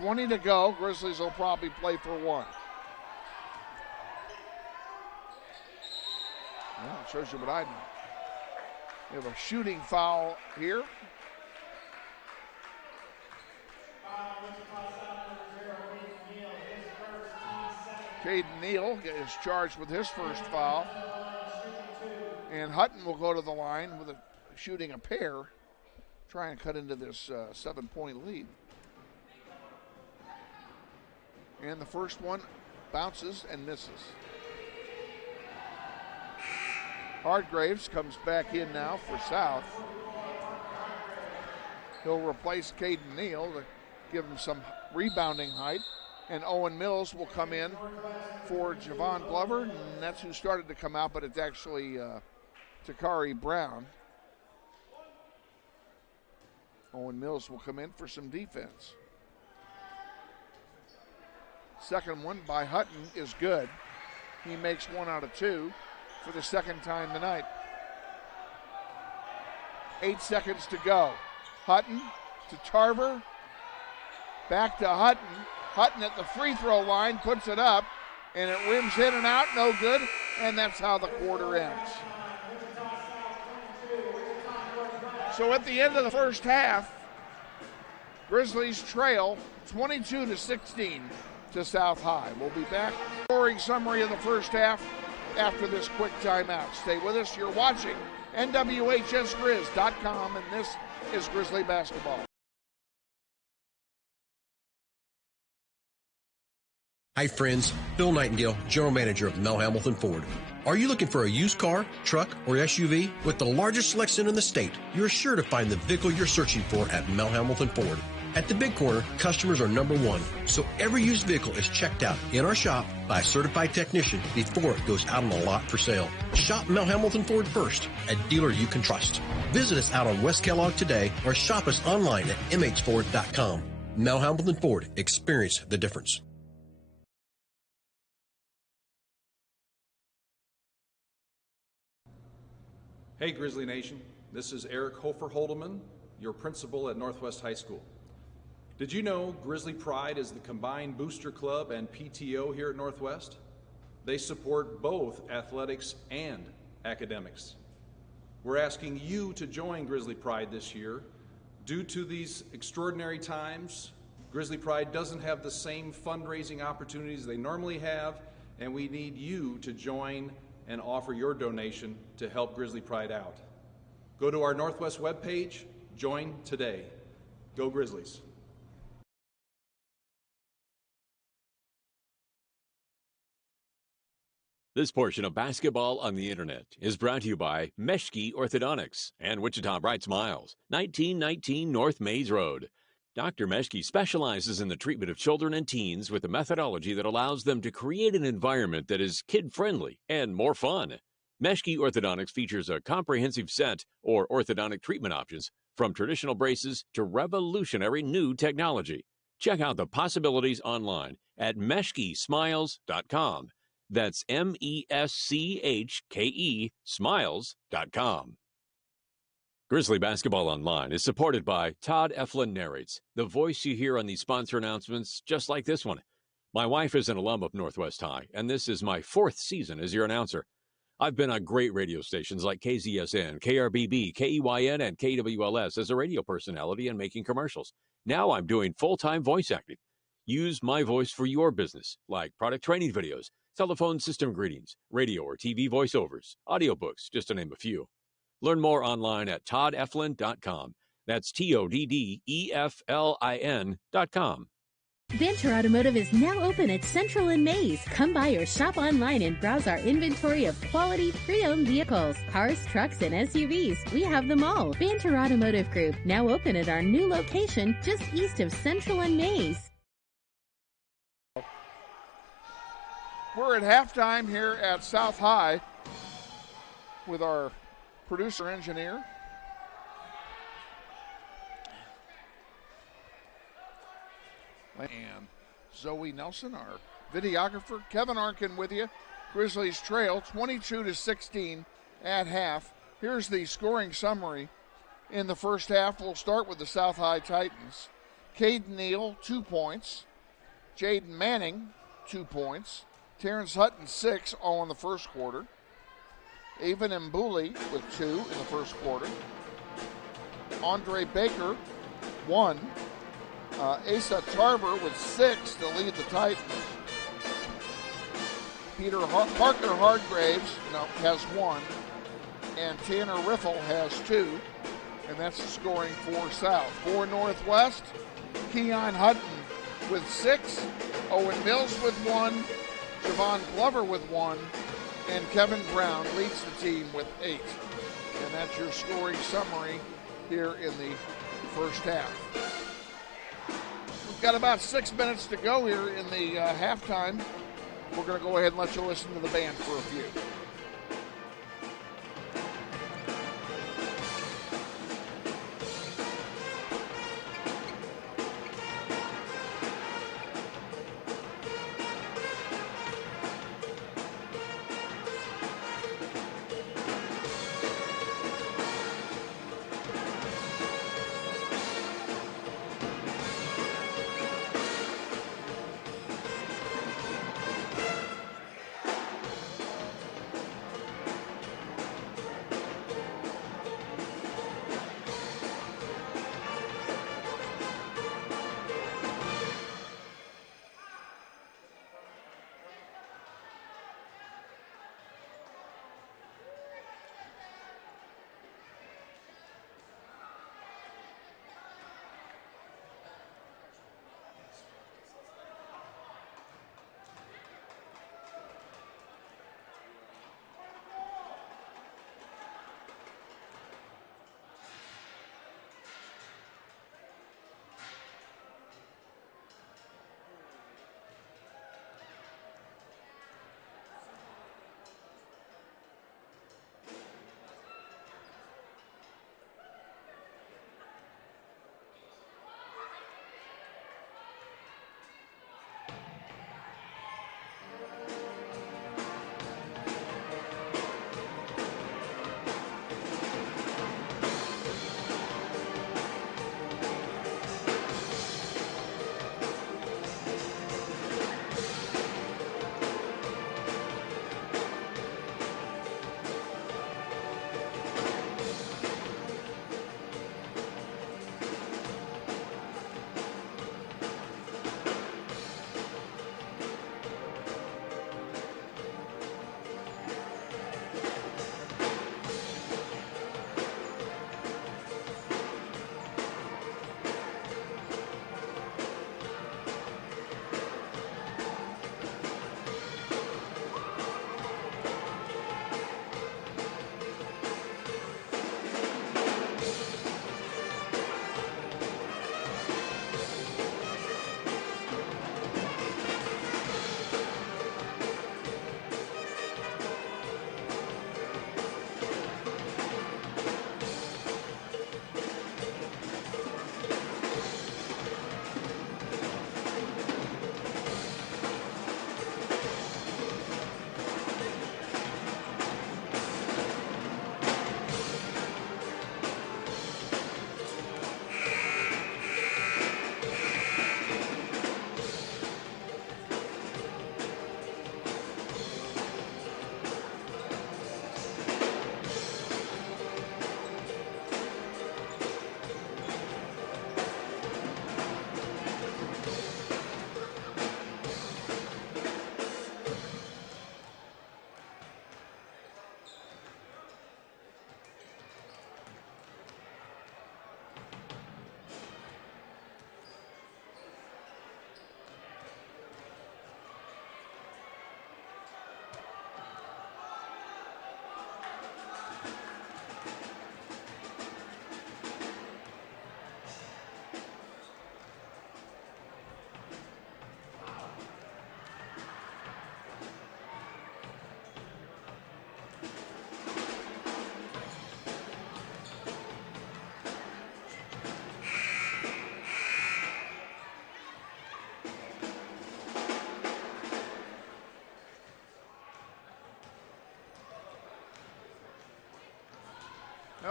20 to go. Grizzlies will probably play for 1. Well, it shows you what I know. We have a shooting foul here. Caden Neal is charged with his first foul. And Hutton will go to the line with shooting a pair, try and cut into this 7-point lead. And the first one bounces and misses. Hardgraves comes back in now for South. He'll replace Caden Neal to give him some rebounding height. And Owen Mills will come in for Javon Glover. And that's who started to come out, but it's actually Takari Brown. Owen Mills will come in for some defense. Second one by Hutton is good. He makes 1 out of 2 for the second time tonight. 8 seconds to go. Hutton to Tarver. Back to Hutton. Hutton at the free throw line puts it up, and it rims in and out, no good, and that's how the quarter ends. So at the end of the first half, Grizzlies trail 22-16 to South High. We'll be back. Scoring summary of the first half after this quick timeout. Stay with us. You're watching NWHSGrizz.com, and this is Grizzly Basketball. Hi friends, Bill Nightingale, General Manager of Mel Hamilton Ford. Are you looking for a used car, truck, or SUV? With the largest selection in the state, you're sure to find the vehicle you're searching for at Mel Hamilton Ford. At the Big Corner, customers are number one, so every used vehicle is checked out in our shop by a certified technician before it goes out on the lot for sale. Shop Mel Hamilton Ford first, a dealer you can trust. Visit us out on West Kellogg today or shop us online at mhford.com. Mel Hamilton Ford, experience the difference. Hey Grizzly Nation, this is Eric Hofer Holdeman, your principal at Northwest High School. Did you know Grizzly Pride is the combined booster club and PTO here at Northwest? They support both athletics and academics. We're asking you to join Grizzly Pride this year. Due to these extraordinary times, Grizzly Pride doesn't have the same fundraising opportunities they normally have, and we need you to join and offer your donation to help Grizzly Pride out. Go to our Northwest webpage, join today. Go Grizzlies. This portion of Basketball on the Internet is brought to you by Meschke Orthodontics and Wichita Bright Smiles, 1919 North Mays Road. Dr. Meschke specializes in the treatment of children and teens with a methodology that allows them to create an environment that is kid-friendly and more fun. Meschke Orthodontics features a comprehensive set or orthodontic treatment options from traditional braces to revolutionary new technology. Check out the possibilities online at meschkesmiles.com. That's MESCHKE smiles.com. Grizzly Basketball Online is supported by Todd Eflin Narrates, the voice you hear on these sponsor announcements just like this one. My wife is an alum of Northwest High, and this is my 4th season as your announcer. I've been on great radio stations like KZSN, KRBB, KEYN, and KWLS as a radio personality and making commercials. Now I'm doing full-time voice acting. Use my voice for your business, like product training videos, telephone system greetings, radio or TV voiceovers, audiobooks, just to name a few. Learn more online at toddeflin.com. That's TODDEFLIN.com. Banter Automotive is now open at Central and Mays. Come by or shop online and browse our inventory of quality pre-owned vehicles, cars, trucks, and SUVs. We have them all. Banter Automotive Group, now open at our new location just east of Central and Mays. We're at halftime here at South High with our producer engineer. And Zoe Nelson, our videographer. Kevin Arkin with you. Grizzlies trail 22-16 at half. Here's the scoring summary in the first half. We'll start with the South High Titans. Caden Neal, 2 points. Jaden Manning, 2 points. Terrence Hutton, 6, all in the first quarter. Avon Mbuli with 2 in the first quarter. Andre Baker, 1. Asa Tarver with 6 to lead the Titans. Parker Hardgraves has 1. And Tanner Riffle has 2. And that's the scoring for South. For Northwest, Keon Hutton with 6. Owen Mills with 1. Javon Glover with 1. And Kevin Brown leads the team with 8. And that's your scoring summary here in the first half. We've got about 6 minutes to go here in the halftime. We're going to go ahead and let you listen to the band for a few.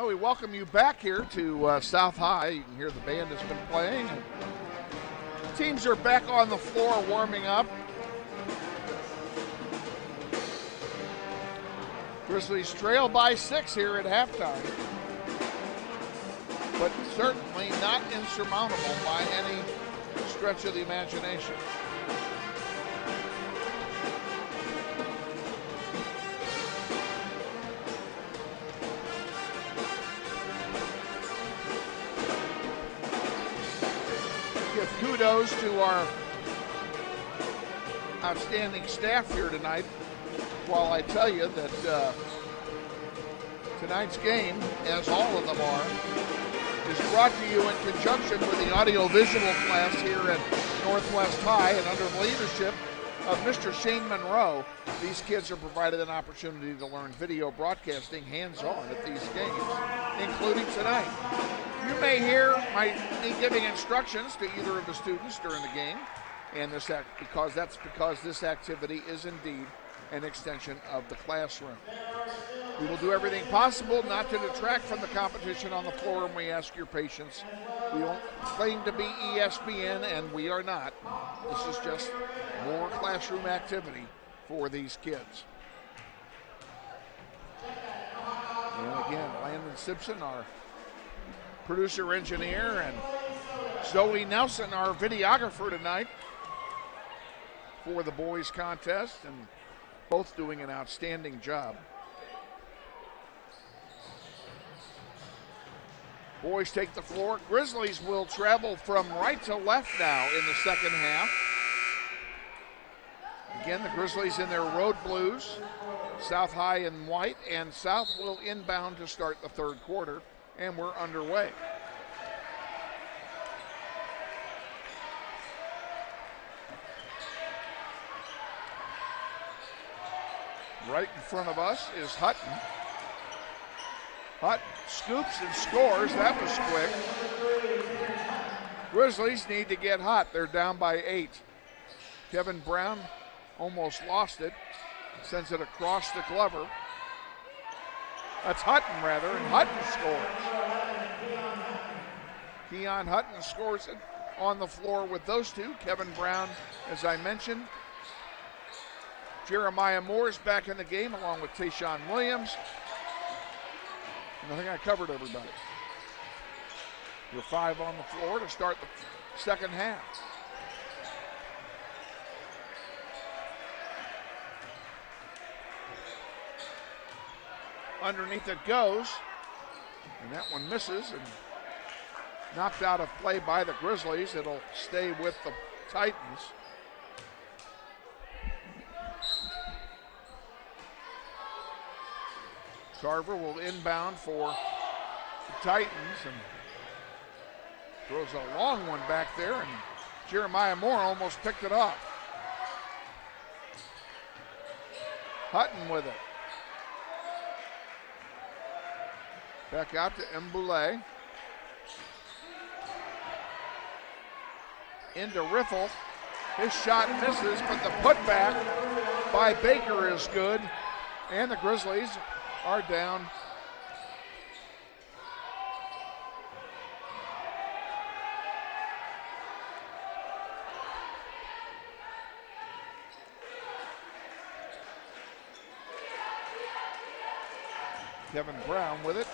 Well, we welcome you back here to South High. You can hear the band has been playing. Teams are back on the floor warming up. Grizzlies trail by 6 here at halftime, but certainly not insurmountable by any stretch of the imagination. Give kudos to our outstanding staff here tonight, while I tell you that tonight's game, as all of them are, is brought to you in conjunction with the audiovisual class here at Northwest High, and under the leadership of Mr. Shane Monroe. These kids are provided an opportunity to learn video broadcasting hands-on at these games, including tonight. You may hear me giving instructions to either of the students during the game, and because this activity is indeed an extension of the classroom. We will do everything possible not to detract from the competition on the floor, and we ask your patience. We don't claim to be ESPN, and we are not. This is just more classroom activity for these kids. And again, Landon Simpson, our producer engineer, and Zoe Nelson, our videographer tonight for the boys contest, and both doing an outstanding job. Boys take the floor. Grizzlies will travel from right to left now in the second half. Again, the Grizzlies in their road blues, South High in white, and South will inbound to start the third quarter, and we're underway. Right in front of us is Hutton. Hutton scoops and scores. That was quick. Grizzlies need to get hot. They're down by 8. Kevin Brown almost lost it. Sends it across to Glover. That's Hutton, rather, and Hutton scores. Keon Hutton scores it on the floor with those two. Kevin Brown, as I mentioned. Jeremiah Moore's back in the game along with Tayshawn Williams. And I think I covered everybody. Your 5 on the floor to start the second half. Underneath it goes, and that one misses and knocked out of play by the Grizzlies. It'll stay with the Titans. Carver will inbound for the Titans and throws a long one back there, and Jeremiah Moore almost picked it off. Hutton with it. Back out to Mbule. Into Riffle. His shot misses, but the putback by Baker is good, and the Grizzlies are down. Kevin Brown with it.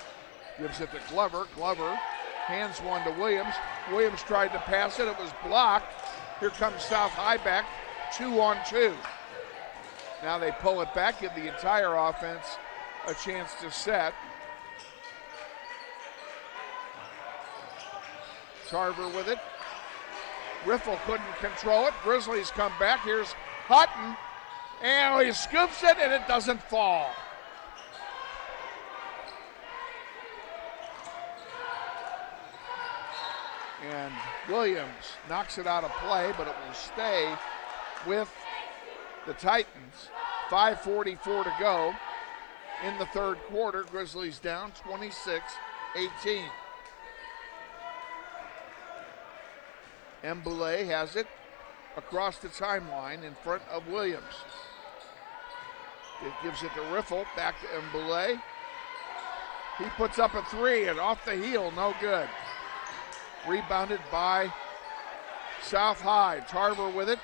Gives it to Glover. Glover hands one to Williams. Williams tried to pass it. It was blocked. Here comes South High back. 2-on-2. Now they pull it back, give the entire offense a chance to set. Tarver with it. Riffle couldn't control it. Grizzlies come back. Here's Hutton. And he scoops it, and it doesn't fall. And Williams knocks it out of play, but it will stay with the Titans. 5:44 to go in the third quarter. Grizzlies down 26-18. Mbule has it across the timeline in front of Williams. It gives it to Riffle, back to Mbule. He puts up a three and off the heel, no good. Rebounded by South High. Tarver with it.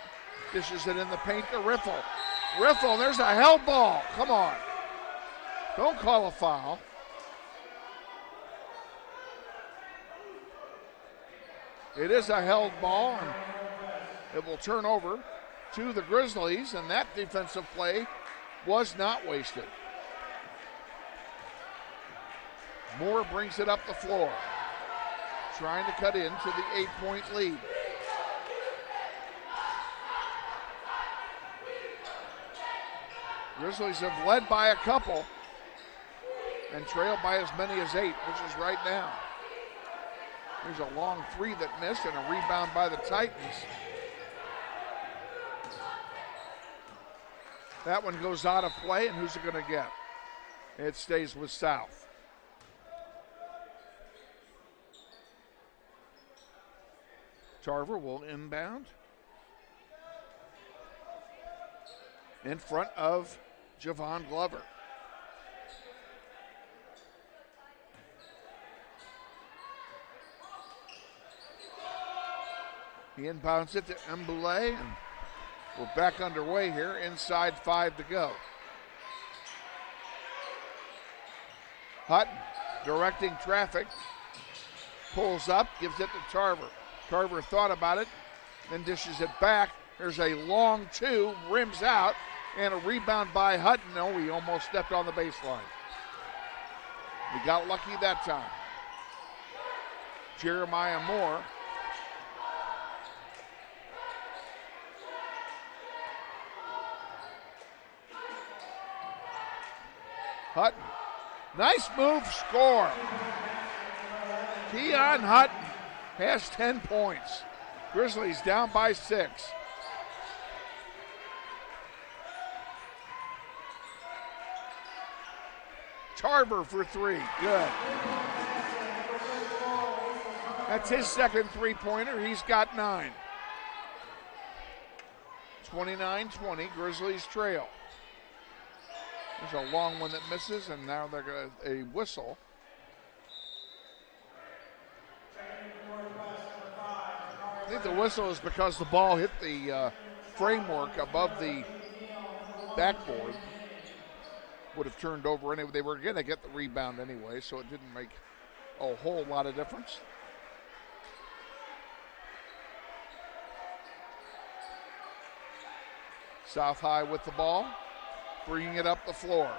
Dishes it in the paint to Riffle. Riffle, there's a held ball. Come on. Don't call a foul. It is a held ball, and it will turn over to the Grizzlies, and that defensive play was not wasted. Moore brings it up the floor, trying to cut into the 8-point lead. Grizzlies have led by a couple and trailed by as many as 8, which is right now. There's a long three that missed and a rebound by the Titans. That one goes out of play, and who's it going to get? It stays with South. Tarver will inbound in front of Javon Glover. He inbounds it to Mbule, and we're back underway here. Inside 5 to go. Hutton directing traffic, pulls up, gives it to Tarver. Tarver thought about it, then dishes it back. There's a long two, rims out, and a rebound by Hutton. No, he almost stepped on the baseline. We got lucky that time. Jeremiah Moore Hutton, nice move, score. Keon Hutton has 10 points. Grizzlies down by 6. Tarver for 3, good. That's his second three-pointer, he's got 9. 29-20, Grizzlies trail. There's a long one that misses, and now they're going to a whistle. I think the whistle is because the ball hit the framework above the backboard. Would have turned over anyway. They were going to get the rebound anyway, so it didn't make a whole lot of difference. South High with the ball, bringing it up the floor.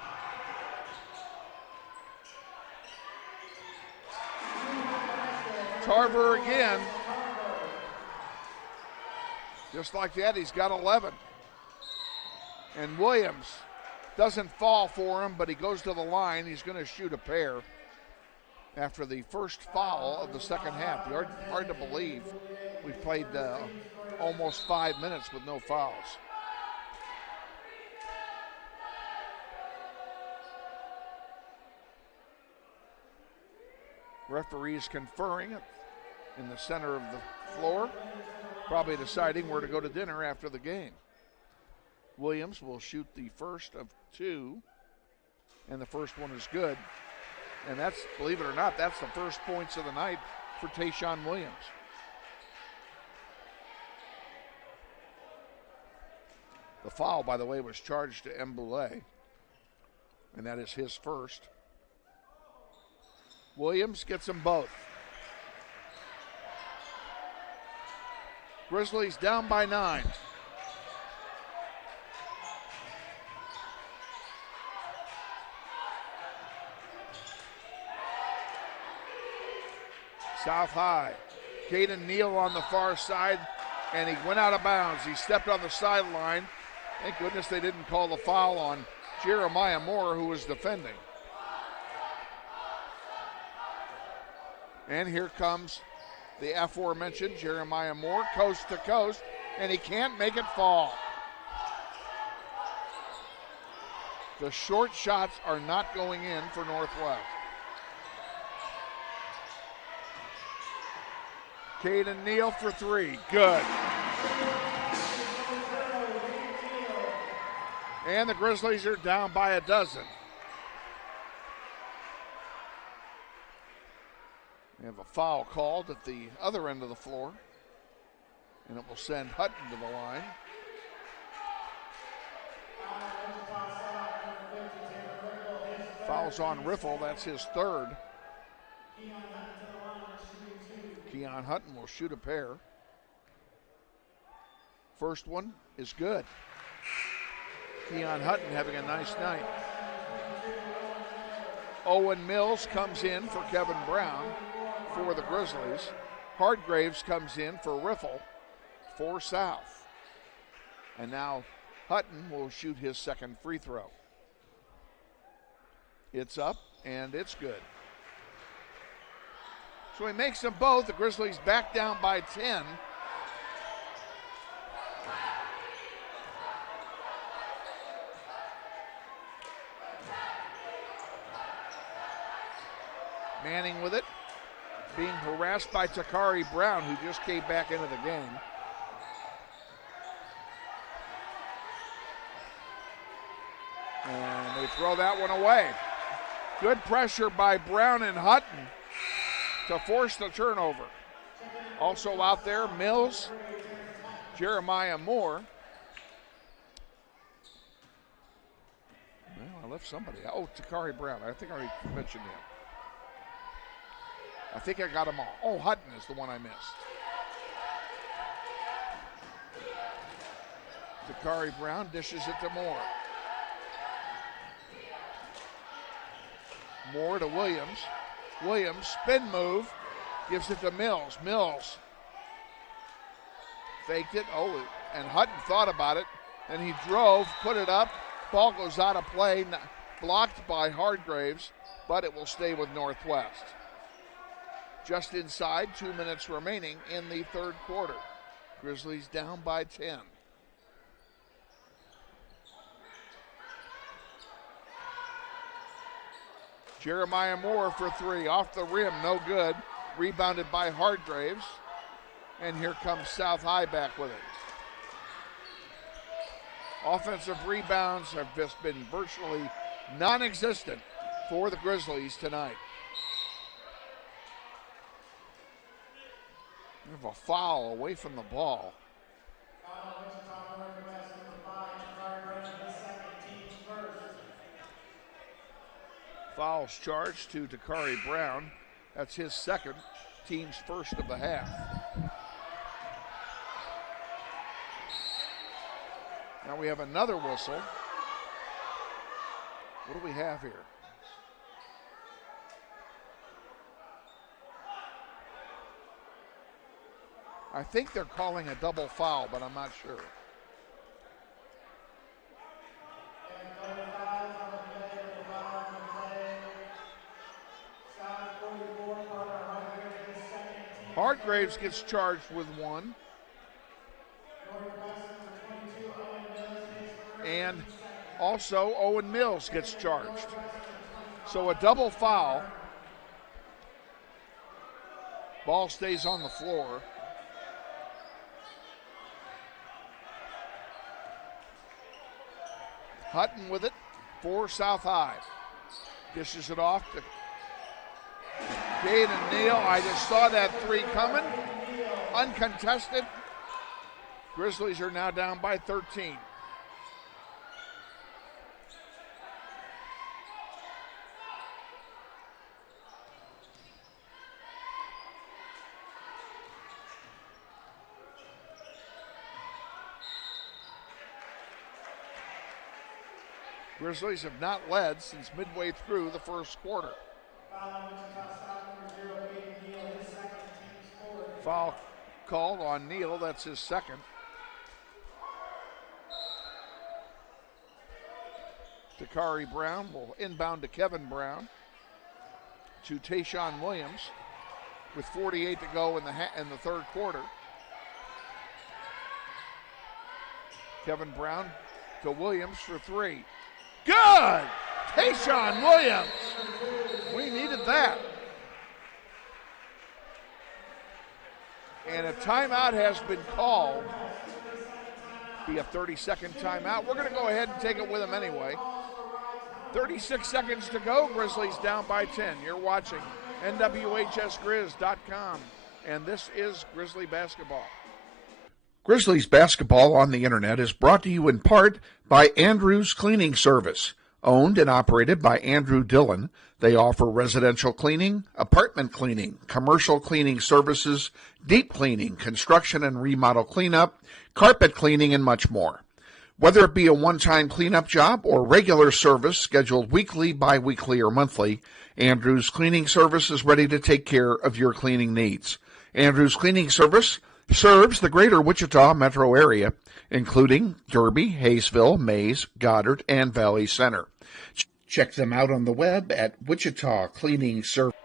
Tarver again. Just like that, he's got 11. And Williams doesn't fall for him, but he goes to the line. He's going to shoot a pair after the first foul of the second half. Hard to believe we've played almost 5 minutes with no fouls. Referees conferring in the center of the floor, probably deciding where to go to dinner after the game. Williams will shoot the first of 2, and the first one is good. And that's, believe it or not, that's the first points of the night for Tayshawn Williams. The foul, by the way, was charged to Mbule, and that is his first. Williams gets them both. Grizzlies down by 9. South High. Caden Neal on the far side, and he went out of bounds. He stepped on the sideline. Thank goodness they didn't call the foul on Jeremiah Moore, who was defending. And here comes the aforementioned Jeremiah Moore, coast to coast, and he can't make it fall. The short shots are not going in for Northwest. Caden Neal for 3, good. And the Grizzlies are down by a dozen. have a foul called at the other end of the floor, and it will send Hutton to the line. Fouls on Riffle, that's his third. Keon Hutton will shoot a pair. First one is good. Keon Hutton having a nice night. Owen Mills comes in for Kevin Brown for the Grizzlies. Hardgraves comes in for Riffle for South. And now Hutton will shoot his second free throw. It's up, and it's good. So he makes them both. The Grizzlies back down by 10. Manning with it, being harassed by Takari Brown, who just came back into the game. And they throw that one away. Good pressure by Brown and Hutton to force the turnover. Also out there, Mills, Jeremiah Moore. Well, I left somebody out. Oh, Takari Brown. I think I already mentioned him. I think I got them all. Oh, Hutton is the one I missed. Takari Brown dishes it to Moore. Moore to Williams. Williams, spin move, gives it to Mills. Mills faked it. Oh, and Hutton thought about it. Then he drove, put it up. Ball goes out of play, blocked by Hardgraves, but it will stay with Northwest. Just inside, 2 minutes remaining in the third quarter. Grizzlies down by 10. Jeremiah Moore for three, off the rim, no good. Rebounded by Hardgraves. And here comes South High back with it. Offensive rebounds have just been virtually non-existent for the Grizzlies tonight. We have a foul away from the ball. Fouls charged to Takari Brown. That's his second, team's first of the half. Now we have another whistle. What do we have here? I think they're calling a double foul, but I'm not sure. Hardgraves gets charged with one. And also Owen Mills gets charged. So a double foul. Ball stays on the floor. Hutton with it for South High. Dishes it off to Caden Neal. I just saw that three coming. Uncontested. Grizzlies are now down by 13. Grizzlies have not led since midway through the first quarter. Foul called on Neal, that's his second. Takari Brown will inbound to Kevin Brown. To Tayshawn Williams with 48 to go in the third quarter. Kevin Brown to Williams for three. Good! Tayshawn Williams. We needed that. And a timeout has been called. Be a 30-second timeout. We're going to go ahead and take it with them anyway. 36 seconds to go. Grizzlies down by 10. You're watching nwhsgrizz.com, and this is Grizzly Basketball. Grizzlies Basketball on the Internet is brought to you in part by Andrew's Cleaning Service. Owned and operated by Andrew Dillon, they offer residential cleaning, apartment cleaning, commercial cleaning services, deep cleaning, construction and remodel cleanup, carpet cleaning, and much more. Whether it be a one-time cleanup job or regular service scheduled weekly, bi-weekly, or monthly, Andrew's Cleaning Service is ready to take care of your cleaning needs. Andrew's Cleaning Service serves the greater Wichita metro area, including Derby, Hayesville, Mays, Goddard, and Valley Center. Check them out on the web at Wichita Cleaning Service.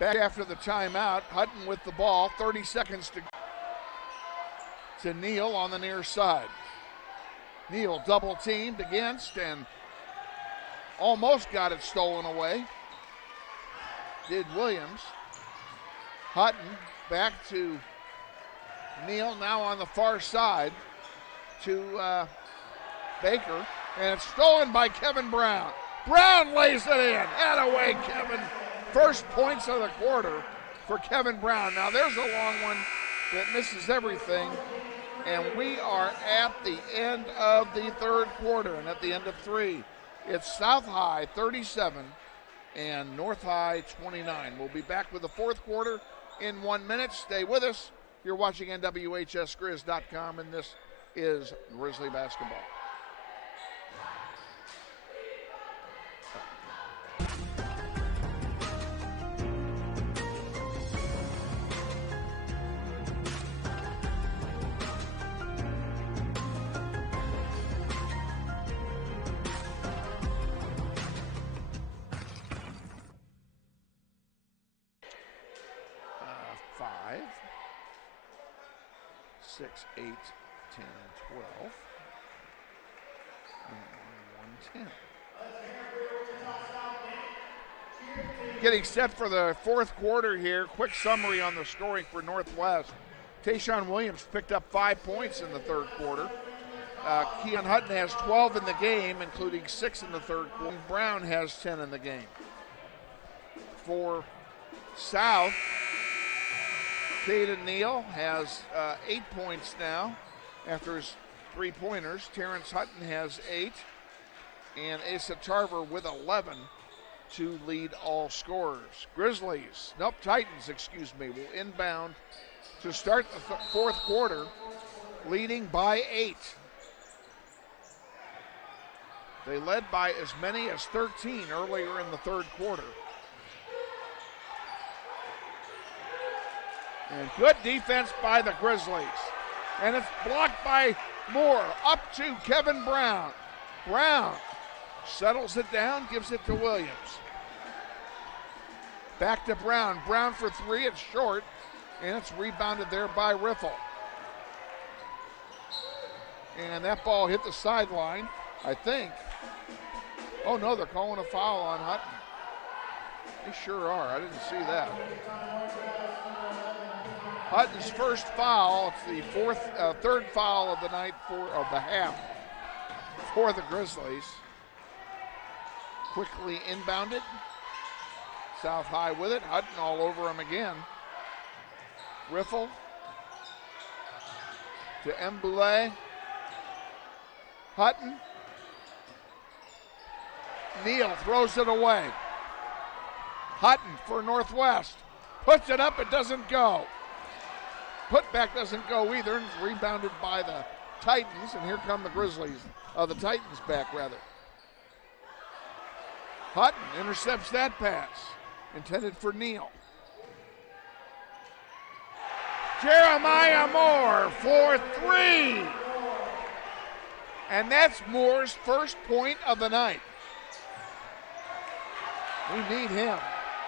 Back after the timeout, Hutton with the ball, 30 seconds to Neal on the near side. Neal double teamed against and almost got it stolen away. Did Williams. Hutton back to Neal, now on the far side to Baker, and it's stolen by Kevin Brown. Brown lays it in. Atta-way, Kevin. First points of the quarter for Kevin Brown. Now there's a long one that misses everything, and we are at the end of the third quarter, and at the end of three. It's South High 37 and North High 29. We'll be back with the fourth quarter in 1 minute. Stay with us. You're watching NWHSGrizz.com, and this is Grizzly Basketball. Six, 8, 10, 12, and 110. Getting set for the fourth quarter here. Quick summary on the scoring for Northwest. Tayshawn Williams picked up 5 points in the third quarter. Keon Hutton has 12 in the game, including 6 in the third quarter. Brown has 10 in the game. For South, Caden Neal has 8 points now after his 3-pointers. Terrence Hutton has 8, and Asa Tarver with 11 to lead all scorers. Titans, will inbound to start the fourth quarter, leading by 8. They led by as many as 13 earlier in the third quarter. And good defense by the Grizzlies. And it's blocked by Moore. Up to Kevin Brown. Brown settles it down, gives it to Williams. Back to Brown. Brown for 3, it's short. And it's rebounded there by Riffle. And that ball hit the sideline, I think. Oh no, they're calling a foul on Hutton. They sure are, I didn't see that. Hutton's first foul. It's the third foul of the night of the half for the Grizzlies. Quickly inbounded. South High with it. Hutton all over him again. Riffle to Mbule. Hutton. Neal throws it away. Hutton for Northwest. Puts it up, it doesn't go. Putback doesn't go either, and it's rebounded by the Titans, and here come the Grizzlies, the Titans back rather. Hutton intercepts that pass, intended for Neal. Jeremiah Moore for 3. And that's Moore's first point of the night. We need him.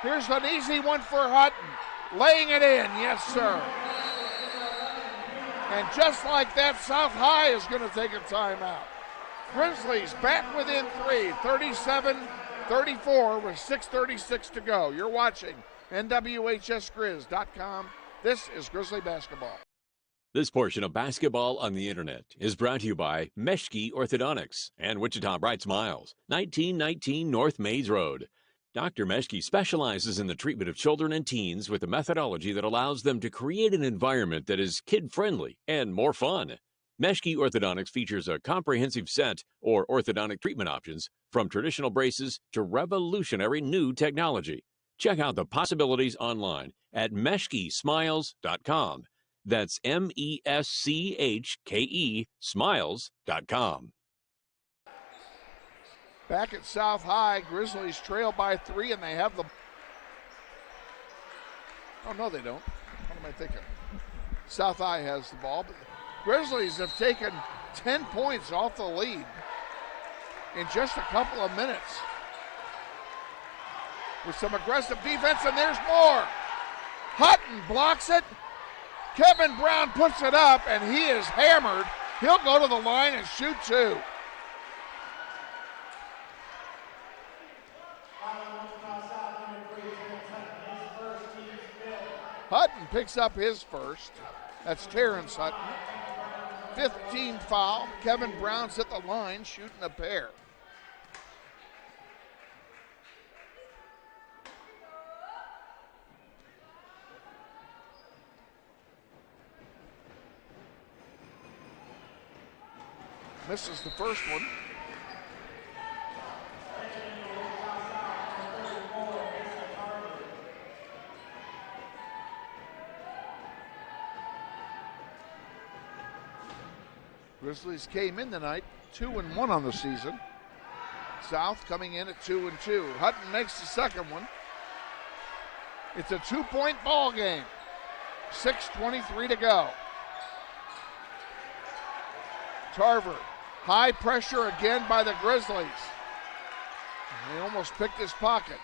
Here's an easy one for Hutton. Laying it in, yes sir. And just like that, South High is going to take a timeout. Grizzlies back within 3, 37-34 with 6:36 to go. You're watching NWHSGrizz.com. This is Grizzly Basketball. This portion of Basketball on the Internet is brought to you by Meschke Orthodontics and Wichita Bright Smiles, 1919 North Mays Road. Dr. Meschke specializes in the treatment of children and teens with a methodology that allows them to create an environment that is kid-friendly and more fun. Meschke Orthodontics features a comprehensive set or orthodontic treatment options from traditional braces to revolutionary new technology. Check out the possibilities online at meschkesmiles.com. That's MESCHKE smiles.com. Back at South High, Grizzlies trail by 3, and they have the... Oh, no, they don't. What am I thinking? South High has the ball, but the Grizzlies have taken 10 points off the lead in just a couple of minutes. With some aggressive defense, and there's more. Hutton blocks it. Kevin Brown puts it up, and he is hammered. He'll go to the line and shoot 2. Hutton picks up his first. That's Terrence Hutton. 15 foul. Kevin Brown's at the line shooting a pair. Misses the first one. Grizzlies came in tonight 2-1 on the season. South coming in at 2-2. Hutton makes the second one. It's a 2-point ball game. 6:23 to go. Tarver, high pressure again by the Grizzlies. They almost picked his pocket.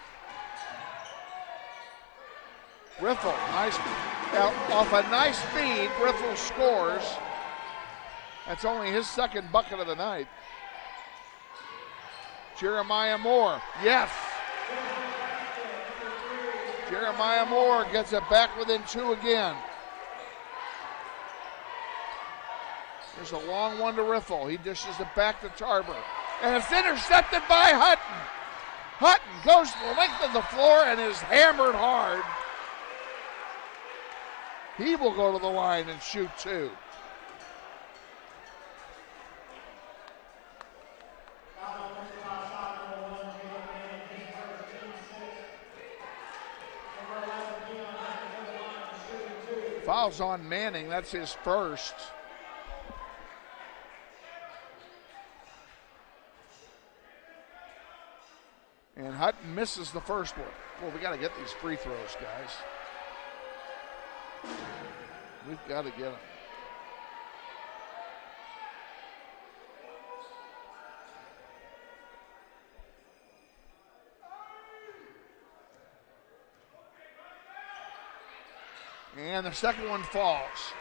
Griffel, nice, off a nice feed, Griffel scores. That's only his second bucket of the night. Jeremiah Moore, yes. Jeremiah Moore gets it back within 2 again. There's a long one to Riffle. He dishes it back to Tarver. And it's intercepted by Hutton. Hutton goes to the length of the floor and is hammered hard. He will go to the line and shoot 2. Fouls on Manning, that's his first. And Hutton misses the first one. Well, we got to get these free throws, guys. We've got to get them. And the second one falls.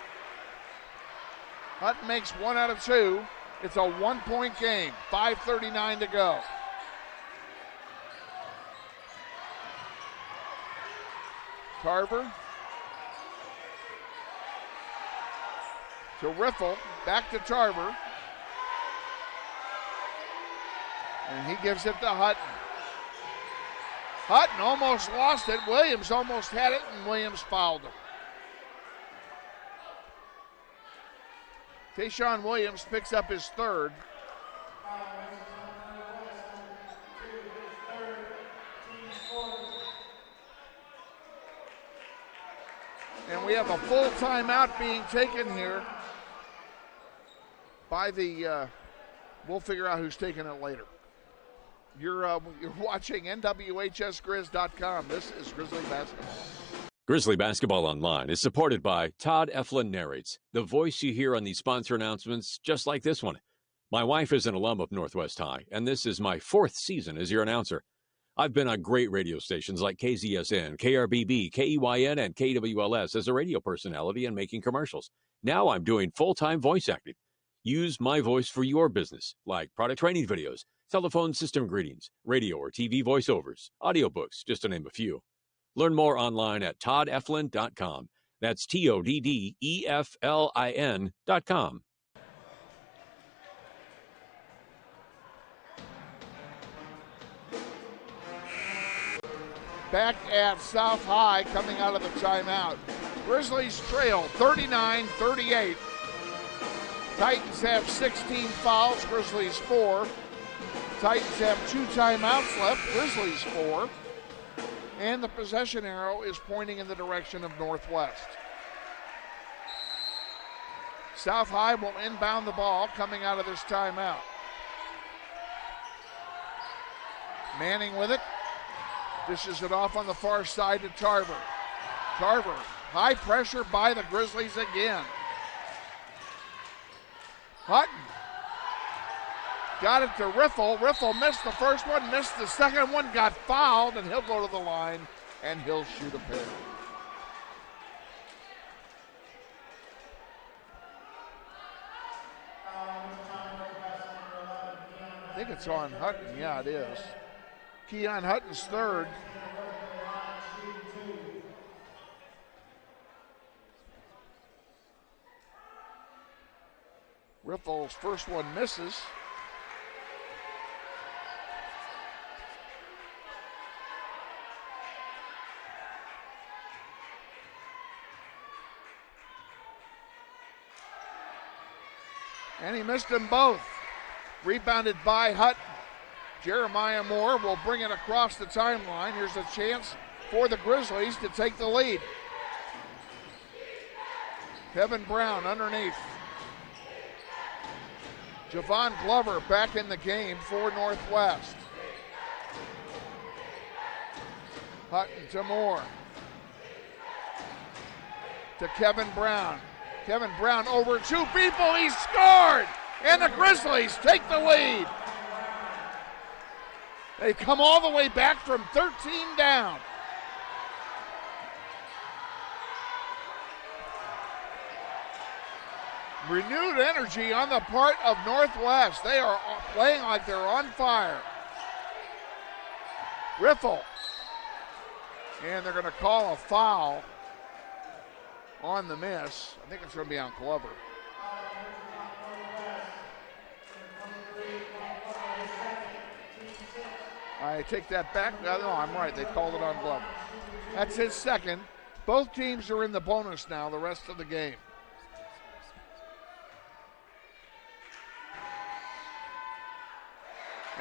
Hutton makes 1 out of 2. It's a 1-point game. 5:39 to go. Tarver to Riffle, back to Tarver. And he gives it to Hutton. Hutton almost lost it. Williams almost had it, and Williams fouled him. Tayshawn Williams picks up his third. And we have a full timeout being taken here by the, we'll figure out who's taking it later. You're watching NWHSGrizz.com. This is Grizzly Basketball. Grizzly Basketball Online is supported by Todd Eflin Narrates, the voice you hear on these sponsor announcements just like this one. My wife is an alum of Northwest High, and this is my 4th season as your announcer. I've been on great radio stations like KZSN, KRBB, KEYN, and KWLS as a radio personality and making commercials. Now I'm doing full-time voice acting. Use my voice for your business, like product training videos, telephone system greetings, radio or TV voiceovers, audiobooks, just to name a few. Learn more online at toddeflin.com. That's TODDEFLIN.com. back at South High coming out of the timeout. Grizzlies trail 39-38. Titans have 16 fouls, Grizzlies 4. Titans have 2 timeouts left, Grizzlies 4. And the possession arrow is pointing in the direction of Northwest. South High will inbound the ball coming out of this timeout. Manning with it. Dishes it off on the far side to Tarver. Tarver, high pressure by the Grizzlies again. Hutton got it to Riffle. Riffle missed the first one, missed the second one, got fouled, and he'll go to the line and he'll shoot a pair. I think it's on Hutton. Yeah, it is. Keon Hutton's third. Riffle's first one misses. And he missed them both. Rebounded by Hutton. Jeremiah Moore will bring it across the timeline. Here's a chance for the Grizzlies to take the lead. Kevin Brown underneath. Javon Glover back in the game for Northwest. Hutton to Moore. To Kevin Brown. Kevin Brown over 2 people. He scored! And the Grizzlies take the lead. They've come all the way back from 13 down. Renewed energy on the part of Northwest. They are playing like they're on fire. Riffle. And they're going to call a foul on the miss. I think it's going to be on Glover. I take that back. No, I'm right. They called it on Glover. That's his second. Both teams are in the bonus now the rest of the game.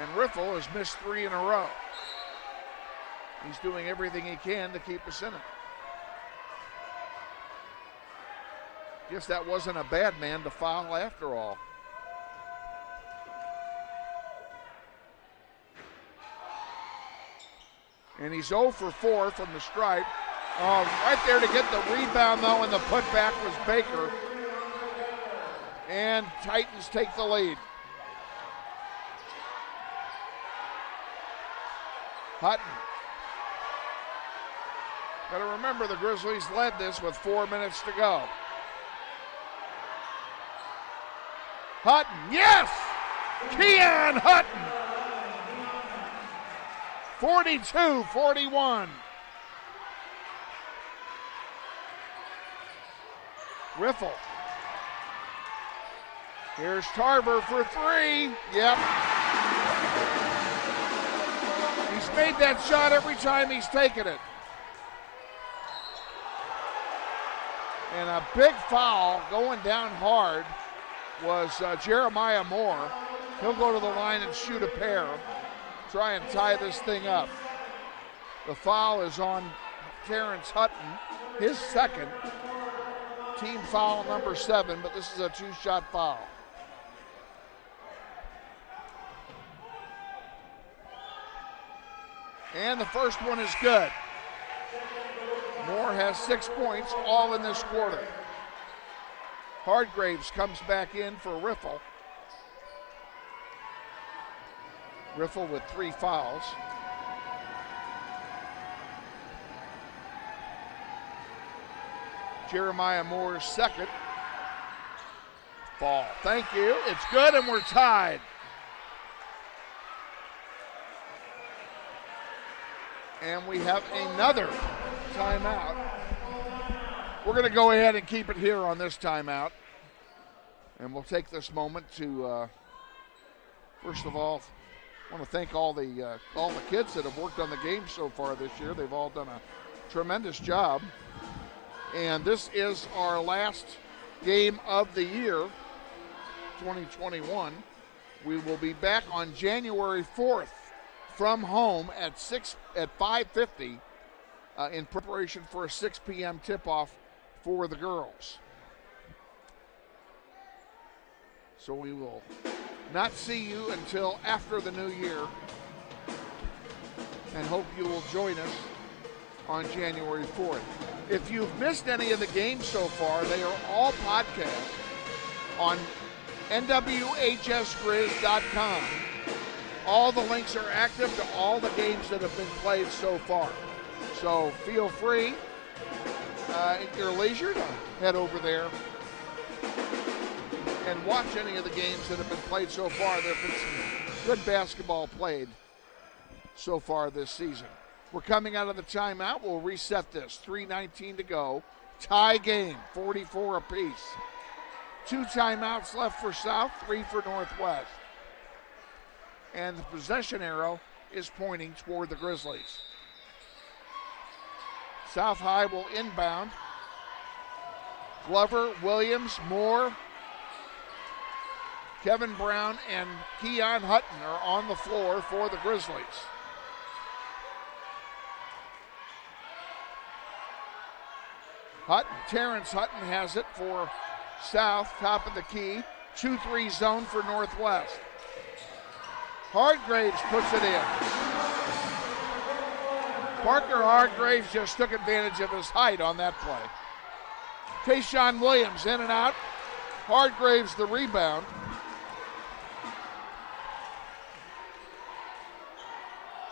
And Riffle has missed 3 in a row. He's doing everything he can to keep us in it. Guess that wasn't a bad man to foul after all. And he's 0 for 4 from the stripe. Right there to get the rebound though, and the putback was Baker. And Titans take the lead. Hutton. Got to remember the Grizzlies led this with 4 minutes to go. Hutton, yes! Keon Hutton! 42-41. Riffle. Here's Tarver for 3. Yep. He's made that shot every time he's taken it. And a big foul going down hard was Jeremiah Moore. He'll go to the line and shoot a pair. Try and tie this thing up. The foul is on Terrence Hutton, his second. Team foul number 7, but this is a 2-shot foul. And the first one is good. Moore has 6 points, all in this quarter. Hardgraves comes back in for Riffle. Riffle with 3 fouls. Jeremiah Moore's second. Ball. Thank you. It's good, and we're tied. And we have another timeout. We're going to go ahead and keep it here on this timeout. And we'll take this moment to, first of all, want to thank all the kids that have worked on the game so far this year. They've all done a tremendous job. And this is our last game of the year, 2021. We will be back on January 4th from home at 5:50 in preparation for a 6 p.m. tip-off for the girls. So we will not see you until after the new year, and hope you will join us on January 4th. If you've missed any of the games so far, they are all podcasts on nwhsgrizz.com. All the links are active to all the games that have been played so far. So feel free at your leisure to head over there and watch any of the games that have been played so far. There have been some good basketball played so far this season. We're coming out of the timeout. We'll reset this. 3:19 to go. Tie game, 44 apiece. 2 timeouts left for South, 3 for Northwest. And the possession arrow is pointing toward the Grizzlies. South High will inbound. Glover, Williams, Moore, Kevin Brown, and Keon Hutton are on the floor for the Grizzlies. Terrence Hutton has it for South, top of the key. 2-3 zone for Northwest. Hargraves puts it in. Parker Hargraves just took advantage of his height on that play. Tayshawn Williams in and out. Hargraves the rebound.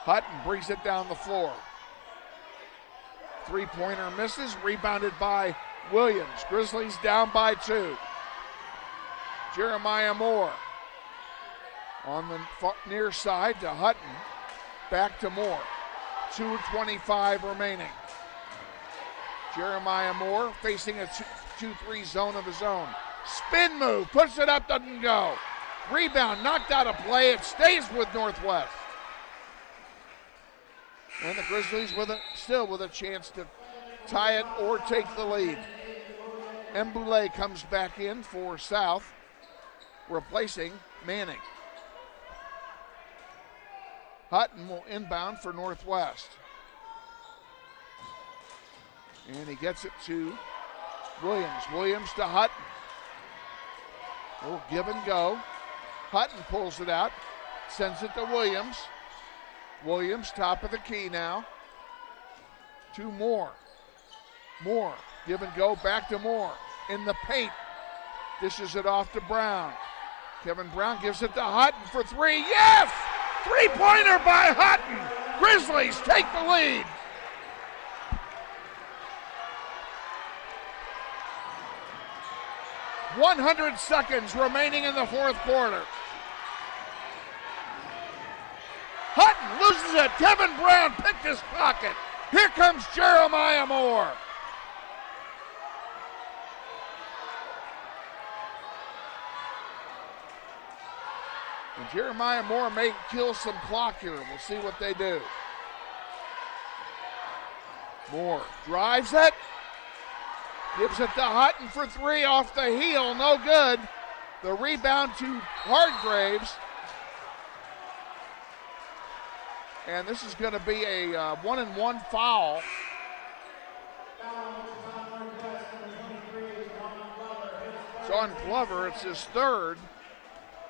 Hutton brings it down the floor. 3-pointer misses, rebounded by Williams. Grizzlies down by 2. Jeremiah Moore on the near side to Hutton. Back to Moore. 2:25 remaining. Jeremiah Moore facing a 2-3 zone of his own. Spin move, puts it up, doesn't go. Rebound, knocked out of play. It stays with Northwest. And the Grizzlies still with a chance to tie it or take the lead. Mbule comes back in for South, replacing Manning. Hutton will inbound for Northwest. And he gets it to Williams. Williams to Hutton. Little give and go. Hutton pulls it out, sends it to Williams. Williams, top of the key now. To Moore. Moore, give and go, back to Moore. In the paint, dishes it off to Brown. Kevin Brown gives it to Hutton for 3. Yes! 3-pointer by Hutton. Grizzlies take the lead. .100 seconds remaining in the fourth quarter. Hutton loses it. Kevin Brown picked his pocket. Here comes Jeremiah Moore. And Jeremiah Moore may kill some clock here. We'll see what they do. Moore drives it. Gives it to Hutton for 3 off the heel. No good. The rebound to Hargraves. And this is going to be a 1-and-1 foul. It's on Glover. It's his third.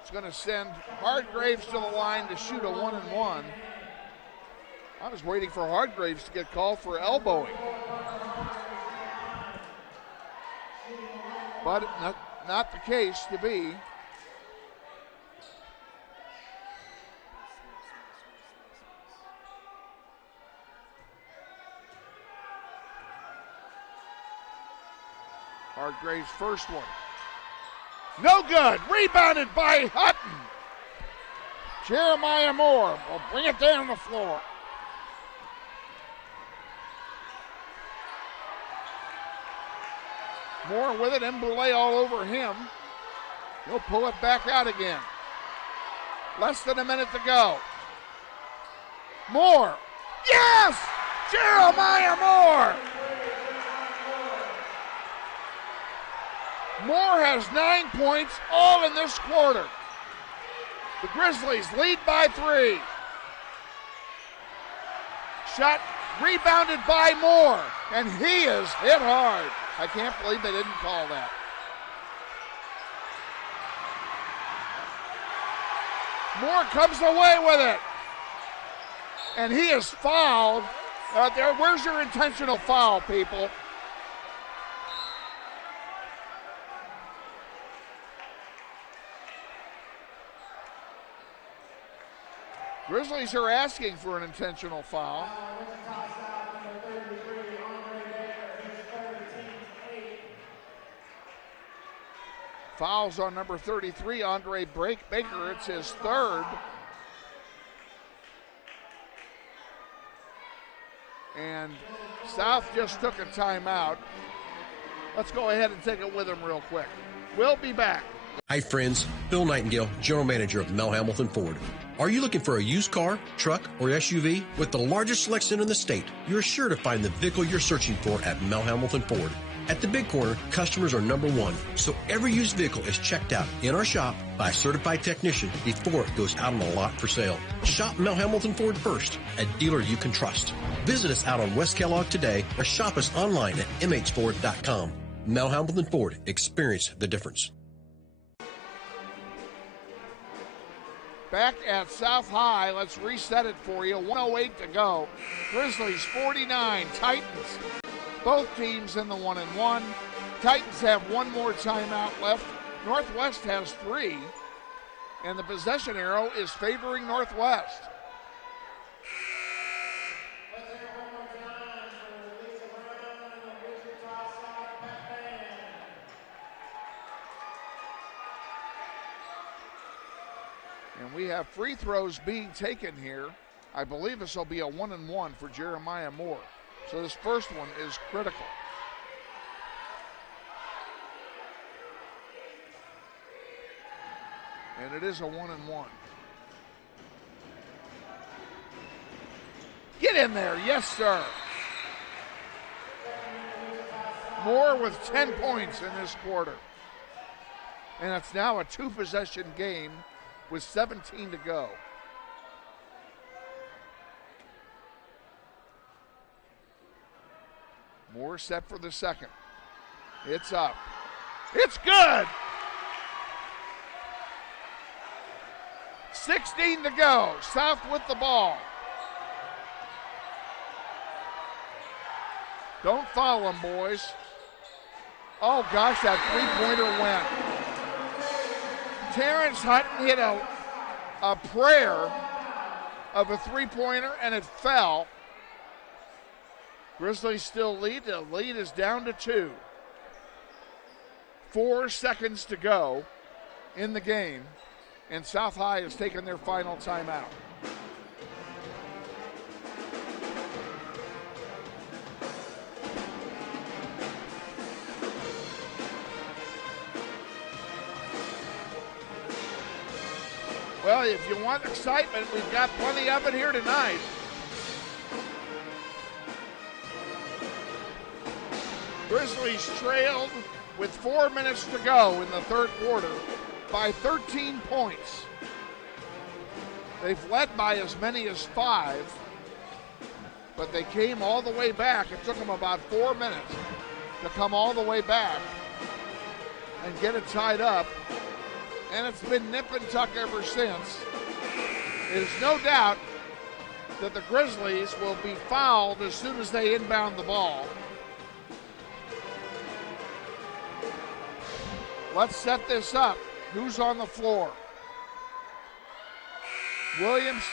It's going to send Hargraves to the line to shoot a 1-and-1. I was waiting for Hargraves to get called for elbowing. But not the case to be. Hargraves' first one. No good. Rebounded by Hutton. Jeremiah Moore will bring it down the floor. Moore with it. Mbule all over him. He'll pull it back out again. Less than a minute to go. Moore. Yes! Jeremiah Moore! Moore has 9 points, all in this quarter. The Grizzlies lead by 3. Shot rebounded by Moore, and he is hit hard. I can't believe they didn't call that. Moore comes away with it, and he is fouled. Where's your intentional foul, people? Grizzlies are asking for an intentional foul. Fouls on number 33, Andre Baker. It's his third. And South just took a timeout. Let's go ahead and take it with him real quick. We'll be back. Hi friends, Bill Nightingale, General Manager of Mel Hamilton Ford. Are you looking for a used car, truck, or SUV? With the largest selection in the state, you're sure to find the vehicle you're searching for at Mel Hamilton Ford. At the Big Corner, customers are number one, so every used vehicle is checked out in our shop by a certified technician before it goes out on the lot for sale. Shop Mel Hamilton Ford first, a dealer you can trust. Visit us out on West Kellogg today or shop us online at mhford.com. Mel Hamilton Ford, experience the difference. Back at South High, let's reset it for you. 1:08 to go. Grizzlies 49, Titans. Both teams in the 1-1. Titans have one more timeout left. Northwest has 3, and the possession arrow is favoring Northwest. And we have free throws being taken here. I believe this will be a 1-1 for Jeremiah Moore. So this first one is critical. And it is a 1-1. Get in there, yes sir. Moore with 10 points in this quarter. And it's now a 2-possession game with 17 to go. Moore set for the second. It's up. It's good! 16 to go. South with the ball. Don't foul him, boys. Oh, gosh, that three-pointer went. Terrence Hutton hit a prayer of a three-pointer, and it fell. Grizzlies still lead. The lead is down to 2. 4 seconds to go in the game, and South High has taken their final timeout. Well, if you want excitement, we've got plenty of it here tonight. Grizzlies trailed with 4 minutes to go in the third quarter by 13 points. They've led by as many as 5, but they came all the way back. It took them about 4 minutes to come all the way back and get it tied up, and it's been nip and tuck ever since. There's no doubt that the Grizzlies will be fouled as soon as they inbound the ball. Let's set this up. Who's on the floor? Williams,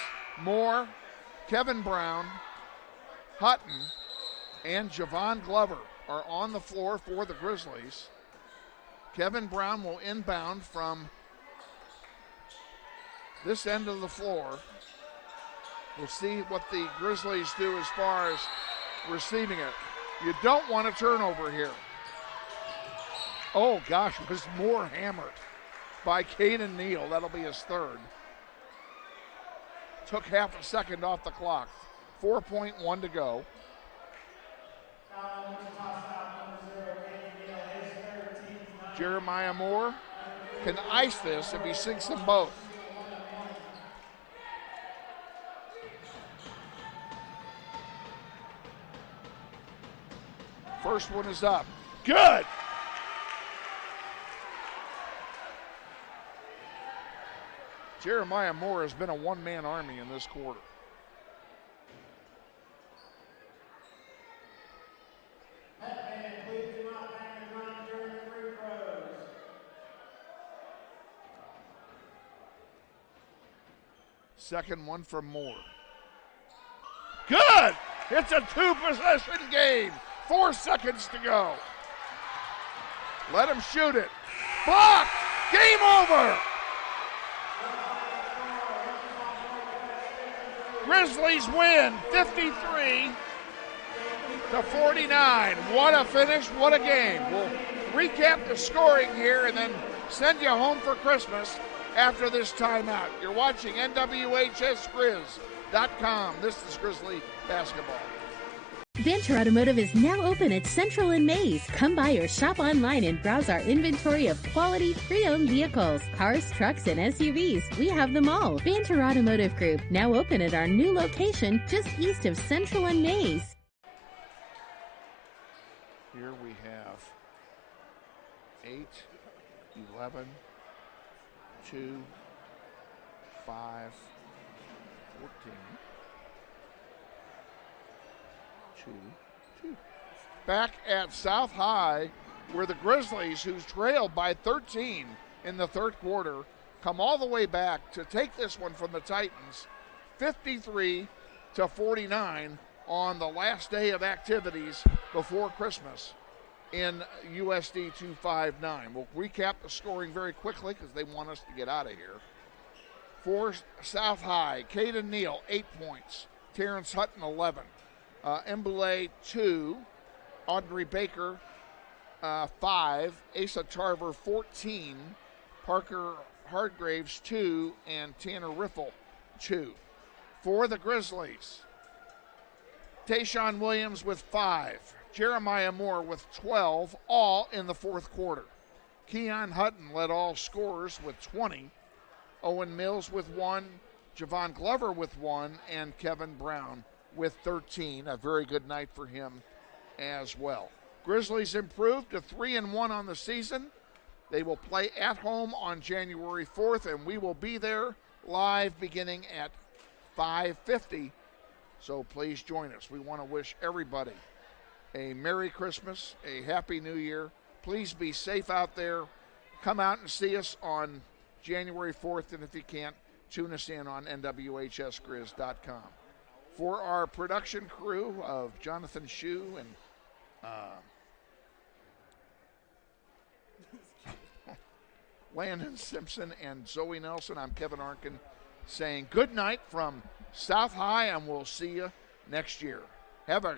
Moore, Kevin Brown, Hutton, and Javon Glover are on the floor for the Grizzlies. Kevin Brown will inbound from this end of the floor. We'll see what the Grizzlies do as far as receiving it. You don't want a turnover here. Oh, gosh, was Moore hammered by Caden Neal. That'll be his third. took half a second off the clock. 4.1 to go. Jeremiah Moore can ice this if he sinks them both. First one is up. Good! Jeremiah Moore has been a one-man army in this quarter. Second one from Moore. Good! It's a two-possession game. 4 seconds to go. Let him shoot it. Blocked! Game over! Grizzlies win 53 to 49. What a finish, what a game. We'll recap the scoring here and then send you home for Christmas after this timeout. You're watching NWHSGrizz.com. This is Grizzly Basketball. Banter Automotive is now open at Central and Mays. Come by or shop online and browse our inventory of quality pre-owned vehicles, cars, trucks, and SUVs. We have them all. Banter Automotive Group, now open at our new location just east of Central and Mays. Here we have 8, 11, 2, 5, 14. 2. Back at South High, where the Grizzlies, who's trailed by 13 in the third quarter, come all the way back to take this one from the Titans, 53 to 49 on the last day of activities before Christmas in USD 259. We'll recap the scoring very quickly because they want us to get out of here. For South High, Caden Neal, 8 points. Terrence Hutton, 11. Mbule, 2. Audrey Baker, 5. Asa Tarver, 14. Parker Hardgraves, 2. And Tanner Riffle, 2. For the Grizzlies, Tayshawn Williams with 5. Jeremiah Moore with 12, all in the fourth quarter. Keon Hutton led all scorers with 20. Owen Mills with 1. Javon Glover with 1. And Kevin Brown with 13. A very good night for him as well. Grizzlies improved to 3-1 on the season. They will play at home on January 4th, and we will be there live beginning at 5:50. So please join us. We want to wish everybody a Merry Christmas, a Happy New Year. Please be safe out there. Come out and see us on January 4th, and if you can't, tune us in on NWHSGrizz.com. For our production crew of Jonathan Shieu and Landon Simpson and Zoe Nelson, I'm Kevin Arkin saying good night from South High, and we'll see you next year. Have a